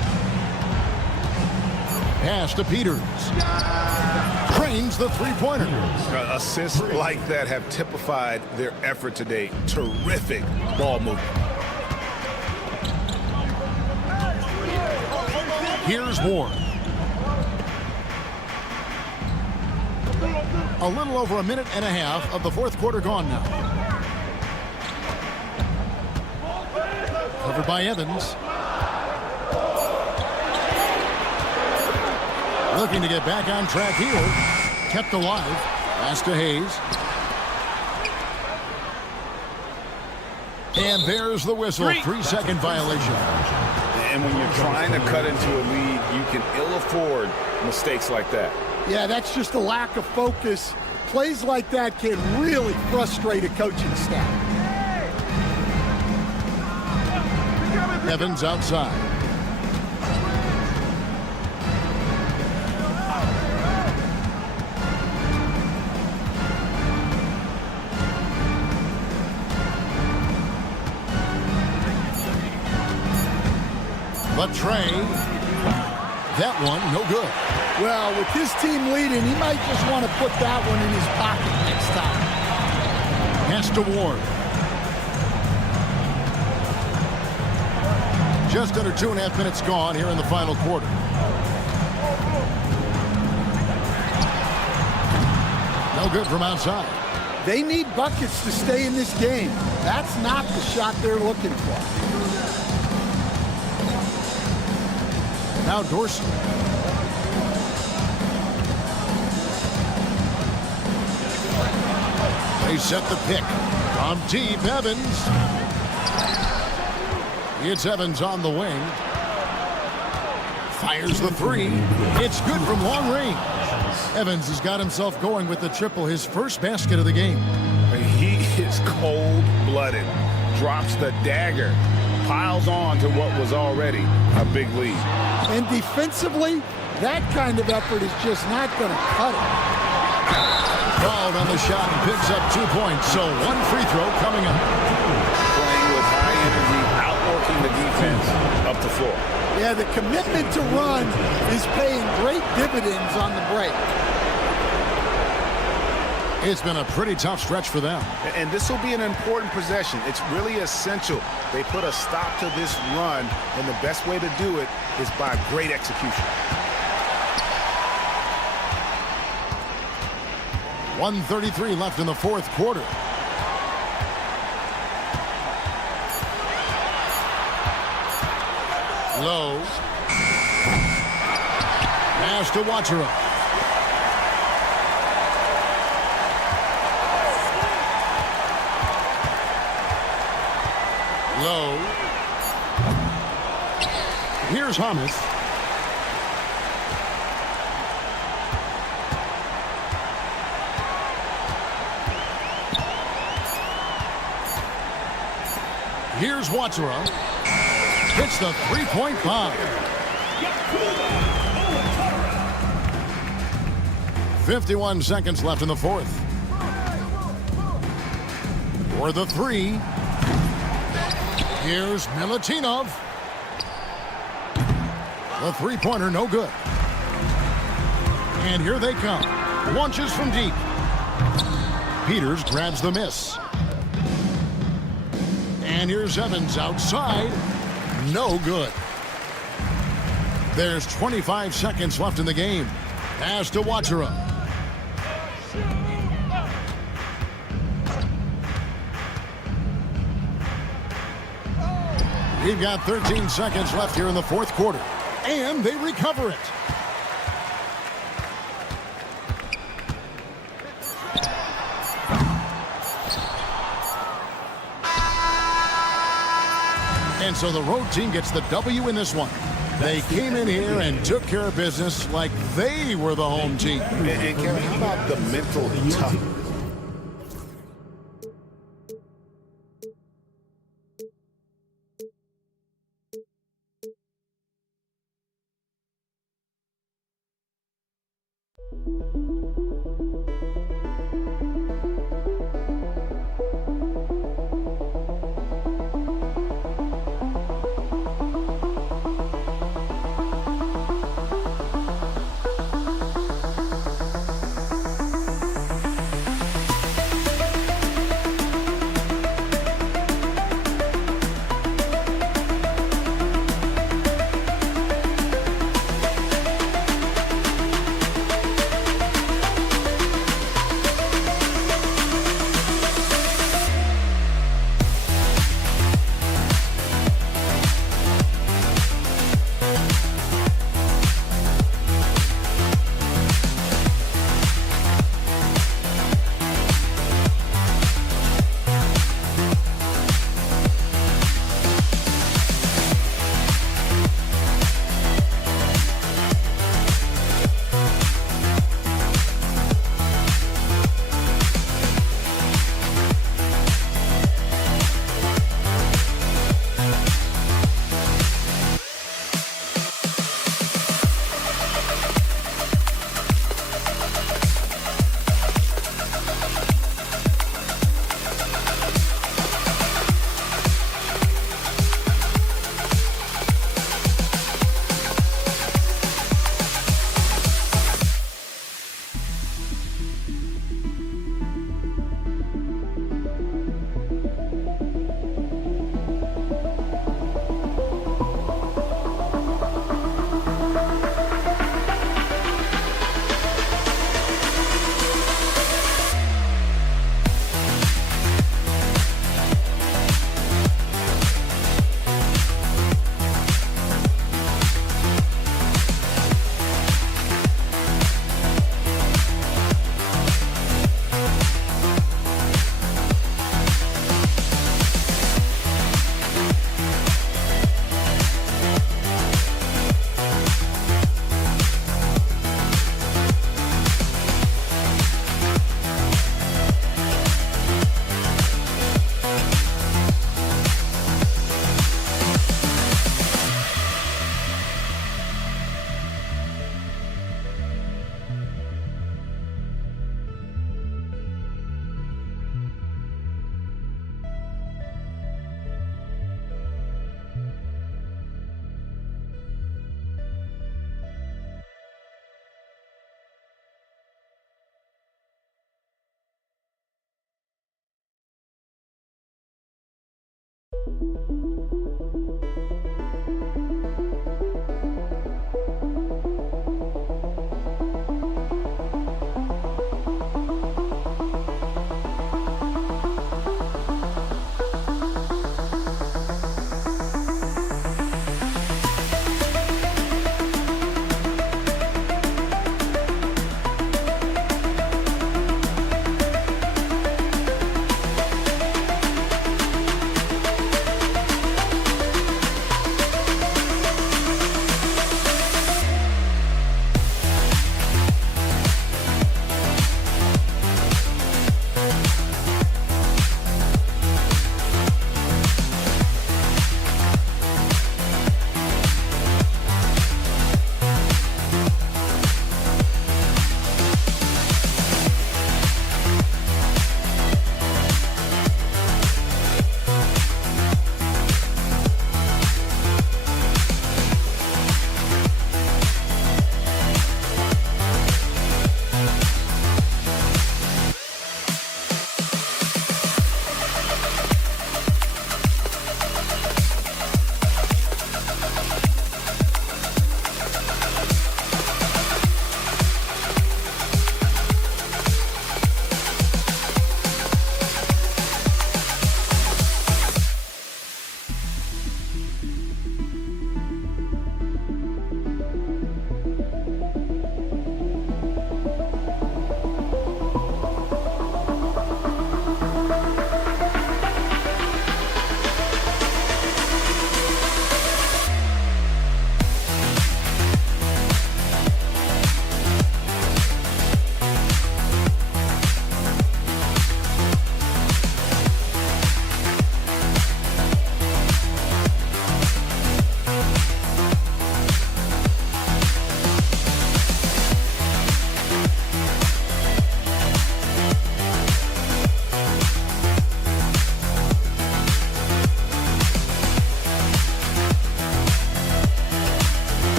Pass to Peters. Drains the three-pointer. Assists like that have typified their effort today. Terrific ball movement. Here's Ward. A little over a minute and a half of the fourth quarter gone now. Covered by Evans. Looking to get back on track here. Kept alive. Pass to Hayes. And there's the whistle. 3-second violation. And when you're trying to cut into a lead, you can ill afford mistakes like that. Yeah, that's just a lack of focus. Plays like that can really frustrate a coaching staff. Evans outside. Trey. That one, no good. Well, with his team leading, he might just want to put that one in his pocket next time. Pass to Ward. Just under 2.5 minutes gone here in the final quarter. No good from outside. They need buckets to stay in this game. That's not the shot they're looking for. Now Dorsey. They set the pick. From deep, Evans. It's Evans on the wing. Fires the three. It's good from long range. Evans has got himself going with the triple, his first basket of the game. He is cold-blooded. Drops the dagger. Piles on to what was already a big lead. And defensively, that kind of effort is just not going to cut it. Fouled on the shot and picks up 2 points. So one free throw coming up. Playing with high energy, outworking the defense up the floor. Yeah, the commitment to run is paying great dividends on the break. It's been a pretty tough stretch for them. And this will be an important possession. It's really essential. They put a stop to this run, and the best way to do it is by great execution. 1:33 left in the fourth quarter. Low. Pass to Watchera. Low. Here's Hamas. Here's Watchera. Hits the three-point bomb. 51 seconds left in the fourth. For the three. Here's Milutinov. The three-pointer, no good. And here they come. Launches from deep. Peters grabs the miss. And here's Evans outside. No good. There's 25 seconds left in the game. Pass to Watchera. We've got 13 seconds left here in the fourth quarter. And they recover it. And so the road team gets the W in this one. They came in here and took care of business like they were the home team. And Kevin, how about the mental toughness?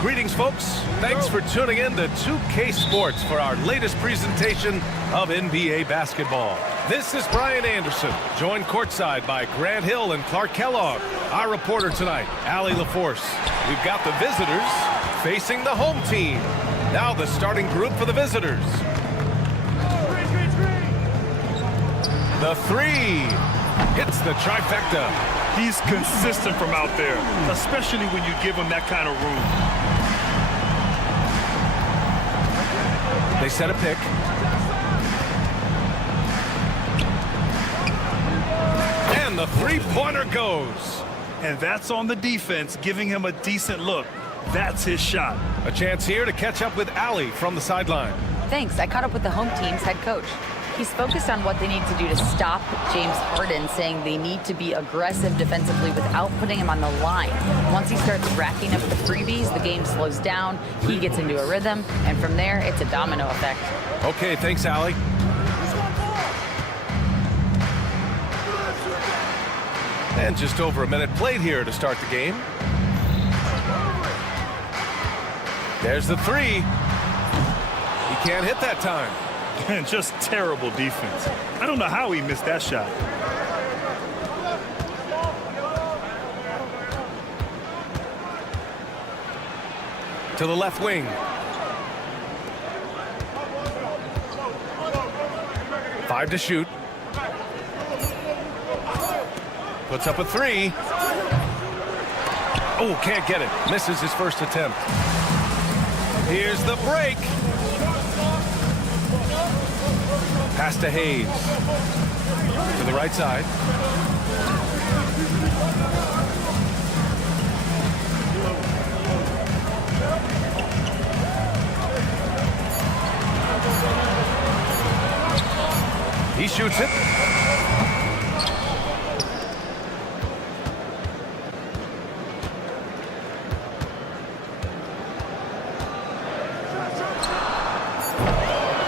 Greetings, folks. Thanks for tuning in to 2K Sports for our latest presentation of NBA basketball. This is Brian Anderson, joined courtside by Grant Hill and Clark Kellogg. Our reporter tonight, Allie LaForce. We've got the visitors facing the home team. Now the starting group for the visitors. The three hits the trifecta. He's consistent from out there, especially when you give him that kind of room. They set a pick. And the three-pointer goes. And that's on the defense, giving him a decent look. That's his shot. A chance here to catch up with Allie from the sideline. Thanks. I caught up with the home team's head coach. He's focused on what they need to do to stop James Harden, saying they need to be aggressive defensively without putting him on the line. Once he starts racking up the freebies, the game slows down, he gets into a rhythm, and from there, it's a domino effect. Okay, thanks, Allie. And just over a minute played here to start the game. There's the three. He can't hit that time. And just terrible defense. I don't know how he missed that shot. To the left wing. Five to shoot. Puts up a three. Oh, can't get it. Misses his first attempt. Here's the break. Pass to Hayes. To the right side. He shoots it.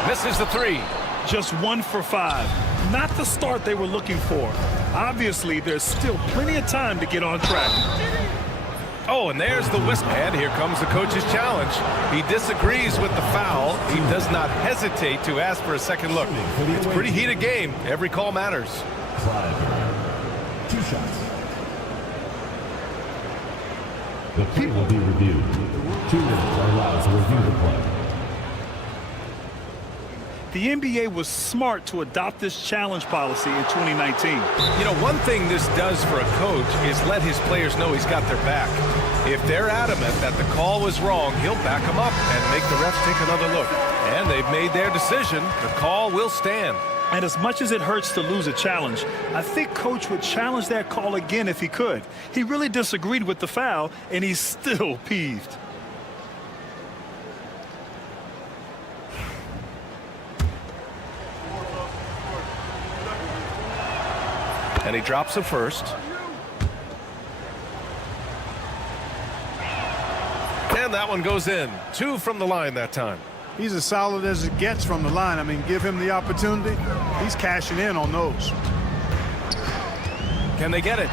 Misses the three. Just 1 for 5. Not the start they were looking for. Obviously, there's still plenty of time to get on track. Oh, and there's the whistle. And here comes the coach's challenge. He disagrees with the foul. He does not hesitate to ask for a second look. It's a pretty heated game. Every call matters. 2 shots. The play will be reviewed. 2 minutes are allowed to review the play. The NBA was smart to adopt this challenge policy in 2019. You know, one thing this does for a coach is let his players know he's got their back. If they're adamant that the call was wrong, he'll back them up and make the refs take another look. And they've made their decision. The call will stand. And as much as it hurts to lose a challenge, I think Coach would challenge that call again if he could. He really disagreed with the foul, and he's still peeved. And he drops a first. And that one goes in. 2 from the line that time. He's as solid as it gets from the line. I mean, give him the opportunity. He's cashing in on those. Can they get it?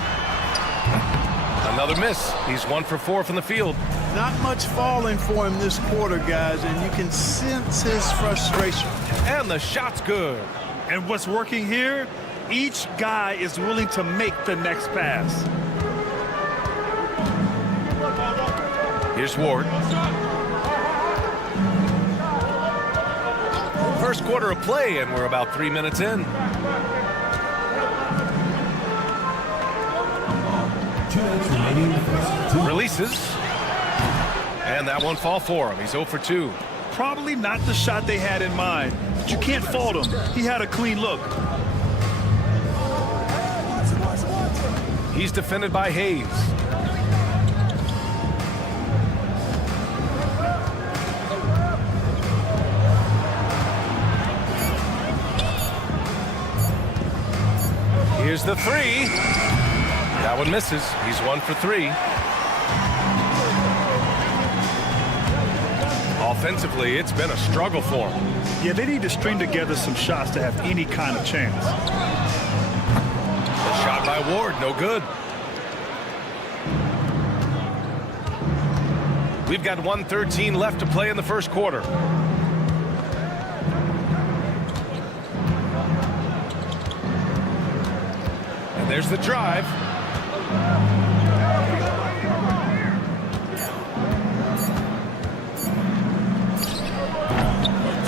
Another miss. He's 1 for 4 from the field. Not much falling for him this quarter, guys, and you can sense his frustration. And the shot's good. And what's working here? Each guy is willing to make the next pass. Here's Ward. First quarter of play, and we're about 3 minutes in. 2 minutes remaining. Releases. And that won't fall for him. He's 0 for 2. Probably not the shot they had in mind, but you can't fault him. He had a clean look. He's defended by Hayes. Here's the three. That one misses. He's 1 for 3. Offensively, it's been a struggle for him. Yeah, they need to string together some shots to have any kind of chance. Shot by Ward, no good. We've got 1:13 left to play in the first quarter. And there's the drive.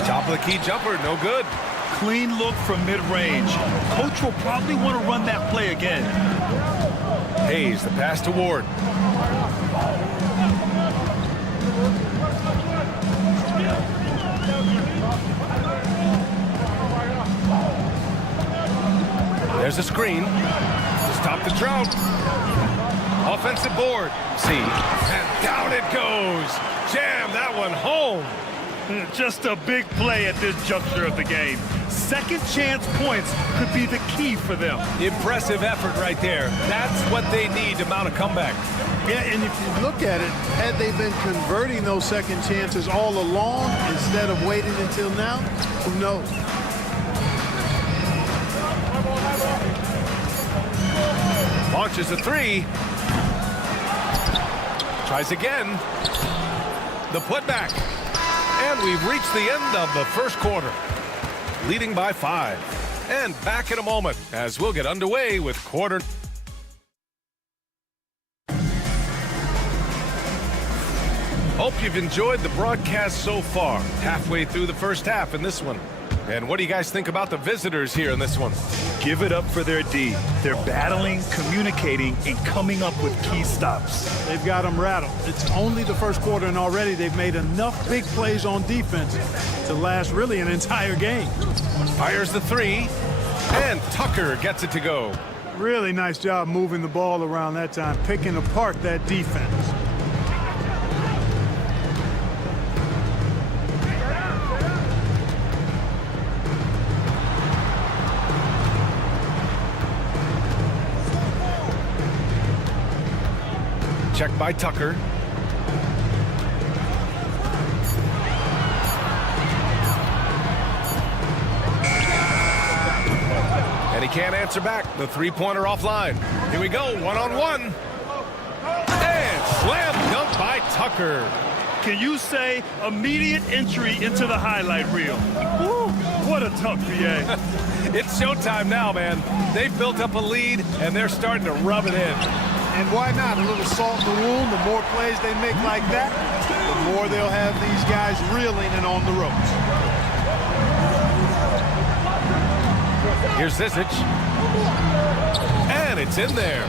Top of the key jumper, no good. Clean look from mid-range. Coach will probably want to run that play again. Hayes, the pass to Ward. There's a screen. Stop the drought. Offensive board. See. And down it goes. Jam that one home. Just a big play at this juncture of the game. Second chance points could be the key for them. Impressive effort right there. That's what they need to mount a comeback. Yeah, and if you look at it, had they been converting those second chances all along instead of waiting until now, who knows? launches a three. Tries again. The putback. And we've reached the end of the first quarter. Leading by 5. And back in a moment as we'll get underway with quarter. Hope you've enjoyed the broadcast so far. Halfway through the first half in this one. And what do you guys think about the visitors here in this one? Give it up for their D. They're battling, communicating, and coming up with key stops. They've got them rattled. It's only the first quarter, and already they've made enough big plays on defense to last really an entire game. Fires the three, and Tucker gets it to go. Really nice job moving the ball around that time, picking apart that defense. Check by Tucker. And he can't answer back. The three-pointer offline. Here we go, one-on-one. And slam dunk by Tucker. Can you say immediate entry into the highlight reel? Woo, what a dunk, BA. It's showtime now, man. They've built up a lead, and they're starting to rub it in. And why not? A little salt in the wound. The more plays they make like that, the more they'll have these guys reeling and on the ropes. Here's Zizic. And it's in there.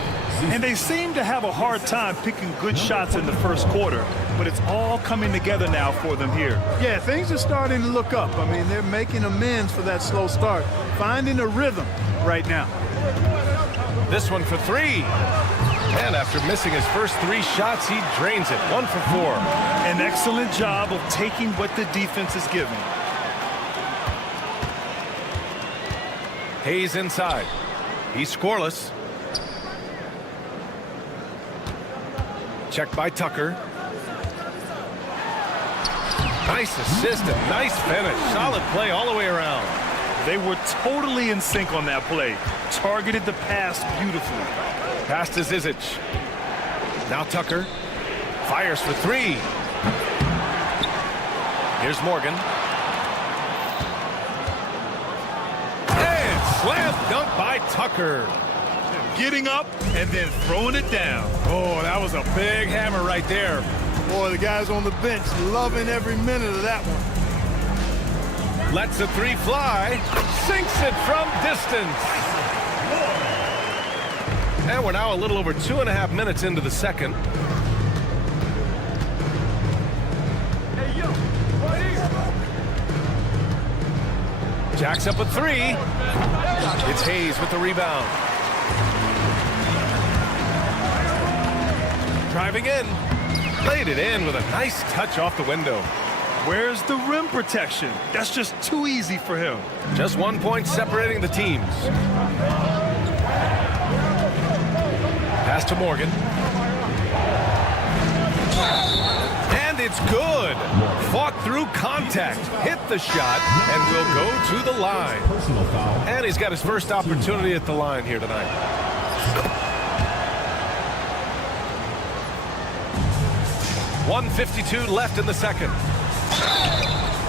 And they seem to have a hard time picking good shots in the first quarter, but it's all coming together now for them here. Yeah, things are starting to look up. I mean, they're making amends for that slow start, finding a rhythm right now. This one for three. And after missing his first 3 shots, he drains it. 1 for 4. An excellent job of taking what the defense is giving. Hayes inside. He's scoreless. Check by Tucker. Nice assist and nice finish. Solid play all the way around. They were totally in sync on that play. Targeted the pass beautifully. Pass to Zizic. Now Tucker fires for 3. Here's Morgan. And slam dunk by Tucker. Getting up and then throwing it down. Oh, that was a big hammer right there. Boy, the guys on the bench loving every minute of that one. Lets the 3 fly. Sinks it from distance. And we're now a little over 2.5 minutes into the second. Jacks up a 3. It's Hayes with the rebound. Driving in. Laid it in with a nice touch off the window. Where's the rim protection? That's just too easy for him. Just 1 point separating the teams. Pass to Morgan. And it's good. Fought through contact. Hit the shot and will go to the line. And he's got his first opportunity at the line here tonight. .152 left in the second.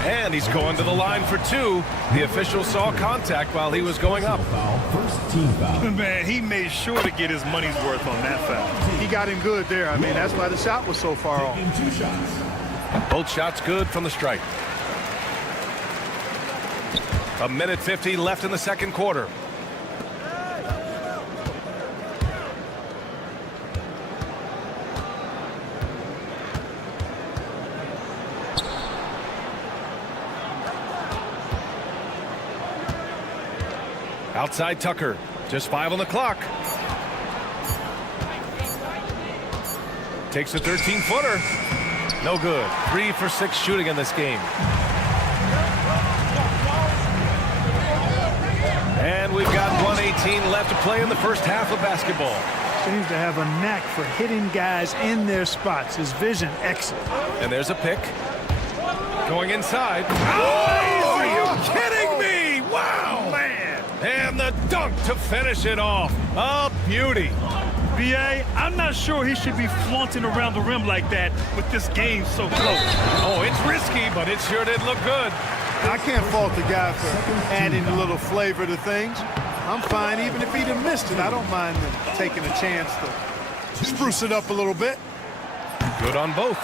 And he's going to the line for 2. The official saw contact while he was going up. Man, he made sure to get his money's worth on that foul. He got him good there. I mean, that's why the shot was so far off. Both shots good from the strike. 1:50 left in the second quarter. Outside Tucker, just 5 on the clock. Takes a 13-footer. No good. 3 for 6 shooting in this game. And we've got 1:18 left to play in the first half of basketball. Seems to have a knack for hitting guys in their spots. His vision excellent. And there's a pick. Going inside. Oh, are you kidding me? Wow, man. And the dunk to finish it off. A beauty. B.A., I'm not sure he should be flaunting around the rim like that with this game so close. Oh, it's risky, but it sure did look good. I can't fault the guy for adding a little flavor to things. I'm fine even if he'd have missed it. I don't mind him taking a chance to spruce it up a little bit. Good on both.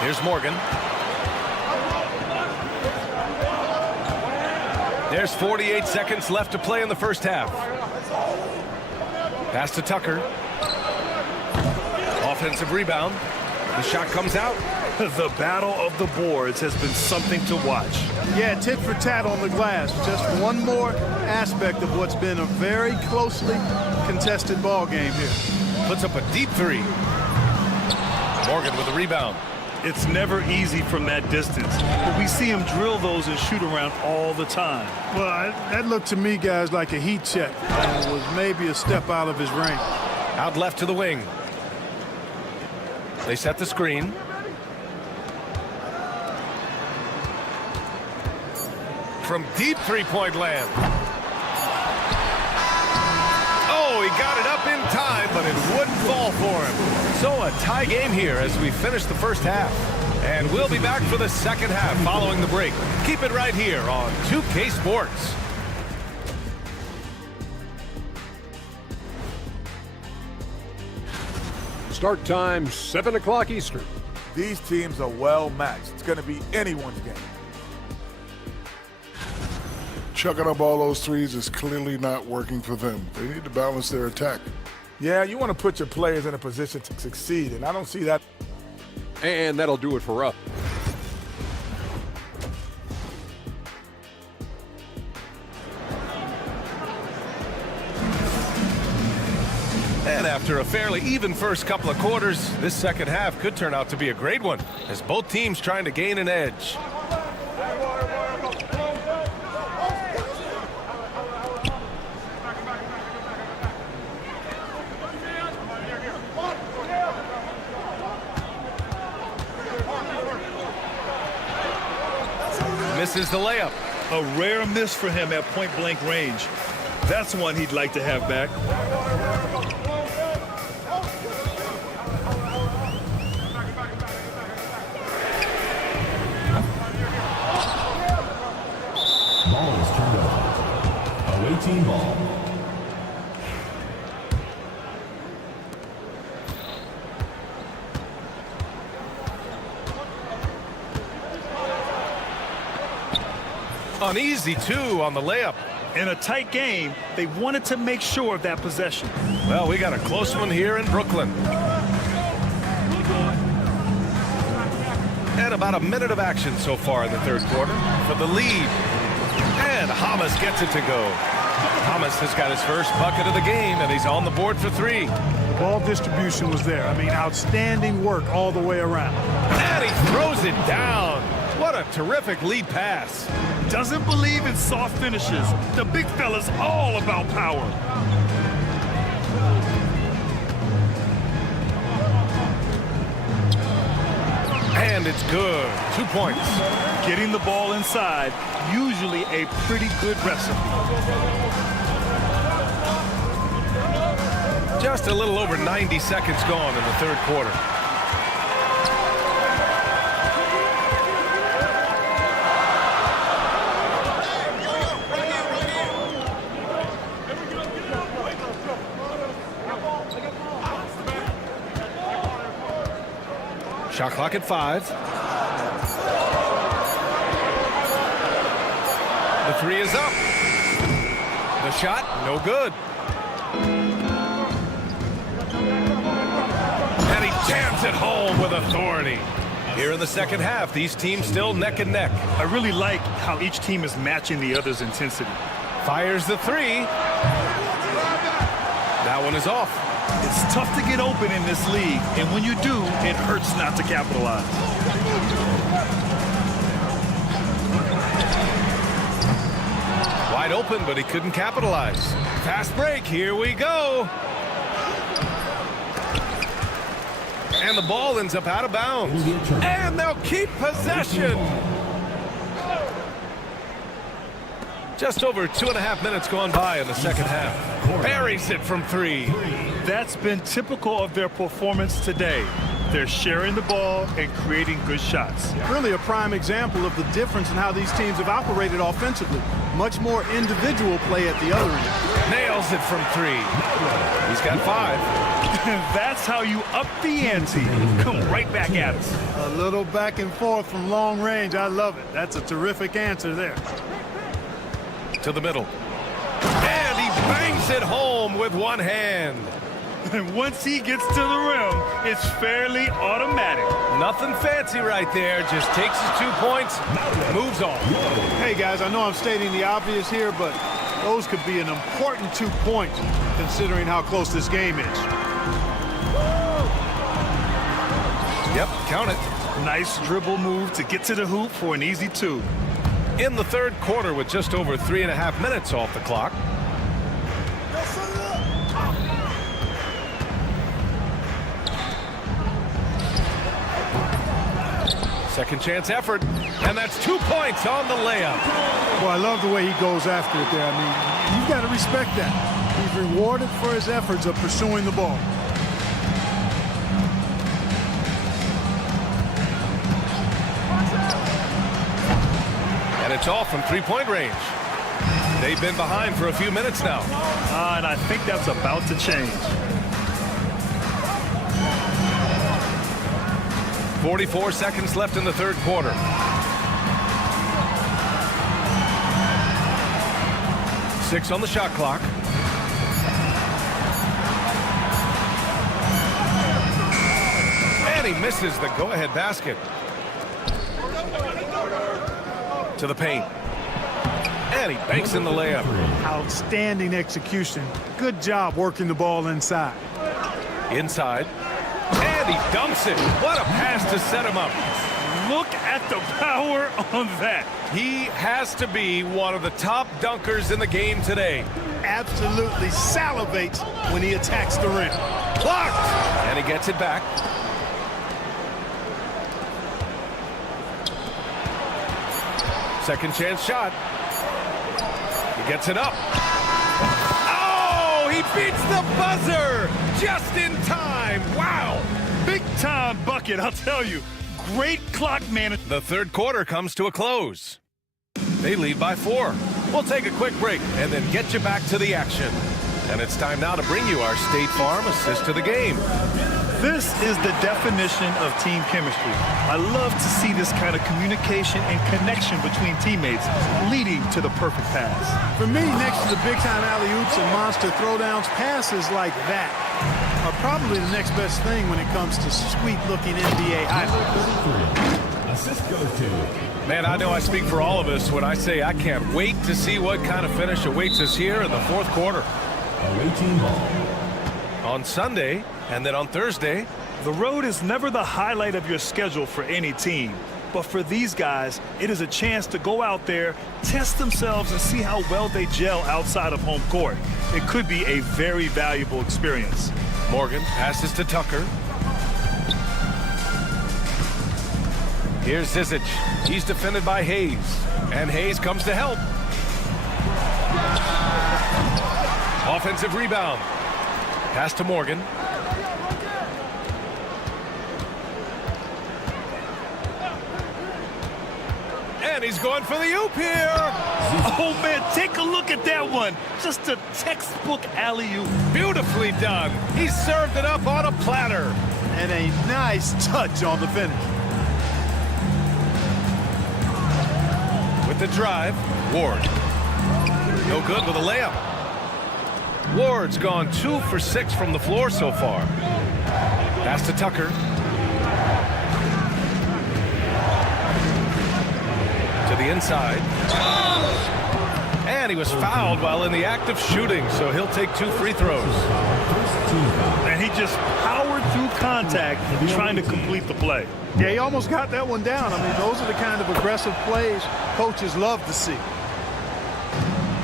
Here's Morgan. There's 48 seconds left to play in the first half. Pass to Tucker. Offensive rebound. The shot comes out. The battle of the boards has been something to watch. Yeah, tit for tat on the glass. Just one more aspect of what's been a very closely contested ball game here. Puts up a deep three. Morgan with the rebound. It's never easy from that distance, but we see him drill those and shoot around all the time. Well, that looked to me, guys, like a heat check. And it was maybe a step out of his range. Out left to the wing. They set the screen. From deep three-point land. Oh, he got it up in time, but it wouldn't fall for him. So a tie game here as we finish the first half. And we'll be back for the second half following the break. Keep it right here on 2K Sports. Start time, 7 o'clock Eastern. These teams are well matched. It's going to be anyone's game. Chucking up all those threes is clearly not working for them. They need to balance their attack. Yeah, you want to put your players in a position to succeed, and I don't see that. And that'll do it for us. And after a fairly even first couple of quarters, this second half could turn out to be a great one, as both teams trying to gain an edge. Misses the layup. A rare miss for him at point-blank range. That's one he'd like to have back. Ball is turned over. Away team ball. Uneasy, too, on the layup. In a tight game, they wanted to make sure of that possession. Well, we got a close one here in Brooklyn. And about a minute of action so far in the third quarter for the lead. And Hamas gets it to go. Hamas has got his first bucket of the game, and he's on the board for three. The ball distribution was there. I mean, outstanding work all the way around. And he throws it down. What a terrific lead pass. Doesn't believe in soft finishes. The big fella's all about power. And it's good. 2 points. Getting the ball inside, usually a pretty good recipe. Just a little over 90 seconds gone in the third quarter. Shot clock at 5. The three is up. The shot, no good. And he jams it home with authority. Here in the second half, these teams still neck and neck. I really like how each team is matching the other's intensity. Fires the three. That one is off. It's tough to get open in this league, and when you do, it hurts not to capitalize. Wide open, but he couldn't capitalize. Fast break, here we go. And the ball ends up out of bounds. And they'll keep possession. Just over 2.5 minutes gone by in the second half. Buries it from 3. That's been typical of their performance today. They're sharing the ball and creating good shots. Really a prime example of the difference in how these teams have operated offensively. Much more individual play at the other end. Nails it from 3. He's got 5. That's how you up the ante. Come right back at us. A little back and forth from long range. I love it. That's a terrific answer there. To the middle. And he bangs it home with one hand. And once he gets to the rim, it's fairly automatic. Nothing fancy right there. Just takes his 2 points, moves on. Hey, guys, I know I'm stating the obvious here, but those could be an important 2 points considering how close this game is. Yep, count it. Nice dribble move to get to the hoop for an easy 2. In the third quarter with just over 3.5 minutes off the clock. Second chance effort, and that's 2 points on the layup. Well, I love the way he goes after it there. I mean, you've got to respect that. He's rewarded for his efforts of pursuing the ball. And it's off from 3-point range. They've been behind for a few minutes now. And I think that's about to change. 44 seconds left in the third quarter. Six on the shot clock. And he misses the go-ahead basket. To the paint. And he banks in the layup. Outstanding execution. Good job working the ball inside. Inside. And he dunks it. What a pass to set him up. Look at the power on that. He has to be one of the top dunkers in the game today. Absolutely salivates when he attacks the rim. Blocked. And he gets it back. Second chance shot. He gets it up. Oh, he beats the buzzer just in time. Wow. Big time bucket, I'll tell you. Great clock management. The third quarter comes to a close. They lead by 4. We'll take a quick break and then get you back to the action. And it's time now to bring you our State Farm assist to the game. This is the definition of team chemistry. I love to see this kind of communication and connection between teammates leading to the perfect pass. For me, next to the big-time alley-oops and monster throwdowns, passes like that are probably the next best thing when it comes to sweet-looking NBA highlights. Assist goes to. Man, I know I speak for all of us when I say I can't wait to see what kind of finish awaits us here in the fourth quarter. Away team ball. On Sunday, and then on Thursday. The road is never the highlight of your schedule for any team. But for these guys, it is a chance to go out there, test themselves, and see how well they gel outside of home court. It could be a very valuable experience. Morgan passes to Tucker. Here's Zizic. He's defended by Hayes. And Hayes comes to help. Offensive rebound. Pass to Morgan. And he's going for the oop here. Oh, man, take a look at that one. Just a textbook alley-oop. Beautifully done. He served it up on a platter. And a nice touch on the finish. With the drive, Ward. No good with a layup. Ward's gone 2 for 6 from the floor so far. Pass to Tucker. To the inside. And he was fouled while in the act of shooting, so he'll take 2 free throws. And he just powered through contact trying to complete the play. Yeah, he almost got that one down. I mean, those are the kind of aggressive plays coaches love to see.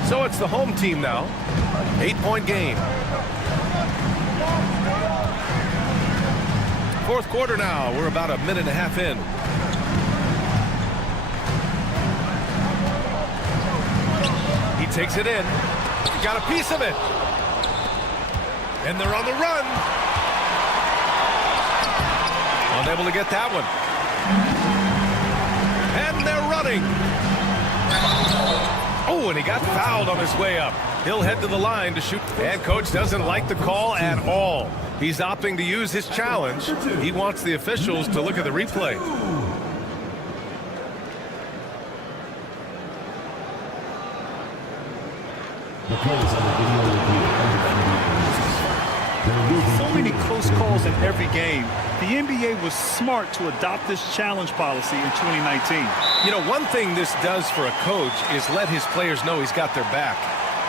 So it's the home team now. 8-point game. Fourth quarter now. We're about a minute and a half in. takes it in. Got a piece of it. And they're on the run. Unable to get that one. And they're running. Oh, and he got fouled on his way up. He'll head to the line to shoot. And coach doesn't like the call at all. He's opting to use his challenge. He wants the officials to look at the replay. The play is under video review under NBA. So many close calls in every game. The NBA was smart to adopt this challenge policy in 2019. You know, one thing this does for a coach is let his players know he's got their back.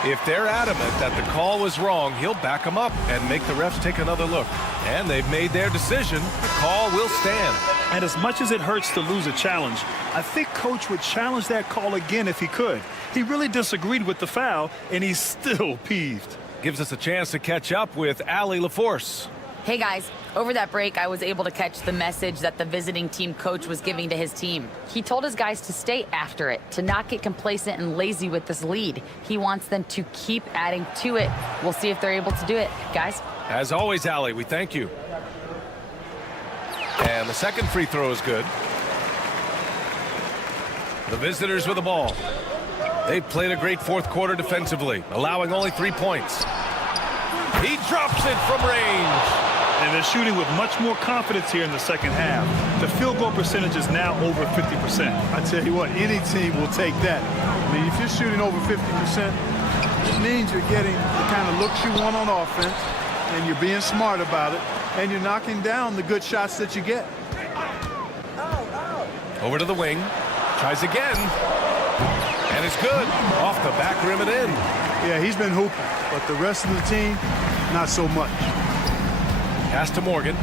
If they're adamant that the call was wrong, he'll back them up and make the refs take another look. And they've made their decision. The call will stand. And as much as it hurts to lose a challenge, I think coach would challenge that call again if he could. He really disagreed with the foul, and he's still peeved. Gives us a chance to catch up with Allie LaForce. Hey guys, over that break, I was able to catch the message that the visiting team coach was giving to his team. He told his guys to stay after it, to not get complacent and lazy with this lead. He wants them to keep adding to it. We'll see if they're able to do it. Guys? As always, Allie, we thank you. And the second free throw is good. The visitors with the ball. They've played a great fourth quarter defensively, allowing only 3 points. He drops it from range. And they're shooting with much more confidence here in the second half. The field goal percentage is now over 50%. I tell you what, any team will take that. I mean, if you're shooting over 50%, it means you're getting the kind of looks you want on offense, and you're being smart about it, and you're knocking down the good shots that you get. Over to the wing. Tries again. And it's good. Off the back rim and in. Yeah, he's been hooping, but the rest of the team, not so much. Pass to Morgan.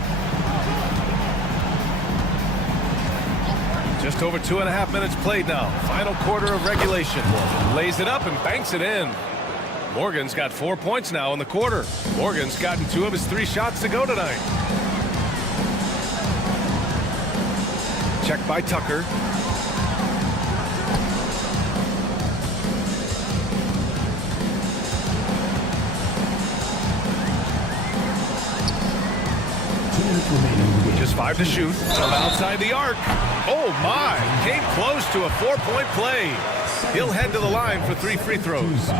Just over 2.5 minutes played now. Final quarter of regulation. Lays it up and banks it in. Morgan's got 4 points now in the quarter. Morgan's gotten 2 of his 3 shots to go tonight. Check by Tucker. Just 5 to shoot from outside the arc. Oh my, came close to a 4-point play. He'll head to the line for 3 free throws.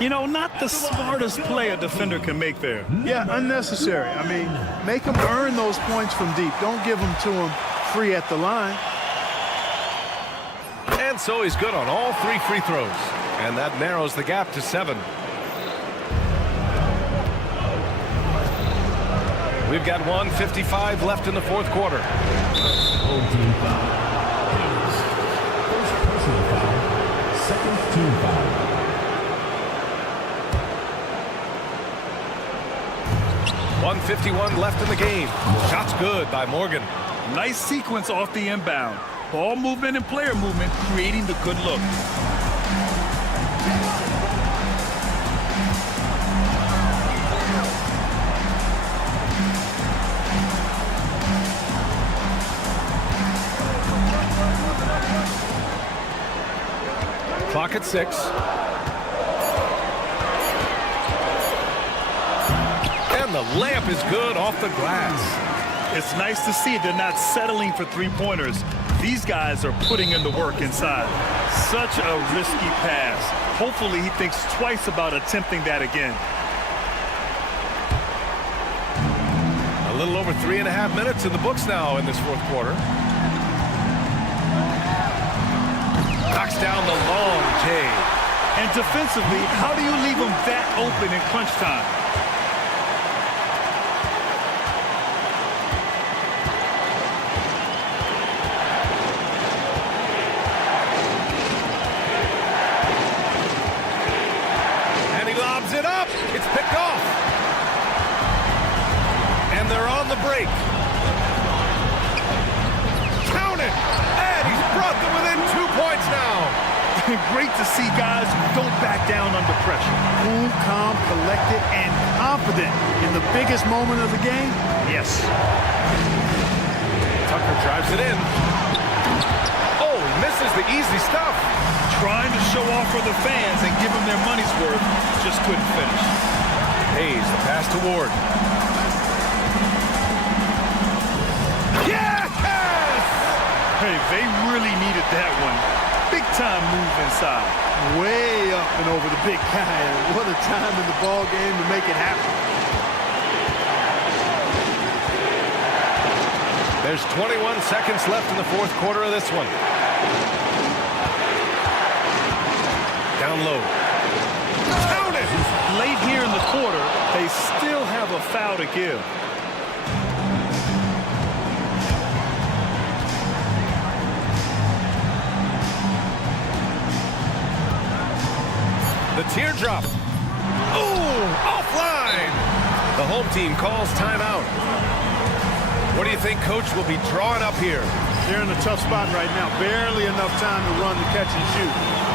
You know, not the smartest play a defender can make there. Yeah, unnecessary. I mean, make them earn those points from deep. Don't give them to them free at the line. And so he's good on all 3 free throws. And that narrows the gap to 7. We've got 1:55 left in the fourth quarter. Home team foul. Hayes. First personal foul. Second team foul. 1:51 left in the game. Shot's good by Morgan. Nice sequence off the inbound. Ball movement and player movement creating the good look. Clock at 6. And the layup is good off the glass. It's nice to see they're not settling for 3-pointers. These guys are putting in the work inside. Such a risky pass. Hopefully he thinks twice about attempting that again. A little over 3.5 minutes in the books now in this fourth quarter. Knocks down the long J. And defensively, how do you leave them that open in crunch time? And he lobs it up. It's picked off. And they're on the break. Count it. And he's brought them within 2 points now. Great to see guys who don't back down under pressure. Cool, calm, collected, and confident in the biggest moment of the game. Yes. Tucker drives it in. Oh, he misses the easy stuff. Trying to show off for the fans and give them their money's worth. Just couldn't finish. Hayes, the pass to Ward. Yes! Hey, they really needed that one. Big time move inside. Way up and over the big guy. And what a time in the ball game to make it happen. There's 21 seconds left in the fourth quarter of this one. Down low. Count it! Late here in the quarter, they still have a foul to give. The teardrop. Oh, offline. The home team calls timeout. What do you think Coach will be drawing up here? They're in a tough spot right now. Barely enough time to run the catch and shoot.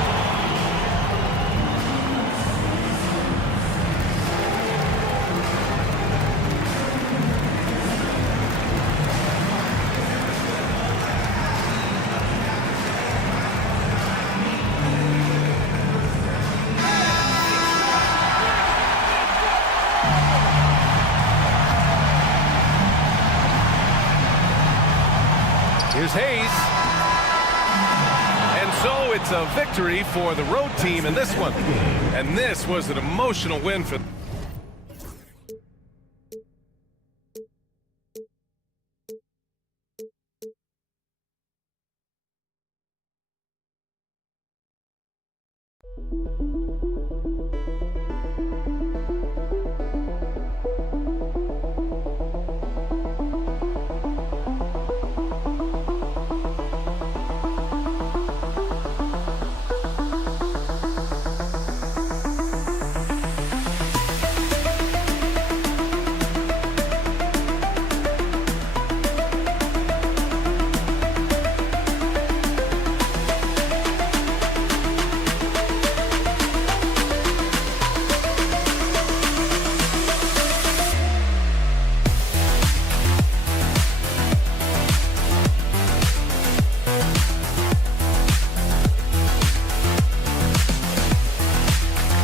Here's Hayes. And so it's a victory for the road team in this one. And this was an emotional win for